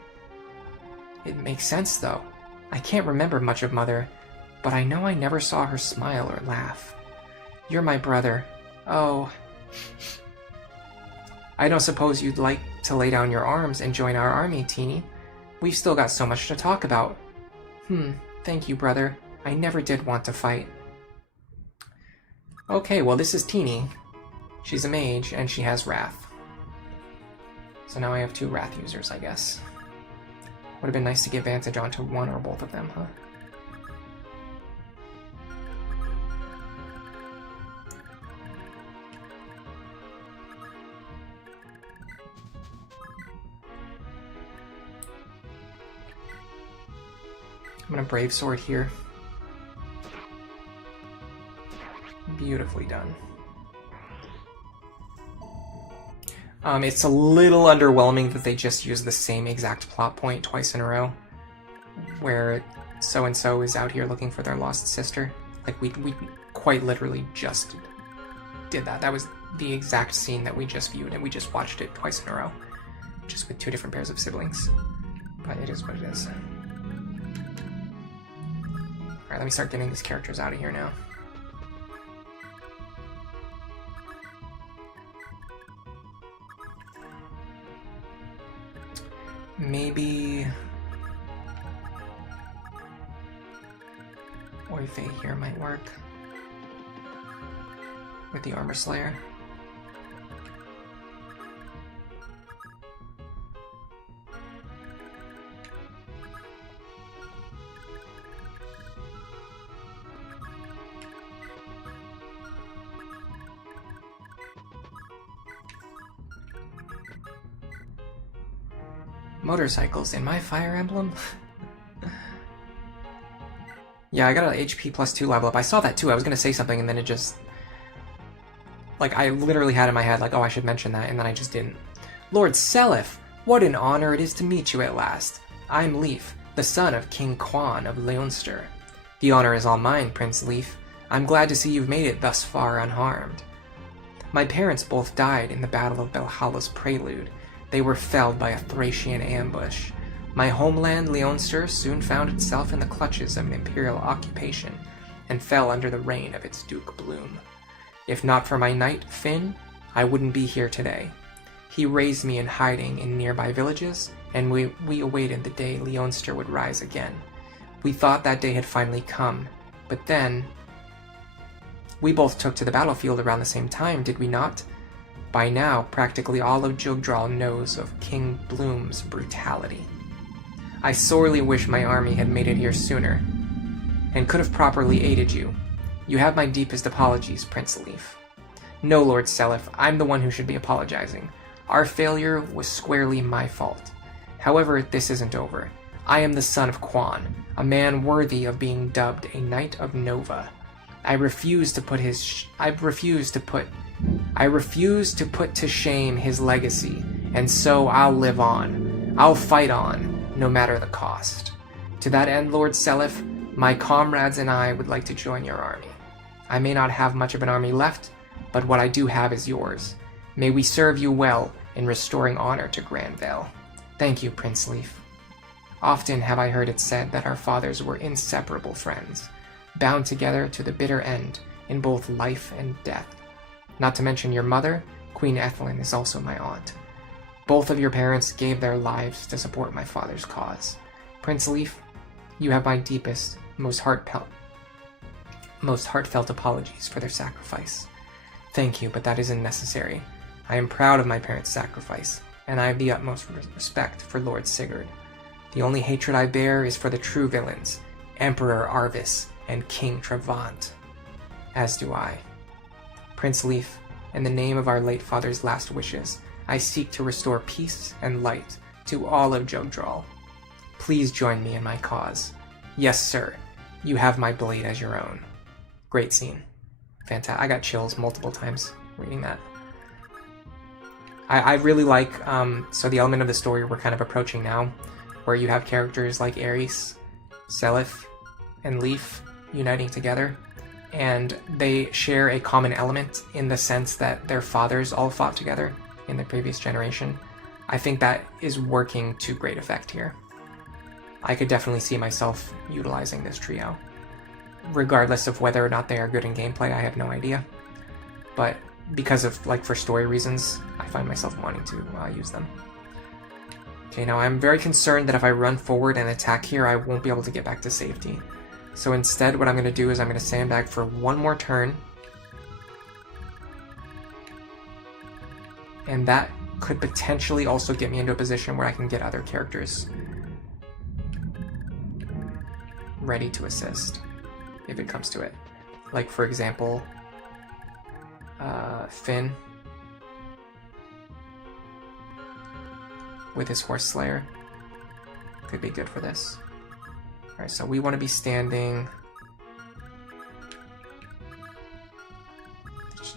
It makes sense, though. I can't remember much of Mother, but I know I never saw her smile or laugh. You're my brother. Oh. I don't suppose you'd like to lay down your arms and join our army, Teeny. We've still got so much to talk about. Thank you, brother. I never did want to fight. Okay, well this is Teeny. She's a mage, and she has Wrath. So now I have 2 Wrath users, I guess. Would have been nice to get Vantage onto one or both of them, huh? I'm gonna Brave Sword here. Beautifully done. It's a little underwhelming that they just use the same exact plot point twice in a row, where so-and-so is out here looking for their lost sister. Like, we quite literally just did that. That was the exact scene that we just viewed, and we just watched it twice in a row, just with 2 different pairs of siblings. But it is what it is. Alright, let me start getting these characters out of here now. Maybe... Orphe here might work. With the Armor Slayer. Motorcycles in my Fire Emblem? Yeah, I got an HP +2 level up. I saw that too. I was gonna say something and then it just... Like, I literally had in my head, like, oh, I should mention that, and then I just didn't. Lord Seliph, what an honor it is to meet you at last. I'm Leif, the son of King Quan of Leonster. The honor is all mine, Prince Leif. I'm glad to see you've made it thus far unharmed. My parents both died in the Battle of Valhalla's Prelude. They were felled by a Thracian ambush. My homeland, Leonster, soon found itself in the clutches of an imperial occupation, and fell under the reign of its Duke Bloom. If not for my knight, Finn, I wouldn't be here today. He raised me in hiding in nearby villages, and we awaited the day Leonster would rise again. We thought that day had finally come, but then... We both took to the battlefield around the same time, did we not? By now, practically all of Jugdral knows of King Bloom's brutality. I sorely wish my army had made it here sooner, and could have properly aided you. You have my deepest apologies, Prince Leif. No, Lord Seliph, I'm the one who should be apologizing. Our failure was squarely my fault. However, this isn't over. I am the son of Quan, a man worthy of being dubbed a Knight of Nova. I refuse to put to shame his legacy, and so I'll live on. I'll fight on, no matter the cost. To that end, Lord Seliph, my comrades and I would like to join your army. I may not have much of an army left, but what I do have is yours. May we serve you well in restoring honor to Grandvale. Thank you, Prince Leif. Often have I heard it said that our fathers were inseparable friends, bound together to the bitter end in both life and death. Not to mention your mother, Queen Ethelyn, is also my aunt. Both of your parents gave their lives to support my father's cause. Prince Leif, you have my deepest, most heartfelt apologies for their sacrifice. Thank you, but that isn't necessary. I am proud of my parents' sacrifice, and I have the utmost respect for Lord Sigurd. The only hatred I bear is for the true villains, Emperor Arvis and King Travant. As do I. Prince Leif, in the name of our late father's last wishes, I seek to restore peace and light to all of Jugdral. Please join me in my cause. Yes, sir. You have my blade as your own. Great scene. Fantastic. I got chills multiple times reading that. I really like, so the element of the story we're kind of approaching now, where you have characters like Aerys, Seliph, and Leif uniting together, and they share a common element in the sense that their fathers all fought together in the previous generation. I think that is working to great effect here. I could definitely see myself utilizing this trio. Regardless of whether or not they are good in gameplay, I have no idea. But because of, like, for story reasons, I find myself wanting to use them. Okay, now I'm very concerned that if I run forward and attack here, I won't be able to get back to safety. So instead, what I'm going to do is I'm going to sandbag for one more turn. And that could potentially also get me into a position where I can get other characters ready to assist, if it comes to it. Like, for example, Finn with his Horse Slayer could be good for this. Alright, so we want to be standing...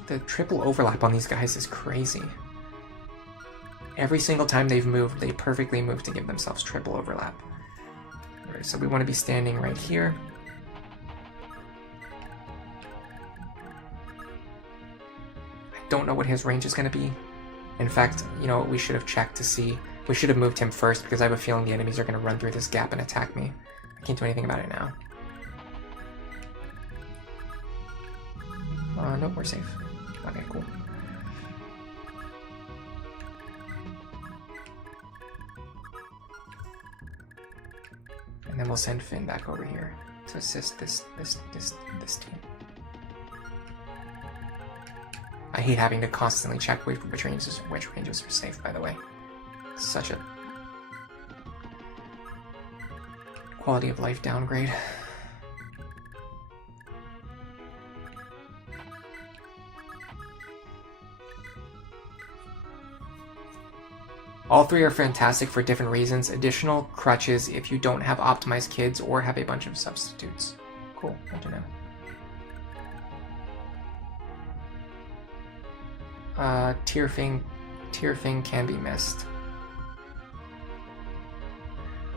The triple overlap on these guys is crazy. Every single time they've moved, they perfectly move to give themselves triple overlap. Alright, so we want to be standing right here. I don't know what his range is going to be. In fact, you know what, we should have checked to see. We should have moved him first, because I have a feeling the enemies are going to run through this gap and attack me. I can't do anything about it now. Nope, we're safe. Okay, cool. And then we'll send Finn back over here to assist this team. I hate having to constantly check which ranges are safe, by the way. It's such a quality of life downgrade. All three are fantastic for different reasons. Additional crutches if you don't have optimized kids or have a bunch of substitutes. Cool, good to know. Tearfing can be missed.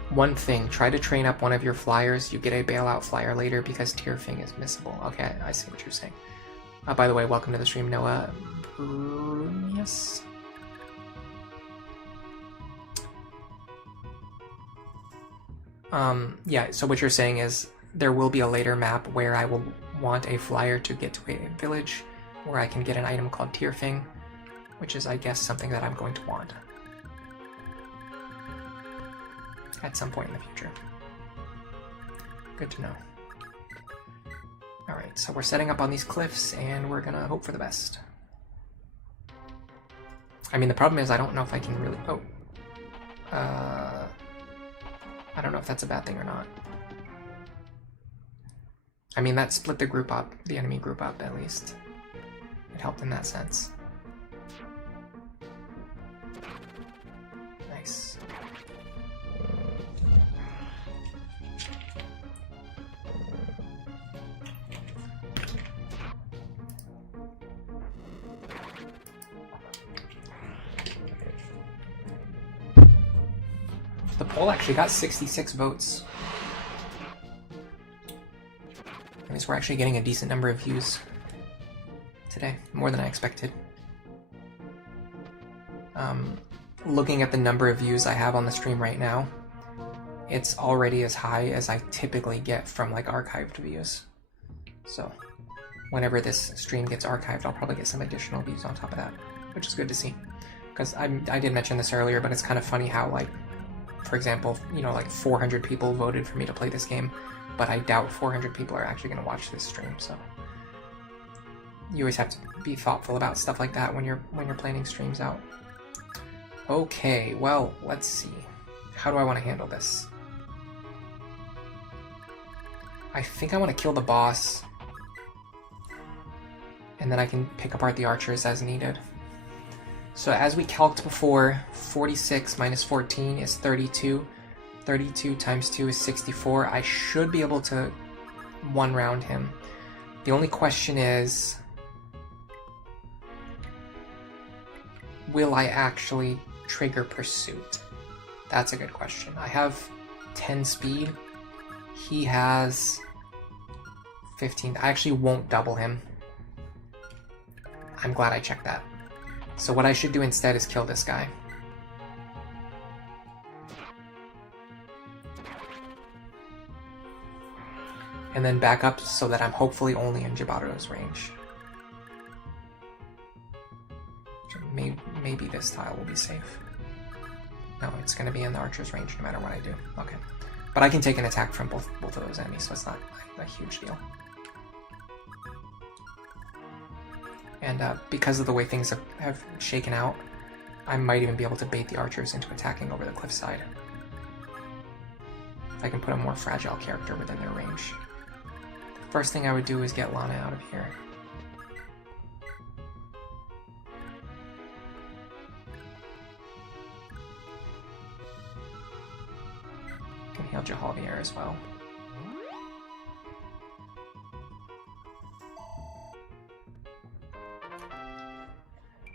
One thing, try to train up one of your flyers. You get a bailout flyer later because Tearfing is missable. Okay, I see what you're saying. By the way, welcome to the stream, Noah. Yes. Yeah, so what you're saying is there will be a later map where I will want a flyer to get to a village where I can get an item called Tearfing, which is, I guess, something that I'm going to want at some point in the future. Good to know. Alright, so we're setting up on these cliffs, and we're gonna hope for the best. I mean, the problem is I don't know if I can really... Oh. I don't know if that's a bad thing or not. I mean, that split the group up, the enemy group up, at least. It helped in that sense. Nice. The poll actually got 66 votes. That means we're actually getting a decent number of views today, more than I expected. Looking at the number of views I have on the stream right now, it's already as high as I typically get from like archived views. So whenever this stream gets archived, I'll probably get some additional views on top of that, which is good to see. Because I did mention this earlier, but it's kind of funny how, like, for example, you know, like 400 people voted for me to play this game, but I doubt 400 people are actually going to watch this stream. So you always have to be thoughtful about stuff like that when you're planning streams out. Okay, well, let's see. How do I want to handle this? I think I want to kill the boss, and then I can pick apart the archers as needed. So as we calced before, 46 minus 14 is 32. 32 times 2 is 64. I should be able to one-round him. The only question is, will I actually trigger pursuit? That's a good question. I have 10 speed. He has 15. I actually won't double him. I'm glad I checked that. So what I should do instead is kill this guy. And then back up so that I'm hopefully only in Jibaro's range. So maybe this tile will be safe. No, it's going to be in the archer's range no matter what I do. Okay. But I can take an attack from both of those enemies, so it's not a huge deal. And because of the way things have shaken out, I might even be able to bait the archers into attacking over the cliffside. If I can put a more fragile character within their range. The first thing I would do is get Lana out of here. Can heal Jahalvier as well.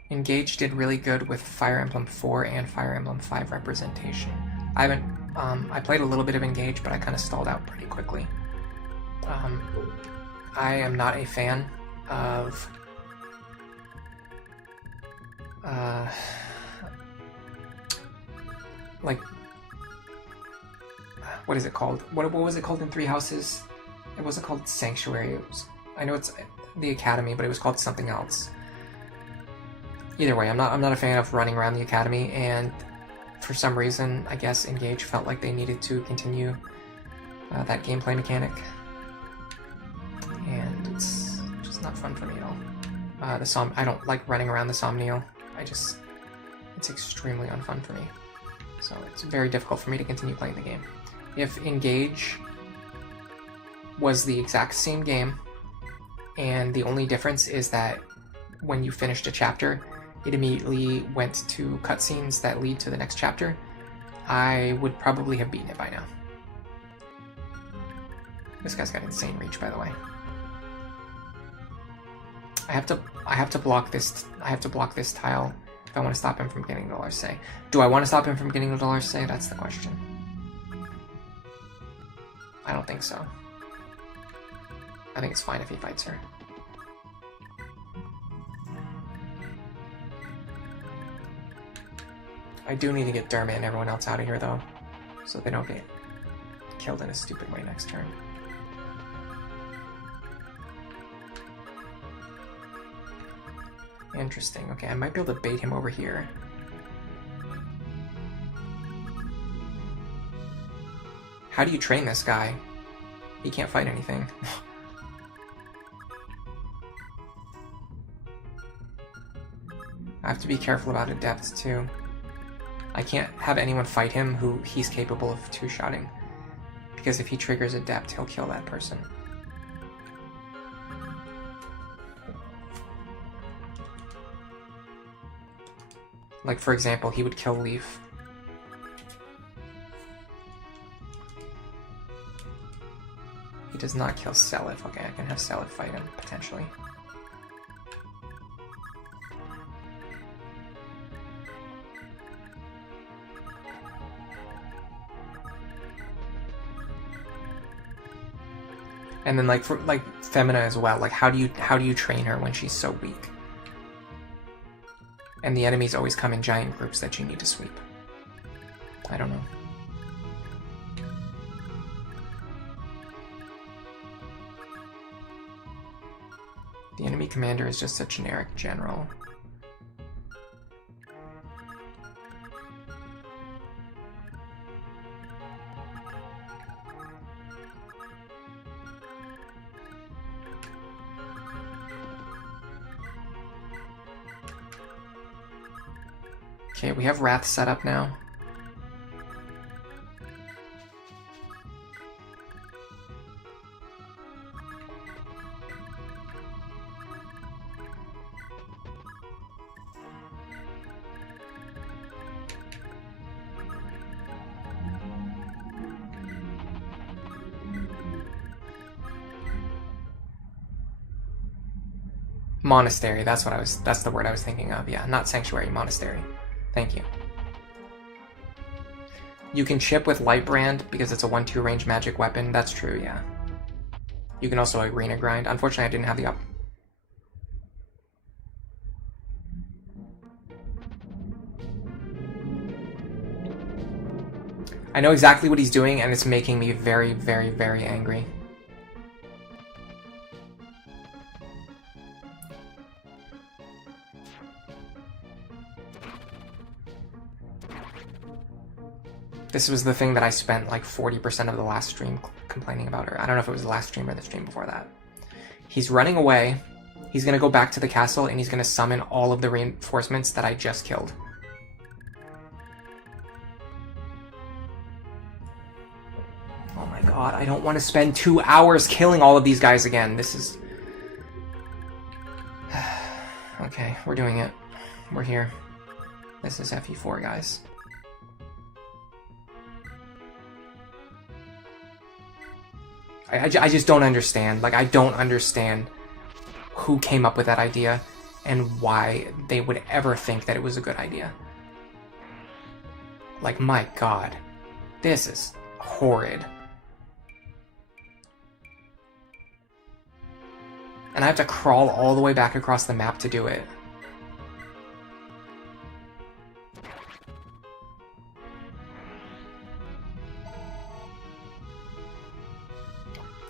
Engage did really good with Fire Emblem 4 and Fire Emblem 5 representation. I haven't, I played a little bit of Engage, but I kind of stalled out pretty quickly. I am not a fan of like, what is it called? What was it called in Three Houses? It wasn't called Sanctuary. It was, I know it's the Academy, but it was called something else. Either way, I'm not a fan of running around the academy, and for some reason, I guess Engage felt like they needed to continue that gameplay mechanic, and it's just not fun for me at all. I don't like running around the Somnio. It's extremely unfun for me, so it's very difficult for me to continue playing the game. If Engage was the exact same game, and the only difference is that when you finished a chapter, it immediately went to cutscenes that lead to the next chapter, I would probably have beaten it by now. This guy's got insane reach, by the way. I have to block this tile if I want to stop him from getting the Larcey. Do I want to stop him from getting the Larcey? That's the question. I don't think so. I think it's fine if he fights her. I do need to get Dermot and everyone else out of here though, so they don't get killed in a stupid way next turn. Interesting. Okay, I might be able to bait him over here. How do you train this guy? He can't fight anything. I have to be careful about Adept too. I can't have anyone fight him who he's capable of two-shotting, because if he triggers Adept, he'll kill that person. Like, for example, he would kill Leaf. He does not kill Seliph. Okay, I can have Seliph fight him, potentially. And then, like, for Femina as well, like, how do you train her when she's so weak? And the enemies always come in giant groups that you need to sweep. I don't know. The enemy commander is just a generic general. Okay, we have Wrath set up now. Monastery, that's the word I was thinking of. Yeah, not Sanctuary, Monastery. Thank you. You can chip with Lightbrand because it's a 1/2 range magic weapon. That's true, yeah. You can also arena grind. Unfortunately, I didn't have the I know exactly what he's doing, and it's making me very, very, very angry. This was the thing that I spent like 40% of the last stream complaining about her. I don't know if it was the last stream or the stream before that. He's running away. He's going to go back to the castle, and he's going to summon all of the reinforcements that I just killed. Oh my god, I don't want to spend 2 hours killing all of these guys again. This is... Okay, we're doing it. We're here. This is FE4, guys. I just don't understand. Like, I don't understand who came up with that idea and why they would ever think that it was a good idea. Like, my god. This is horrid. And I have to crawl all the way back across the map to do it.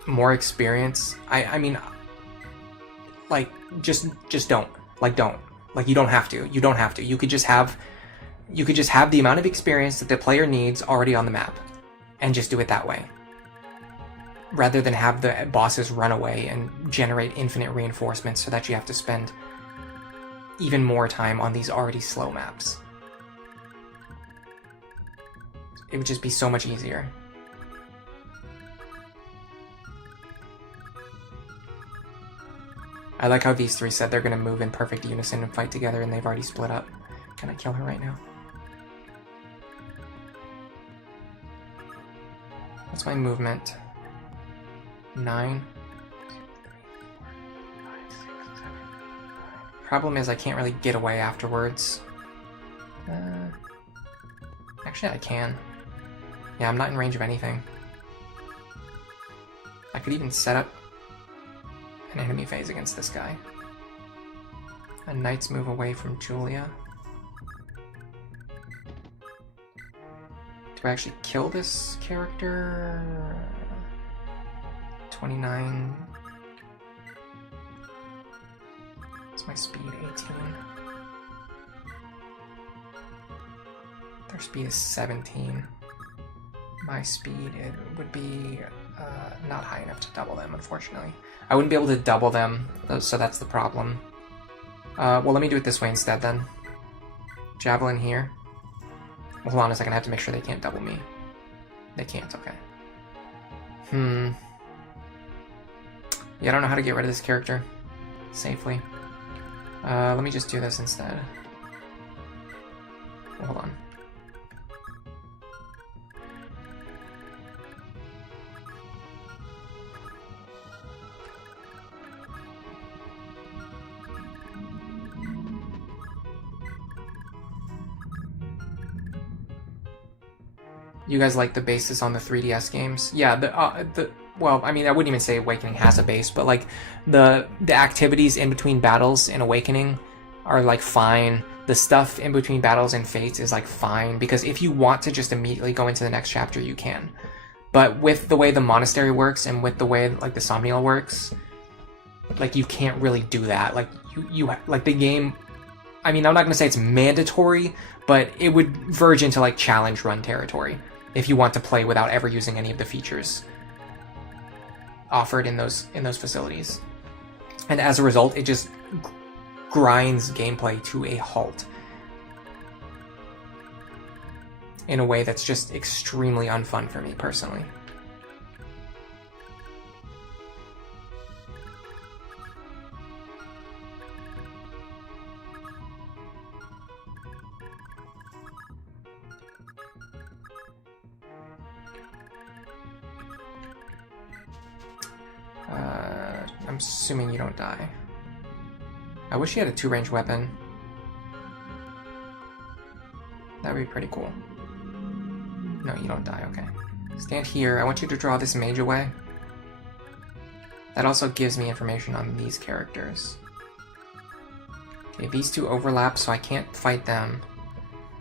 More experience. I mean, like, just don't. Like, don't. Like, you don't have to. You don't have to. You could just have the amount of experience that the player needs already on the map, and just do it that way, rather than have the bosses run away and generate infinite reinforcements so that you have to spend even more time on these already slow maps. It would just be so much easier. I like how these three said they're going to move in perfect unison and fight together, and they've already split up. Can I kill her right now? What's my movement? 9, 2, 3, 4, 5, 6, 7, Problem is I can't really get away afterwards. Actually, I can. Yeah, I'm not in range of anything. I could even set up an enemy phase against this guy. A knight's move away from Julia. Do I actually kill this character? 29. What's my speed? 18. Their speed is 17. My speed, it would be not high enough to double them, unfortunately. I wouldn't be able to double them, so that's the problem. Well, let me do it this way instead, then. Javelin here. Well, hold on a second, I have to make sure they can't double me. They can't, okay. Yeah, I don't know how to get rid of this character safely. Let me just do this instead. Well, hold on. You guys like the bases on the 3DS games? Yeah, well, I mean, I wouldn't even say Awakening has a base, but like the activities in between battles in Awakening are like fine. The stuff in between battles in Fates is like fine, because if you want to just immediately go into the next chapter, you can. But with the way the monastery works and with the way like the Somniel works, like you can't really do that. Like you like the game. I mean, I'm not gonna say it's mandatory, but it would verge into like challenge run territory if you want to play without ever using any of the features offered in those facilities. And as a result, it just grinds gameplay to a halt in a way that's just extremely unfun for me personally. I'm assuming you don't die. I wish you had a 2-range weapon. That would be pretty cool. No, you don't die, okay. Stand here. I want you to draw this mage away. That also gives me information on these characters. Okay, these two overlap, so I can't fight them.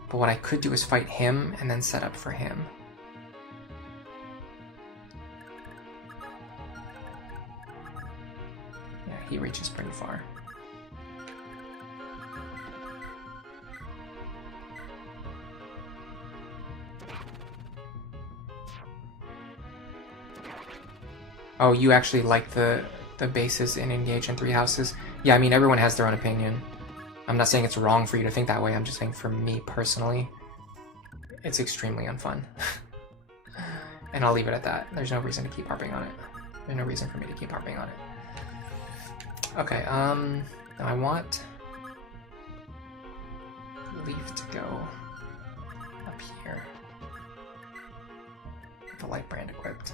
But what I could do is fight him and then set up for him. He reaches pretty far. Oh, you actually like the bases in Engage in 3 Houses? Yeah, I mean, everyone has their own opinion. I'm not saying it's wrong for you to think that way, I'm just saying for me personally, it's extremely unfun. And I'll leave it at that. There's no reason to keep harping on it. There's no reason for me to keep harping on it. Okay, now I want Leaf to go up here with the light brand equipped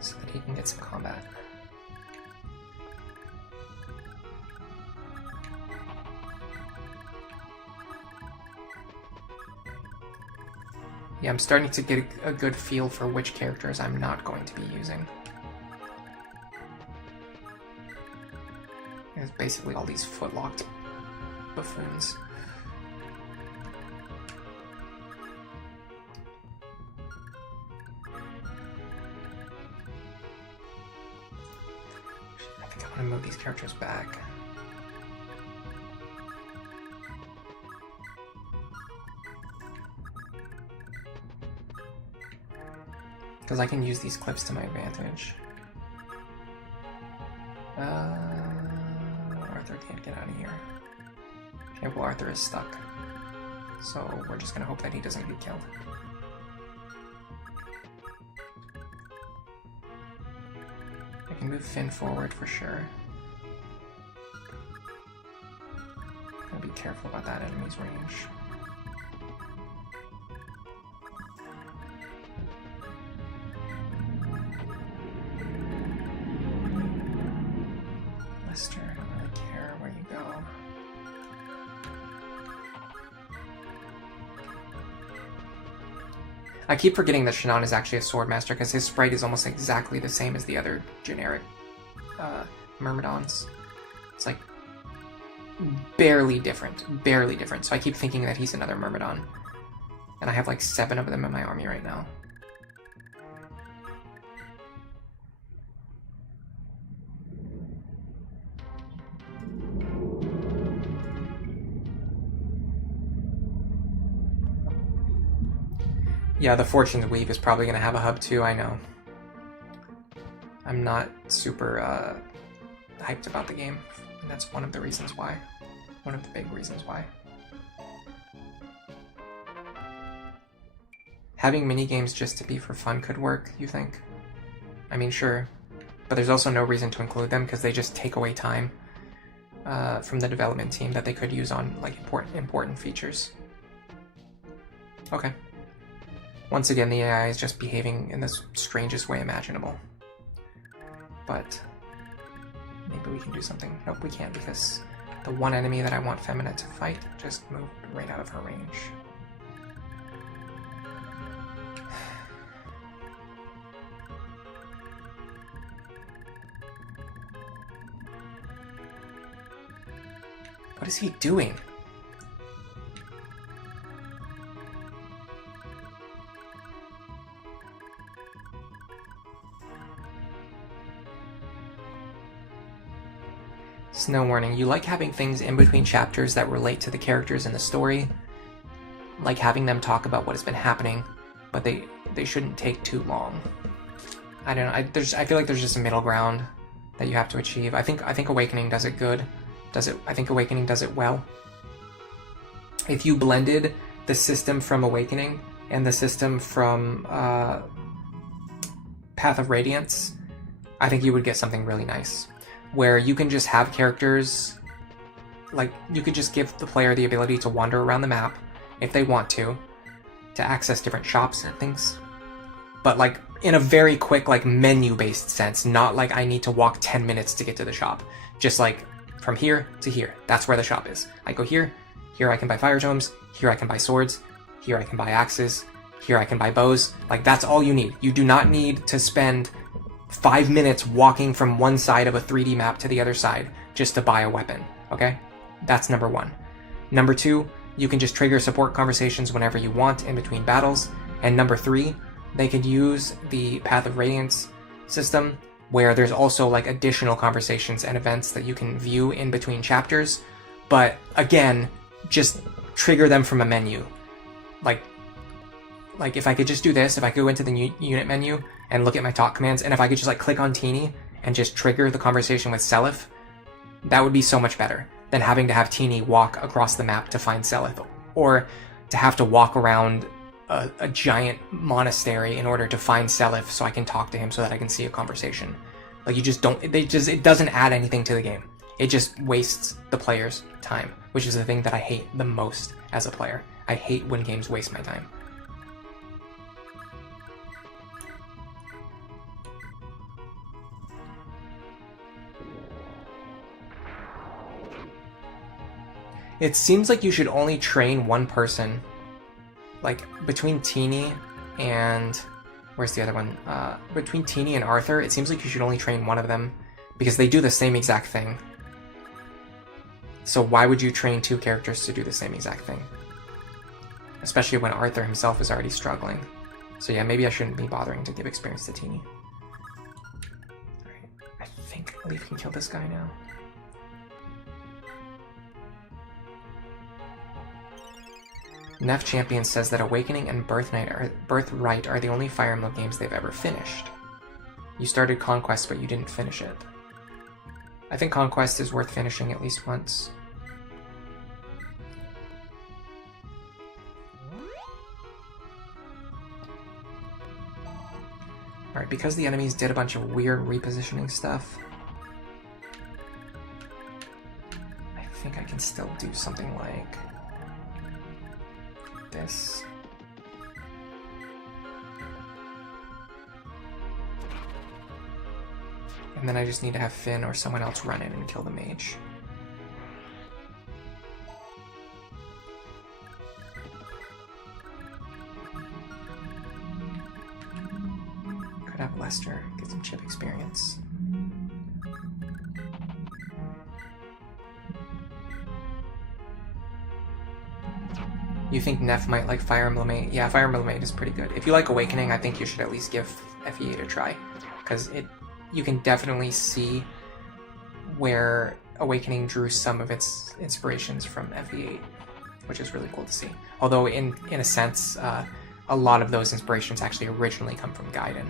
so that he can get some combat. Yeah, I'm starting to get a good feel for which characters I'm not going to be using. It's basically all these footlocked buffoons. I think I want to move these characters back. Because I can use these clips to my advantage. Arthur can't get out of here. Okay, well, Arthur is stuck. So we're just gonna hope that he doesn't get killed. I can move Finn forward for sure. Gotta be careful about that enemy's range. Lester, I don't really care I keep forgetting that Shannon is actually a Swordmaster because his sprite is almost exactly the same as the other generic Myrmidons. It's like barely different. So I keep thinking that he's another Myrmidon. And I have like 7 of them in my army right now. Yeah, the Fortune's Weave is probably going to have a hub too, I know. I'm not super hyped about the game, and that's one of the reasons why. One of the big reasons why. Having minigames just to be for fun could work, you think? I mean, sure. But there's also no reason to include them because they just take away time from the development team that they could use on like important features. Okay. Once again, the AI is just behaving in the strangest way imaginable. But maybe we can do something. Nope, we can't because the one enemy that I want Femina to fight just moved right out of her range. What is he doing? Snow warning. You like having things in between chapters that relate to the characters in the story, like having them talk about what has been happening, but they shouldn't take too long. I don't know. I feel like there's just a middle ground that you have to achieve. I think Awakening does it good. I think Awakening does it well. If you blended the system from Awakening and the system from Path of Radiance, I think you would get something really nice. Where you can just have characters, like, you could just give the player the ability to wander around the map, if they want to access different shops and things. But, like, in a very quick, like, menu-based sense, not like I need to walk 10 minutes to get to the shop. Just, like, from here to here, that's where the shop is. I go here I can buy fire tomes, here I can buy swords, here I can buy axes, here I can buy bows. Like, that's all you need. You do not need to spend 5 minutes walking from one side of a 3D map to the other side just to buy a weapon, okay? That's number 1. Number 2, you can just trigger support conversations whenever you want in between battles. And number 3, they could use the Path of Radiance system where there's also like additional conversations and events that you can view in between chapters. But again, just trigger them from a menu. Like if I could just do this, if I could go into the unit menu and look at my talk commands, and if I could just like click on Teeny and just trigger the conversation with Seliph, that would be so much better than having to have Teeny walk across the map to find Seliph, or to have to walk around a giant monastery in order to find Seliph so I can talk to him so that I can see a conversation. Like, you just don't, it doesn't add anything to the game. It just wastes the player's time, which is the thing that I hate the most as a player. I hate when games waste my time. It seems like you should only train one person. Like, between Teeny and... where's the other one? Between Teeny and Arthur, it seems like you should only train one of them, because they do the same exact thing. So why would you train 2 characters to do the same exact thing? Especially when Arthur himself is already struggling. So yeah, maybe I shouldn't be bothering to give experience to Teeny. Alright, I think Leaf can kill this guy now. Neff Champion says that Awakening and Birthright are the only Fire Emblem games they've ever finished. You started Conquest, but you didn't finish it. I think Conquest is worth finishing at least once. Alright, because the enemies did a bunch of weird repositioning stuff, I think I can still do something like this. And then I just need to have Finn or someone else run in and kill the mage. Could have Lester get some chip experience. You think Neff might like Fire Emblem 8? Yeah, Fire Emblem 8 is pretty good. If you like Awakening, I think you should at least give FE8 a try. Because you can definitely see where Awakening drew some of its inspirations from FE8, which is really cool to see. Although, in a sense, a lot of those inspirations actually originally come from Gaiden.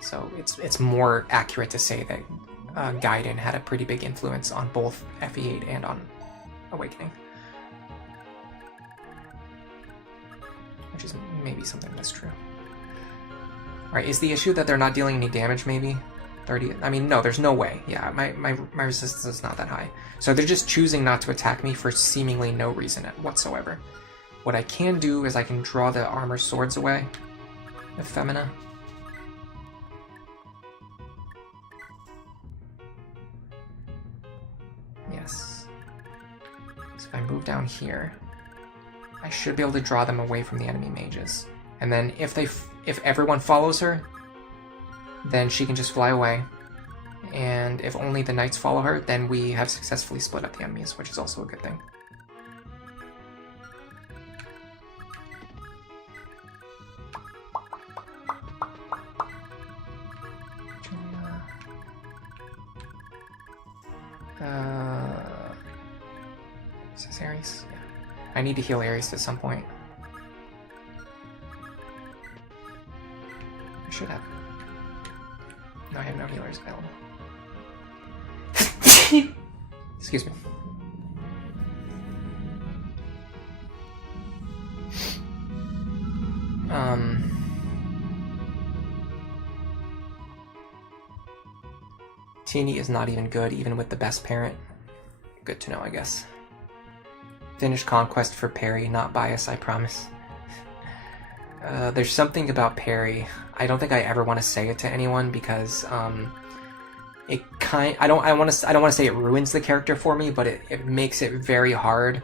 So it's more accurate to say that Gaiden had a pretty big influence on both FE8 and on Awakening. Which is maybe something that's true. Alright, is the issue that they're not dealing any damage, maybe? 30? I mean, no, there's no way. Yeah, my resistance is not that high. So they're just choosing not to attack me for seemingly no reason whatsoever. What I can do is I can draw the armor swords away. Ephemera. Yes. So if I move down here, I should be able to draw them away from the enemy mages. And then if everyone follows her, then she can just fly away. And if only the knights follow her, then we have successfully split up the enemies, which is also a good thing. Is this Ares? Yeah. I need to heal Ares at some point. I should have. No, I have no healers available. Excuse me. Teeny is not even good, even with the best parent. Good to know, I guess. Finish Conquest for Perry, not bias, I promise. There's something about Perry. I don't think I ever want to say it to anyone because I don't want to say it ruins the character for me, but it makes it very hard.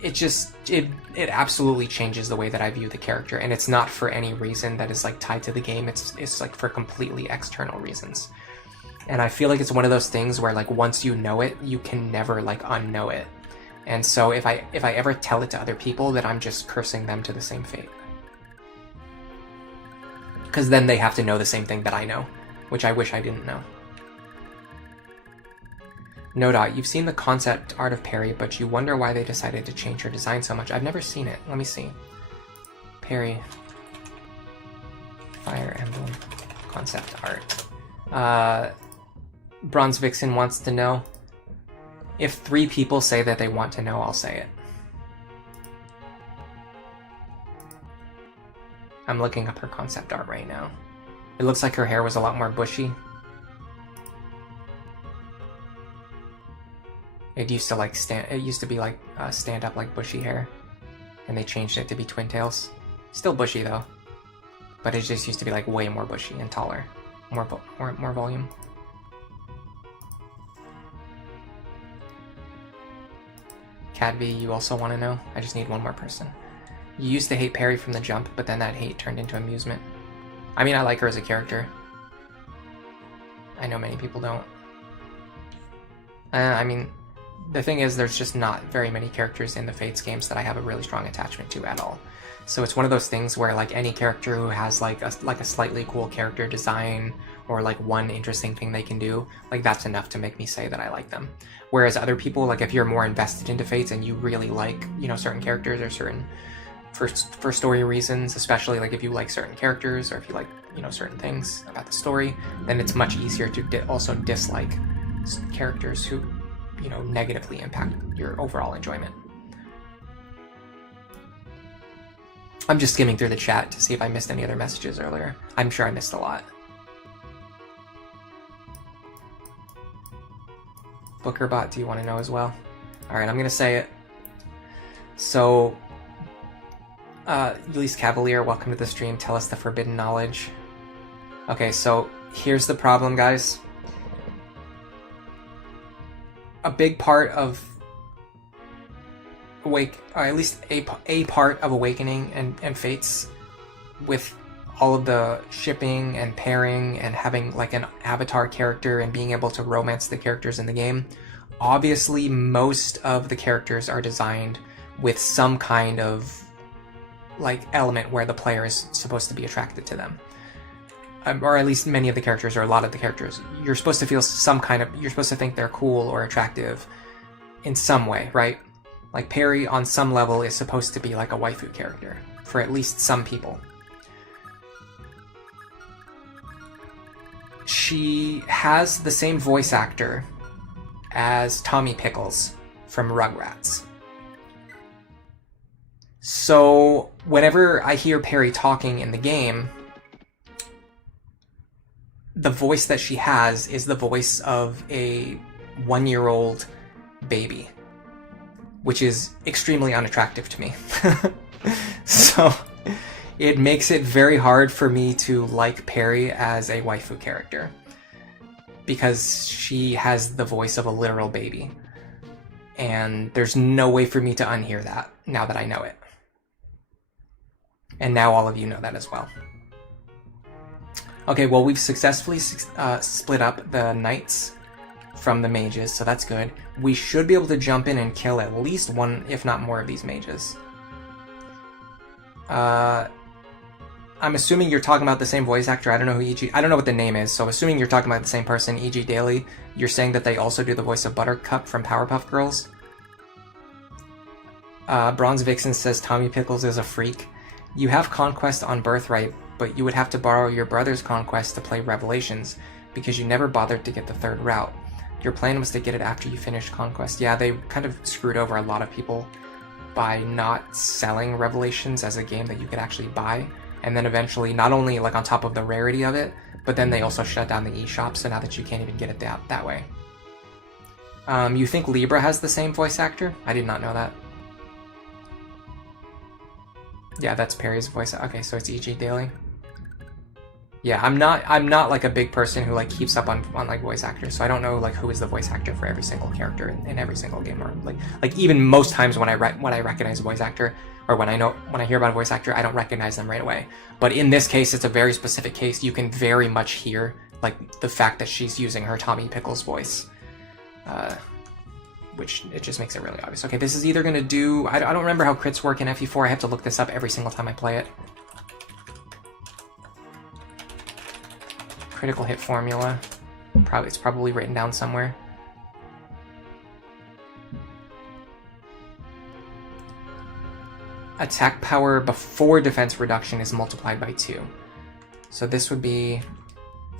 It absolutely changes the way that I view the character, and it's not for any reason that is like tied to the game. It's like for completely external reasons. And I feel like it's one of those things where like once you know it, you can never like unknow it. And so if I ever tell it to other people, then I'm just cursing them to the same fate. Because then they have to know the same thing that I know, which I wish I didn't know. No Dot, you've seen the concept art of Perry, but you wonder why they decided to change her design so much. I've never seen it. Let me see. Perry. Fire Emblem concept art. Bronze Vixen wants to know. If 3 people say that they want to know, I'll say it. I'm looking up her concept art right now. It looks like her hair was a lot more bushy. It used to be like stand up like bushy hair, and they changed it to be twin tails. Still bushy though, but it just used to be like way more bushy and taller, more volume. Cadby, you also want to know? I just need one more person. You used to hate Perry from the jump, but then that hate turned into amusement. I mean, I like her as a character. I know many people don't. I mean, the thing is, there's just not very many characters in the Fates games that I have a really strong attachment to at all. So it's one of those things where like any character who has like a slightly cool character design or like one interesting thing they can do, like that's enough to make me say that I like them. Whereas other people, like if you're more invested into Fates and you really like, you know, certain characters or certain for story reasons, especially like if you like certain characters or if you like, you know, certain things about the story, then it's much easier to also dislike characters who, you know, negatively impact your overall enjoyment. I'm just skimming through the chat to see if I missed any other messages earlier. I'm sure I missed a lot. Bookerbot, do you want to know as well? Alright, I'm going to say it. So, Ulysses Cavalier, welcome to the stream. Tell us the forbidden knowledge. Okay, so here's the problem, guys. A big part of at least a part of Awakening and Fates, with all of the shipping and pairing and having like an avatar character and being able to romance the characters in the game, obviously most of the characters are designed with some kind of like element where the player is supposed to be attracted to them. Or at least many of the characters, or a lot of the characters. You're supposed to feel some kind of... You're supposed to think they're cool or attractive in some way, right? Like Perry, on some level, is supposed to be like a waifu character, for at least some people. She has the same voice actor as Tommy Pickles from Rugrats. So, whenever I hear Perry talking in the game, the voice that she has is the voice of a 1-year-old baby, which is extremely unattractive to me. So it makes it very hard for me to like Perry as a waifu character, because she has the voice of a literal baby. And there's no way for me to unhear that now that I know it. And now all of you know that as well. Okay, well, we've successfully split up the knights from the mages, so that's good. We should be able to jump in and kill at least one, if not more, of these mages. I'm assuming you're talking about the same voice actor. I don't know who I don't know what the name is, so assuming you're talking about the same person, E.G. Daily, you're saying that they also do the voice of Buttercup from Powerpuff Girls? Bronze Vixen says Tommy Pickles is a freak. You have Conquest on Birthright, but you would have to borrow your brother's Conquest to play Revelations, because you never bothered to get the third route. Your plan was to get it after you finished Conquest. Yeah, they kind of screwed over a lot of people by not selling Revelations as a game that you could actually buy, and then eventually, not only like on top of the rarity of it, but then they also shut down the eShop, so now that you can't even get it that way. You think Libra has the same voice actor? I did not know that. Yeah, that's Perry's voice. Okay, so it's E.G. Daily. Yeah, I'm not like a big person who like keeps up on like voice actors, so I don't know like who is the voice actor for every single character in every single game. Or like even most times when I recognize a voice actor, or when I hear about a voice actor, I don't recognize them right away. But in this case, it's a very specific case. You can very much hear like the fact that she's using her Tommy Pickles voice, which it just makes it really obvious. Okay, this is either gonna do... I don't remember how crits work in FE4. I have to look this up every single time I play it. Critical hit formula. It's probably written down somewhere. Attack power before defense reduction is multiplied by 2. So this would be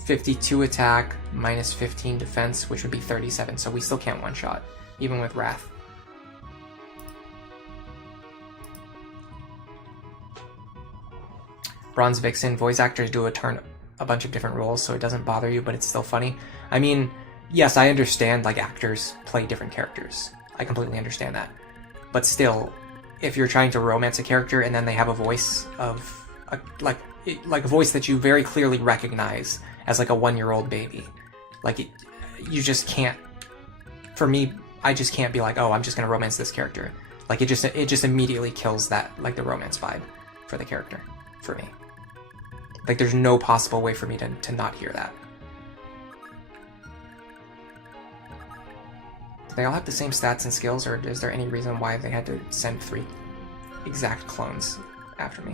52 attack minus 15 defense, which would be 37. So we still can't one-shot, even with Wrath. Bronze Vixen, voice actors do a bunch of different roles, so it doesn't bother you, but it's still funny. I mean, yes, I understand like actors play different characters. I completely understand that. But still, if you're trying to romance a character and then they have a voice of like a voice that you very clearly recognize as like a 1-year-old baby, like you just can't. For me, I just can't be like, oh, I'm just gonna romance this character. Like it just immediately kills that like the romance vibe for the character for me. Like, there's no possible way for me to not hear that. Do they all have the same stats and skills, or is there any reason why they had to send 3 exact clones after me?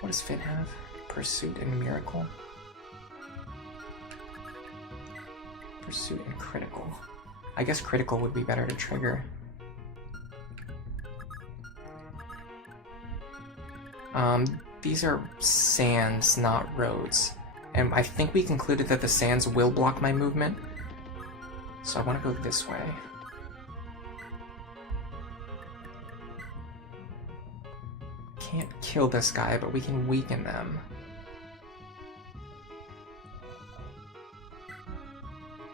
What does Fit have? Pursuit and Miracle? Pursuit and Critical. I guess Critical would be better to trigger. These are sands, not roads. And I think we concluded that the sands will block my movement. So I want to go this way. Can't kill this guy, but we can weaken them.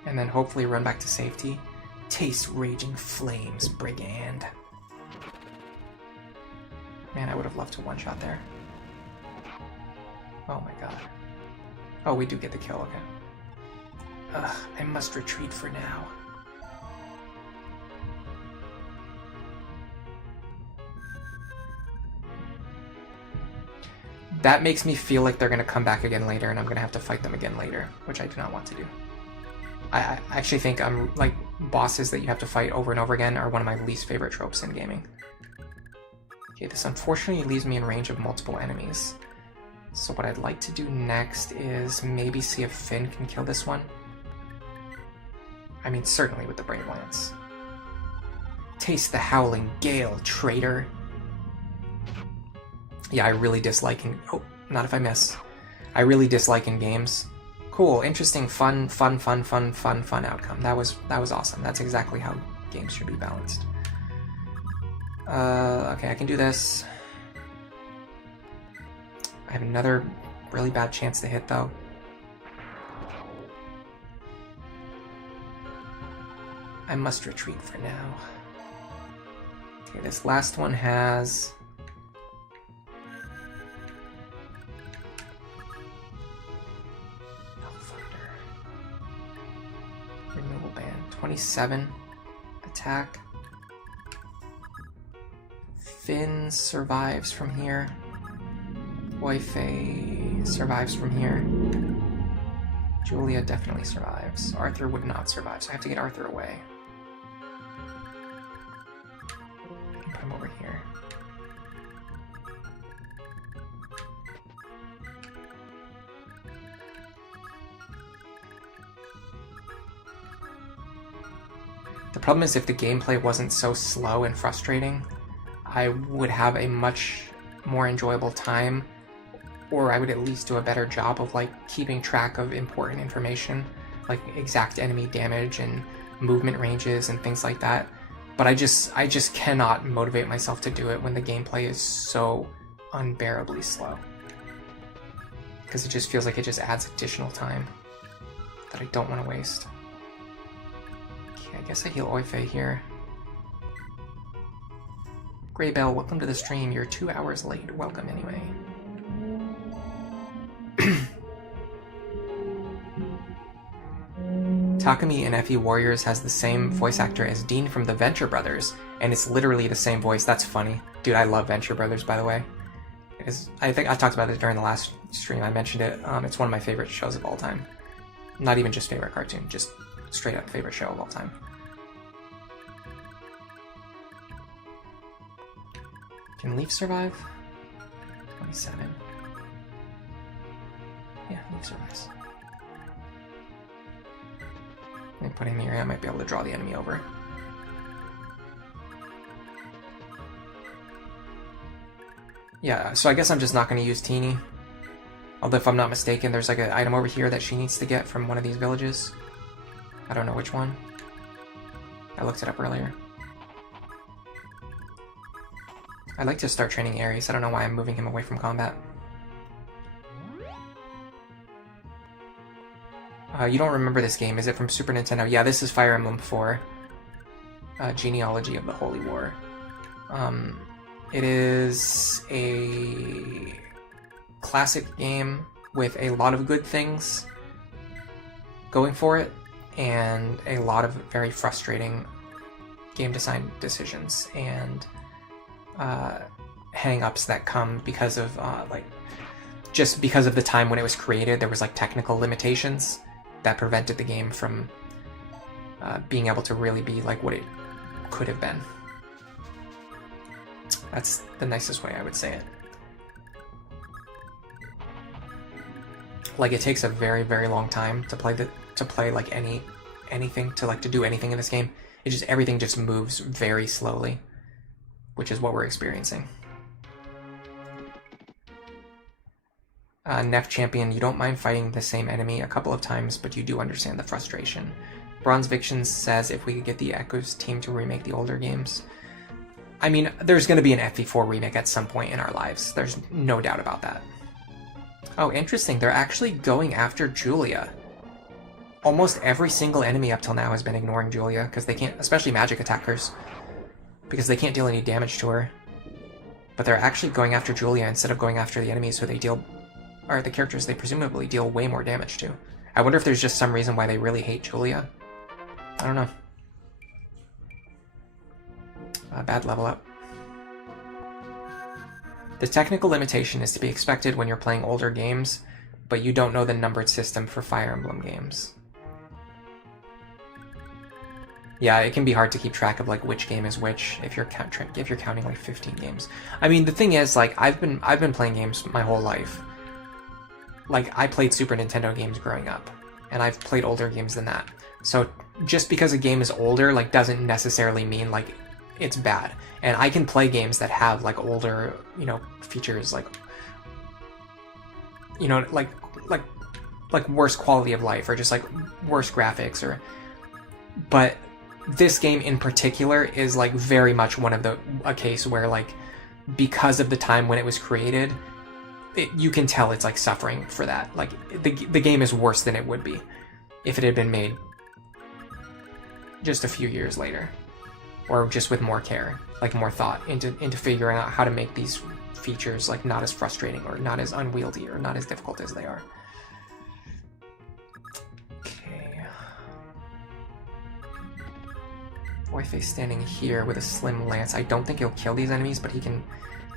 And then hopefully run back to safety. Taste raging flames, brigand. Man, I would have loved to one-shot there. Oh my god. Oh, we do get the kill, okay. Ugh, I must retreat for now. that makes me feel like they're going to come back again later, and I'm going to have to fight them again later, which I do not want to do. I actually think like bosses that you have to fight over and over again are one of my least favorite tropes in gaming. Okay, this unfortunately leaves me in range of multiple enemies. So what I'd like to do next is maybe see if Finn can kill this one. I mean, certainly with the Brave Lance. Taste the howling gale, traitor. Yeah, I really dislike oh, not if I miss. I really dislike in games. Cool, interesting, fun outcome. That was awesome. That's exactly how games should be balanced. Okay, I can do this. I have another really bad chance to hit, though. I must retreat for now. Okay, this last one has... Thunder. Removal band. 27 attack. Finn survives from here. Waife survives from here. Julia definitely survives. Arthur would not survive, so I have to get Arthur away. Put him over here. The problem is if the gameplay wasn't so slow and frustrating, I would have a much more enjoyable time, or I would at least do a better job of like keeping track of important information, like exact enemy damage and movement ranges and things like that. But I just cannot motivate myself to do it when the gameplay is so unbearably slow. Because it just feels like it just adds additional time that I don't want to waste. Okay, I guess I heal Oife here. Greybell, welcome to the stream. You're 2 hours late. Welcome anyway. Takumi in FE Warriors has the same voice actor as Dean from the Venture Brothers, and it's literally the same voice. That's funny. Dude, I love Venture Brothers, by the way. I think I talked about it during the last stream. I mentioned it. It's one of my favorite shows of all time. Not even just favorite cartoon, just straight up favorite show of all time. Can Leaf survive? 27. Yeah, Leaf survives. Let me put him here. I might be able to draw the enemy over. Yeah, so I guess I'm just not going to use Teeny. Although if I'm not mistaken, there's like an item over here that she needs to get from one of these villages. I don't know which one. I looked it up earlier. I'd like to start training Ares. I don't know why I'm moving him away from combat. You don't remember this game. Is it from Super Nintendo? Yeah, this is Fire Emblem 4. Genealogy of the Holy War. It is a classic game with a lot of good things going for it, and a lot of very frustrating game design decisions and hang-ups that come because of just because of the time when it was created. There was like technical limitations that prevented the game from being able to really be like what it could have been. That's the nicest way I would say it. Like, it takes a very, very long time to play like anything to do anything in this game. It just, everything just moves very slowly, which is what we're experiencing. Nef Champion, you don't mind fighting the same enemy a couple of times, but you do understand the frustration. Bronze Victions says if we could get the Echoes team to remake the older games. I mean, there's going to be an FE4 remake at some point in our lives. There's no doubt about that. Oh, interesting. They're actually going after Julia. Almost every single enemy up till now has been ignoring Julia, because they can't, especially magic attackers, because they can't deal any damage to her. But they're actually going after Julia instead of going after the enemies who they deal, or the characters they presumably deal way more damage to. I wonder if there's just some reason why they really hate Julia. I don't know. Bad level up. The technical limitation is to be expected when you're playing older games, but you don't know the numbered system for Fire Emblem games. Yeah, it can be hard to keep track of like which game is which if you're counting like 15 games. I mean, the thing is, like, I've been playing games my whole life. Like, I played Super Nintendo games growing up, and I've played older games than that. So just because a game is older, like, doesn't necessarily mean like it's bad. And I can play games that have like older, you know, features, like, you know, like worse quality of life or just like worse graphics, or, but this game in particular is like very much one of a case where, like, because of the time when it was created, you can tell it's like suffering for that. Like, the game is worse than it would be if it had been made just a few years later, or just with more care, like more thought into figuring out how to make these features like not as frustrating or not as unwieldy or not as difficult as they are. Boyface standing here with a slim lance. I don't think he'll kill these enemies, but he can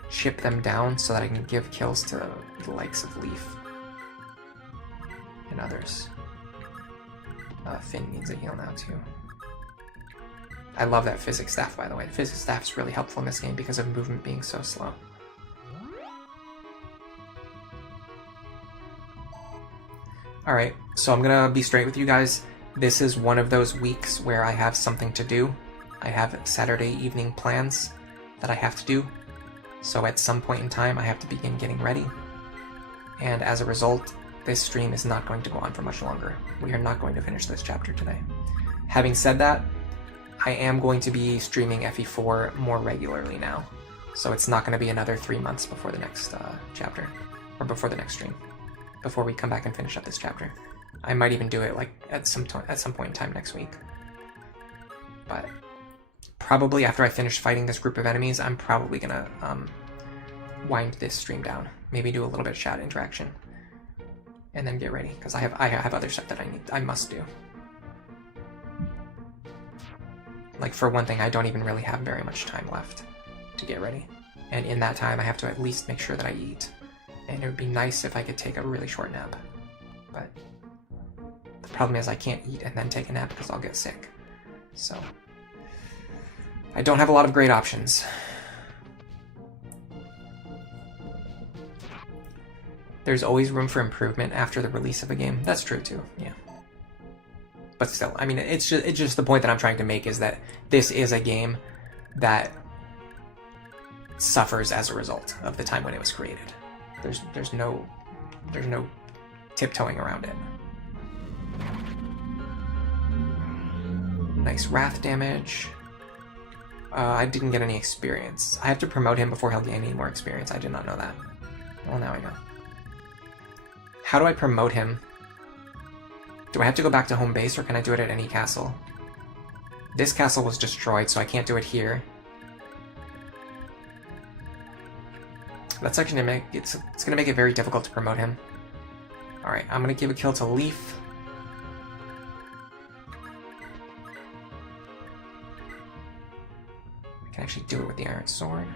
chip them down so that I can give kills to the likes of Leaf and others. Finn needs a heal now too. I love that physics staff, by the way. The physics staff is really helpful in this game because of movement being so slow. Alright, so I'm gonna be straight with you guys. This is one of those weeks where I have something to do. I have Saturday evening plans that I have to do. So at some point in time, I have to begin getting ready. And as a result, this stream is not going to go on for much longer. We are not going to finish this chapter today. Having said that, I am going to be streaming FE4 more regularly now. So it's not going to be another 3 months before the next chapter, or before the next stream, before we come back and finish up this chapter. I might even do it like at some point in time next week. But probably after I finish fighting this group of enemies, I'm probably gonna wind this stream down. Maybe do a little bit of chat interaction, and then get ready because I have other stuff that I must do. Like, for one thing, I don't even really have very much time left to get ready, and in that time I have to at least make sure that I eat. And it would be nice if I could take a really short nap, but the problem is I can't eat and then take a nap because I'll get sick. So I don't have a lot of great options. There's always room for improvement after the release of a game. That's true too, yeah. But still, I mean, it's just the point that I'm trying to make is that this is a game that suffers as a result of the time when it was created. There's no tiptoeing around it. Nice wrath damage. I didn't get any experience. I have to promote him before he'll gain any more experience. I did not know that. Well, now I know. How do I promote him? Do I have to go back to home base, or can I do it at any castle? This castle was destroyed, so I can't do it here. That's actually gonna make it's gonna make it very difficult to promote him. All right, I'm gonna give a kill to Leaf. I can actually do it with the Iron Sword.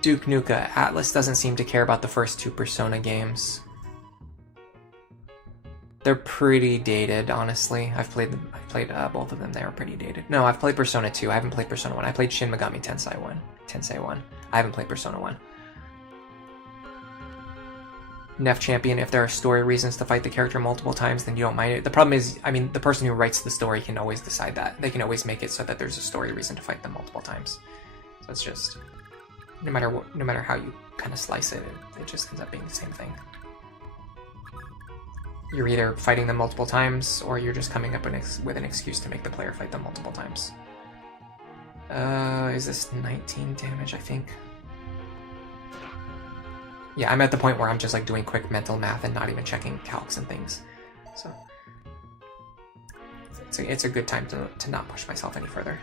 Duke Nuka. Atlas doesn't seem to care about the first two Persona games. They're pretty dated, honestly. I've played both of them. They were pretty dated. No, I've played Persona 2. I haven't played Persona 1. I played Shin Megami Tensei 1. I haven't played Persona 1. Nef Champion, if there are story reasons to fight the character multiple times, then you don't mind it. The problem is, I mean, the person who writes the story can always decide that. They can always make it so that there's a story reason to fight them multiple times. So it's just, no matter how you kind of slice it, it just ends up being the same thing. You're either fighting them multiple times, or you're just coming up with an excuse to make the player fight them multiple times. Is this 19 damage, I think? Yeah, I'm at the point where I'm just like doing quick mental math and not even checking calcs and things. So it's a good time to not push myself any further.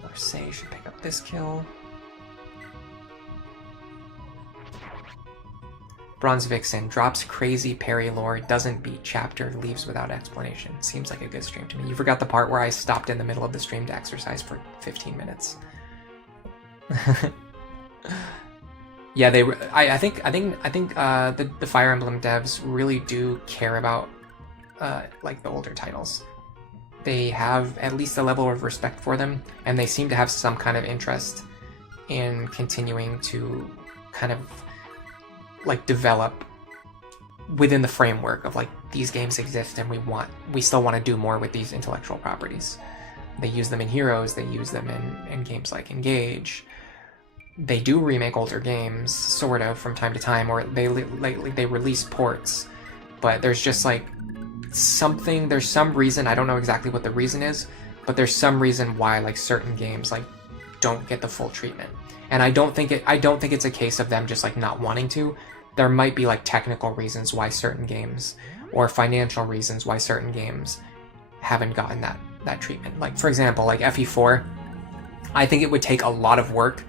Marseille should pick up this kill. Bronze Vixen drops crazy parry lore, doesn't beat chapter, leaves without explanation. Seems like a good stream to me. You forgot the part where I stopped in the middle of the stream to exercise for 15 minutes. Yeah, I think the Fire Emblem devs really do care about like the older titles. They have at least a level of respect for them, and they seem to have some kind of interest in continuing to kind of like develop within the framework of like these games exist and we still want to do more with these intellectual properties. They use them in Heroes, they use them in games like Engage. They do remake older games sort of from time to time, or they release ports, but there's just like there's some reason, I don't know exactly what the reason is, but there's some reason why like certain games like don't get the full treatment. And I don't think it's a case of them just like not wanting to. There might be like technical reasons why certain games, or financial reasons why certain games haven't gotten that treatment. Like for example, like FE4, I think it would take a lot of work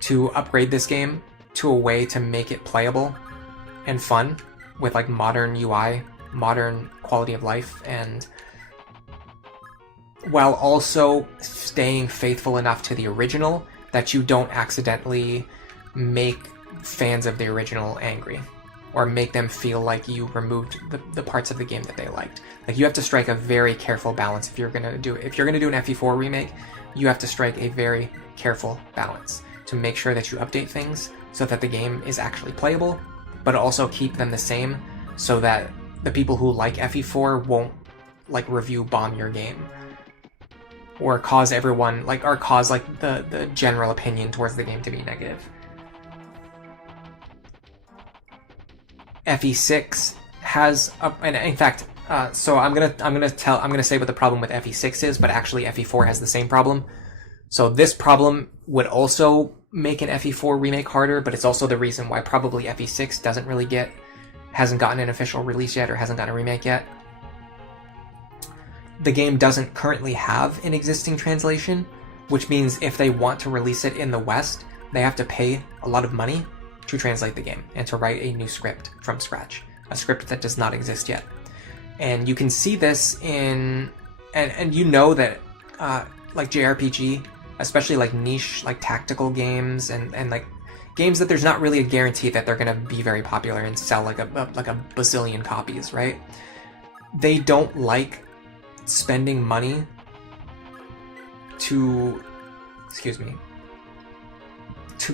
to upgrade this game to a way to make it playable and fun with like modern UI, modern quality of life, and while also staying faithful enough to the original that you don't accidentally make fans of the original angry or make them feel like you removed the parts of the game that they liked. Like you have to strike a very careful balance if you're gonna do an FE4 remake. You have to strike a very careful balance to make sure that you update things so that the game is actually playable, but also keep them the same so that the people who like FE4 won't like review bomb your game or cause everyone the general opinion towards the game to be negative. FE6 has and in fact, so I'm gonna say what the problem with FE6 is, but actually FE4 has the same problem. So this problem would also make an FE4 remake harder, but it's also the reason why probably FE6 hasn't gotten an official release yet or hasn't gotten a remake yet. The game doesn't currently have an existing translation, which means if they want to release it in the West, they have to pay a lot of money to translate the game and to write a new script from scratch, a script that does not exist yet. And you can see this in, and you know that like JRPG, especially like niche, like tactical games and like games that there's not really a guarantee that they're gonna be very popular and sell like a bazillion copies, right? They don't like spending money to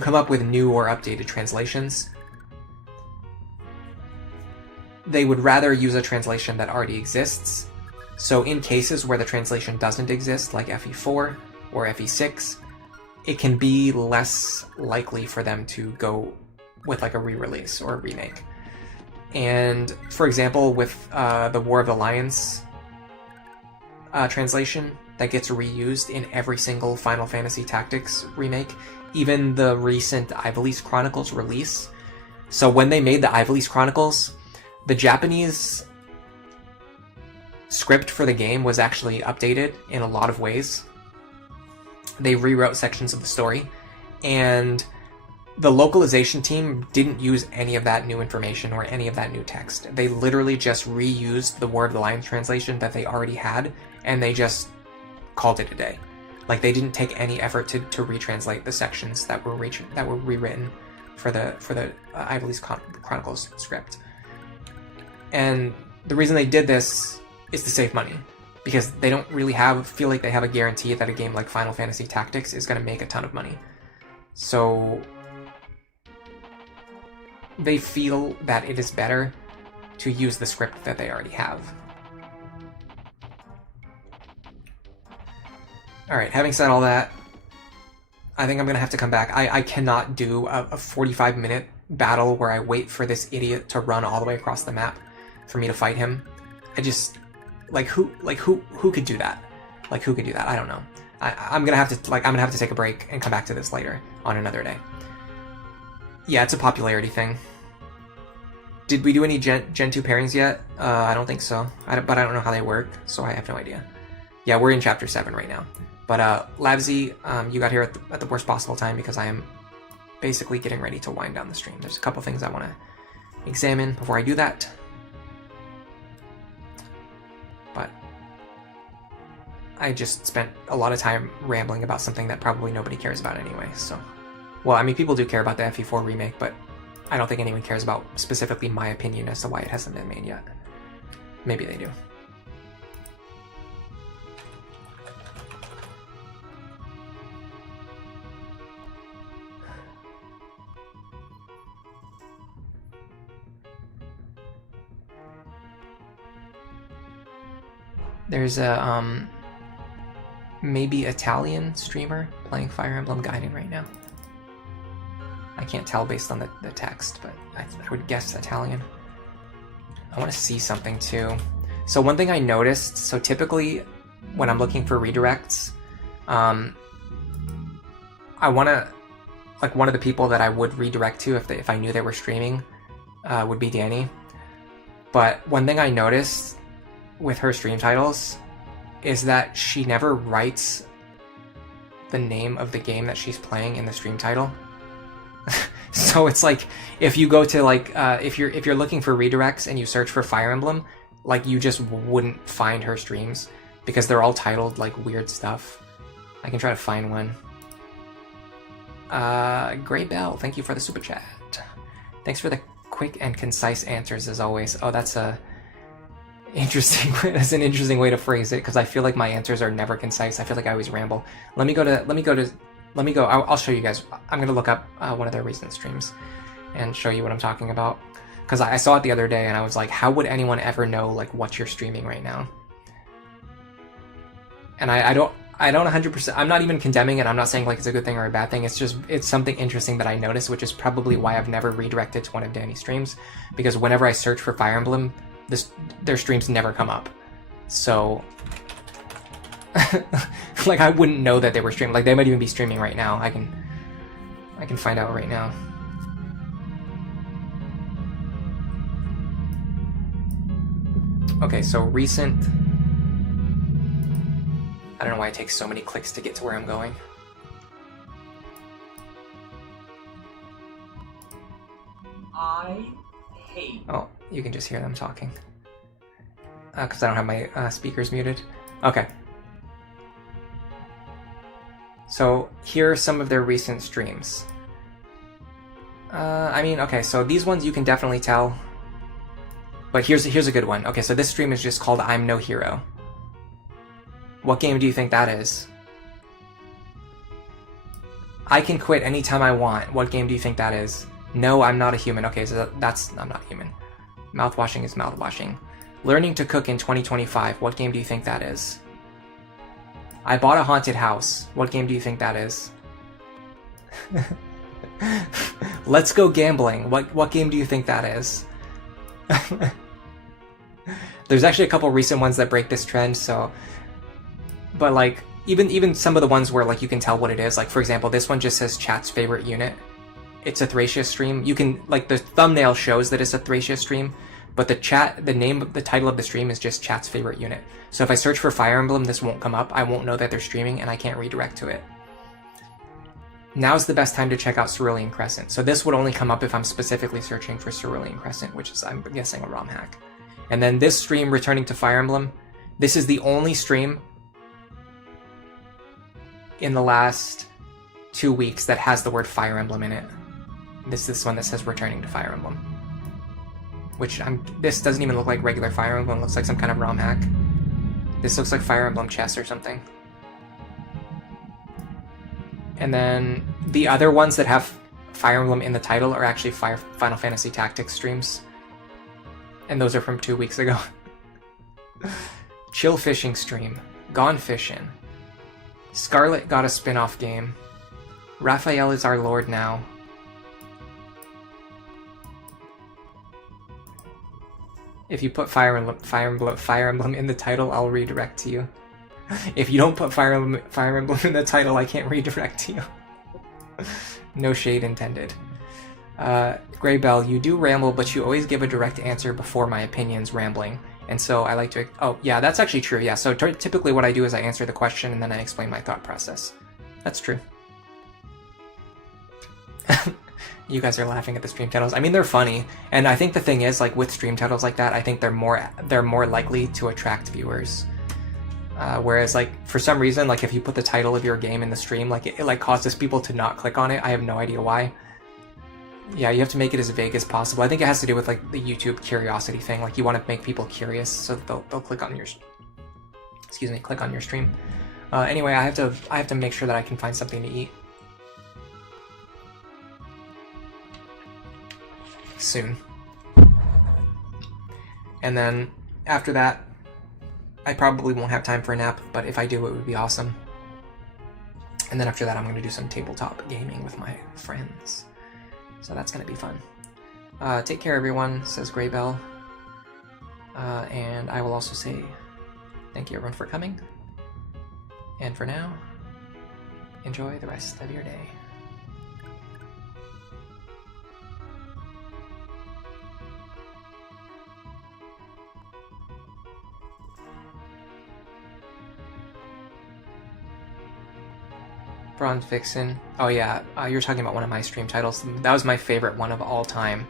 come up with new or updated translations. They would rather use a translation that already exists. So in cases where the translation doesn't exist, like FE4 or FE6, it can be less likely for them to go with like a re-release or a remake. And for example, with the War of the Lions translation that gets reused in every single Final Fantasy Tactics remake, even the recent Ivalice Chronicles release. So when they made the Ivalice Chronicles, the Japanese script for the game was actually updated in a lot of ways. They rewrote sections of the story, and the localization team didn't use any of that new information or any of that new text. They literally just reused the War of the Lions translation that they already had, and they just called it a day. Like they didn't take any effort to retranslate the sections that were rewritten for the Ivalice Chronicles script. And the reason they did this is to save money, because they don't really feel like they have a guarantee that a game like Final Fantasy Tactics is going to make a ton of money. So they feel that it is better to use the script that they already have. Alright, having said all that, I think I'm going to have to come back. I cannot do a 45-minute battle where I wait for this idiot to run all the way across the map for me to fight him. I just... who could do that? Like, who could do that? I don't know. I'm gonna have to take a break and come back to this later on another day. Yeah, it's a popularity thing. Did we do any Gen 2 pairings yet? I don't think so. But I don't know how they work, so I have no idea. Yeah, we're in Chapter 7 right now. But Lavzy, you got here at the worst possible time because I am basically getting ready to wind down the stream. There's a couple things I want to examine before I do that. But I just spent a lot of time rambling about something that probably nobody cares about anyway, so... Well, I mean, people do care about the FE4 remake, but I don't think anyone cares about specifically my opinion as to why it hasn't been made yet. Maybe they do. There's a, maybe Italian streamer playing Fire Emblem Gaiden right now. I can't tell based on the text, but I would guess Italian. I want to see something too. So one thing I noticed, so typically when I'm looking for redirects, I want to, like one of the people that I would redirect to if I knew they were streaming would be Danny. But one thing I noticed with her stream titles is that she never writes the name of the game that she's playing in the stream title. So it's like if you go to like if you're looking for redirects and you search for Fire Emblem, like you just wouldn't find her streams because they're all titled like weird stuff. I can try to find one. Gray Bell, thank you for the super chat. Thanks for the quick and concise answers as always. Oh, that's a interesting. That's an interesting way to phrase it because I feel like my answers are never concise. I feel like I always ramble. Let me go. I'll show you guys. I'm gonna look up one of their recent streams and show you what I'm talking about because I saw it the other day and I was like, how would anyone ever know like what you're streaming right now? And I don't 100%. I'm not even condemning it. I'm not saying like it's a good thing or a bad thing. It's something interesting that I noticed, which is probably why I've never redirected to one of Danny's streams because whenever I search for Fire Emblem, their streams never come up. So like I wouldn't know that they were streaming. Like they might even be streaming right now. I can find out right now. Okay, so recent. I don't know why it takes so many clicks to get to where I'm going. I hate. Oh, you can just hear them talking. Because I don't have my speakers muted. Okay. So here are some of their recent streams. I mean, okay, so these ones you can definitely tell. But here's a good one. Okay, so this stream is just called I'm No Hero. What game do you think that is? I can quit anytime I want. What game do you think that is? No, I'm not a human. Okay, so I'm not human. Mouthwashing is mouthwashing. Learning to cook in 2025. What game do you think that is? I bought a haunted house. What game do you think that is? Let's go gambling. What game do you think that is? There's actually a couple recent ones that break this trend, so... But like, even some of the ones where like you can tell what it is, like for example, this one just says chat's favorite unit. It's a Thracia stream. You can, like the thumbnail shows that it's a Thracia stream, but the title of the stream is just chat's favorite unit. So if I search for Fire Emblem, this won't come up. I won't know that they're streaming and I can't redirect to it. Now's the best time to check out Cerulean Crescent. So this would only come up if I'm specifically searching for Cerulean Crescent, which is, I'm guessing, a ROM hack. And then this stream, Returning to Fire Emblem, this is the only stream in the last 2 weeks that has the word Fire Emblem in it. This one that says Returning to Fire Emblem. Which, this doesn't even look like regular Fire Emblem, it looks like some kind of ROM hack. This looks like Fire Emblem Chess or something. And then the other ones that have Fire Emblem in the title are actually Final Fantasy Tactics streams. And those are from 2 weeks ago. Chill Fishing stream. Gone Fishing. Scarlet got a spin-off game. Raphael is our lord now. If you put Fire Emblem in the title, I'll redirect to you. If you don't put Fire Emblem in the title, I can't redirect to you. No shade intended. Gray Bell, you do ramble, but you always give a direct answer before my opinions rambling. And so I like to... Oh, yeah, that's actually true, yeah. So typically what I do is I answer the question and then I explain my thought process. That's true. You guys are laughing at the stream titles. I mean, they're funny, and I think the thing is, like with stream titles like that, I think they're more likely to attract viewers. Whereas, like, for some reason, like if you put the title of your game in the stream, like it like causes people to not click on it. I have no idea why. Yeah, you have to make it as vague as possible. I think it has to do with like the YouTube curiosity thing. Like you want to make people curious, so that they'll click on your, click on your stream. Anyway, I have to make sure that I can find something to eat soon. And then after that, I probably won't have time for a nap, but if I do, it would be awesome. And then after that, I'm going to do some tabletop gaming with my friends. So that's going to be fun. Take care, everyone, says Graybell. And I will also say thank you, everyone, for coming. And for now, enjoy the rest of your day. Bronze Vixen. Oh yeah, you're talking about one of my stream titles. That was my favorite one of all time.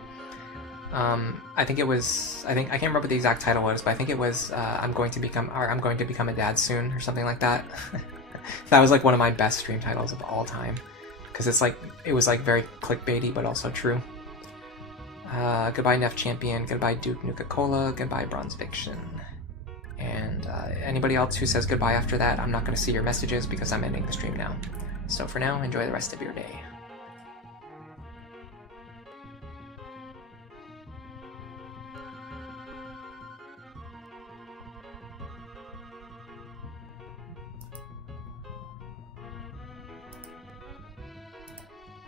I think I can't remember what the exact title was, but I think it was I'm going to become a dad soon or something like that. That was like one of my best stream titles of all time, because it was like very clickbaity but also true. Goodbye Neff Champion, goodbye Duke Nuka-Cola, goodbye Bronze Vixen. And anybody else who says goodbye after that, I'm not going to see your messages because I'm ending the stream now. So for now, enjoy the rest of your day.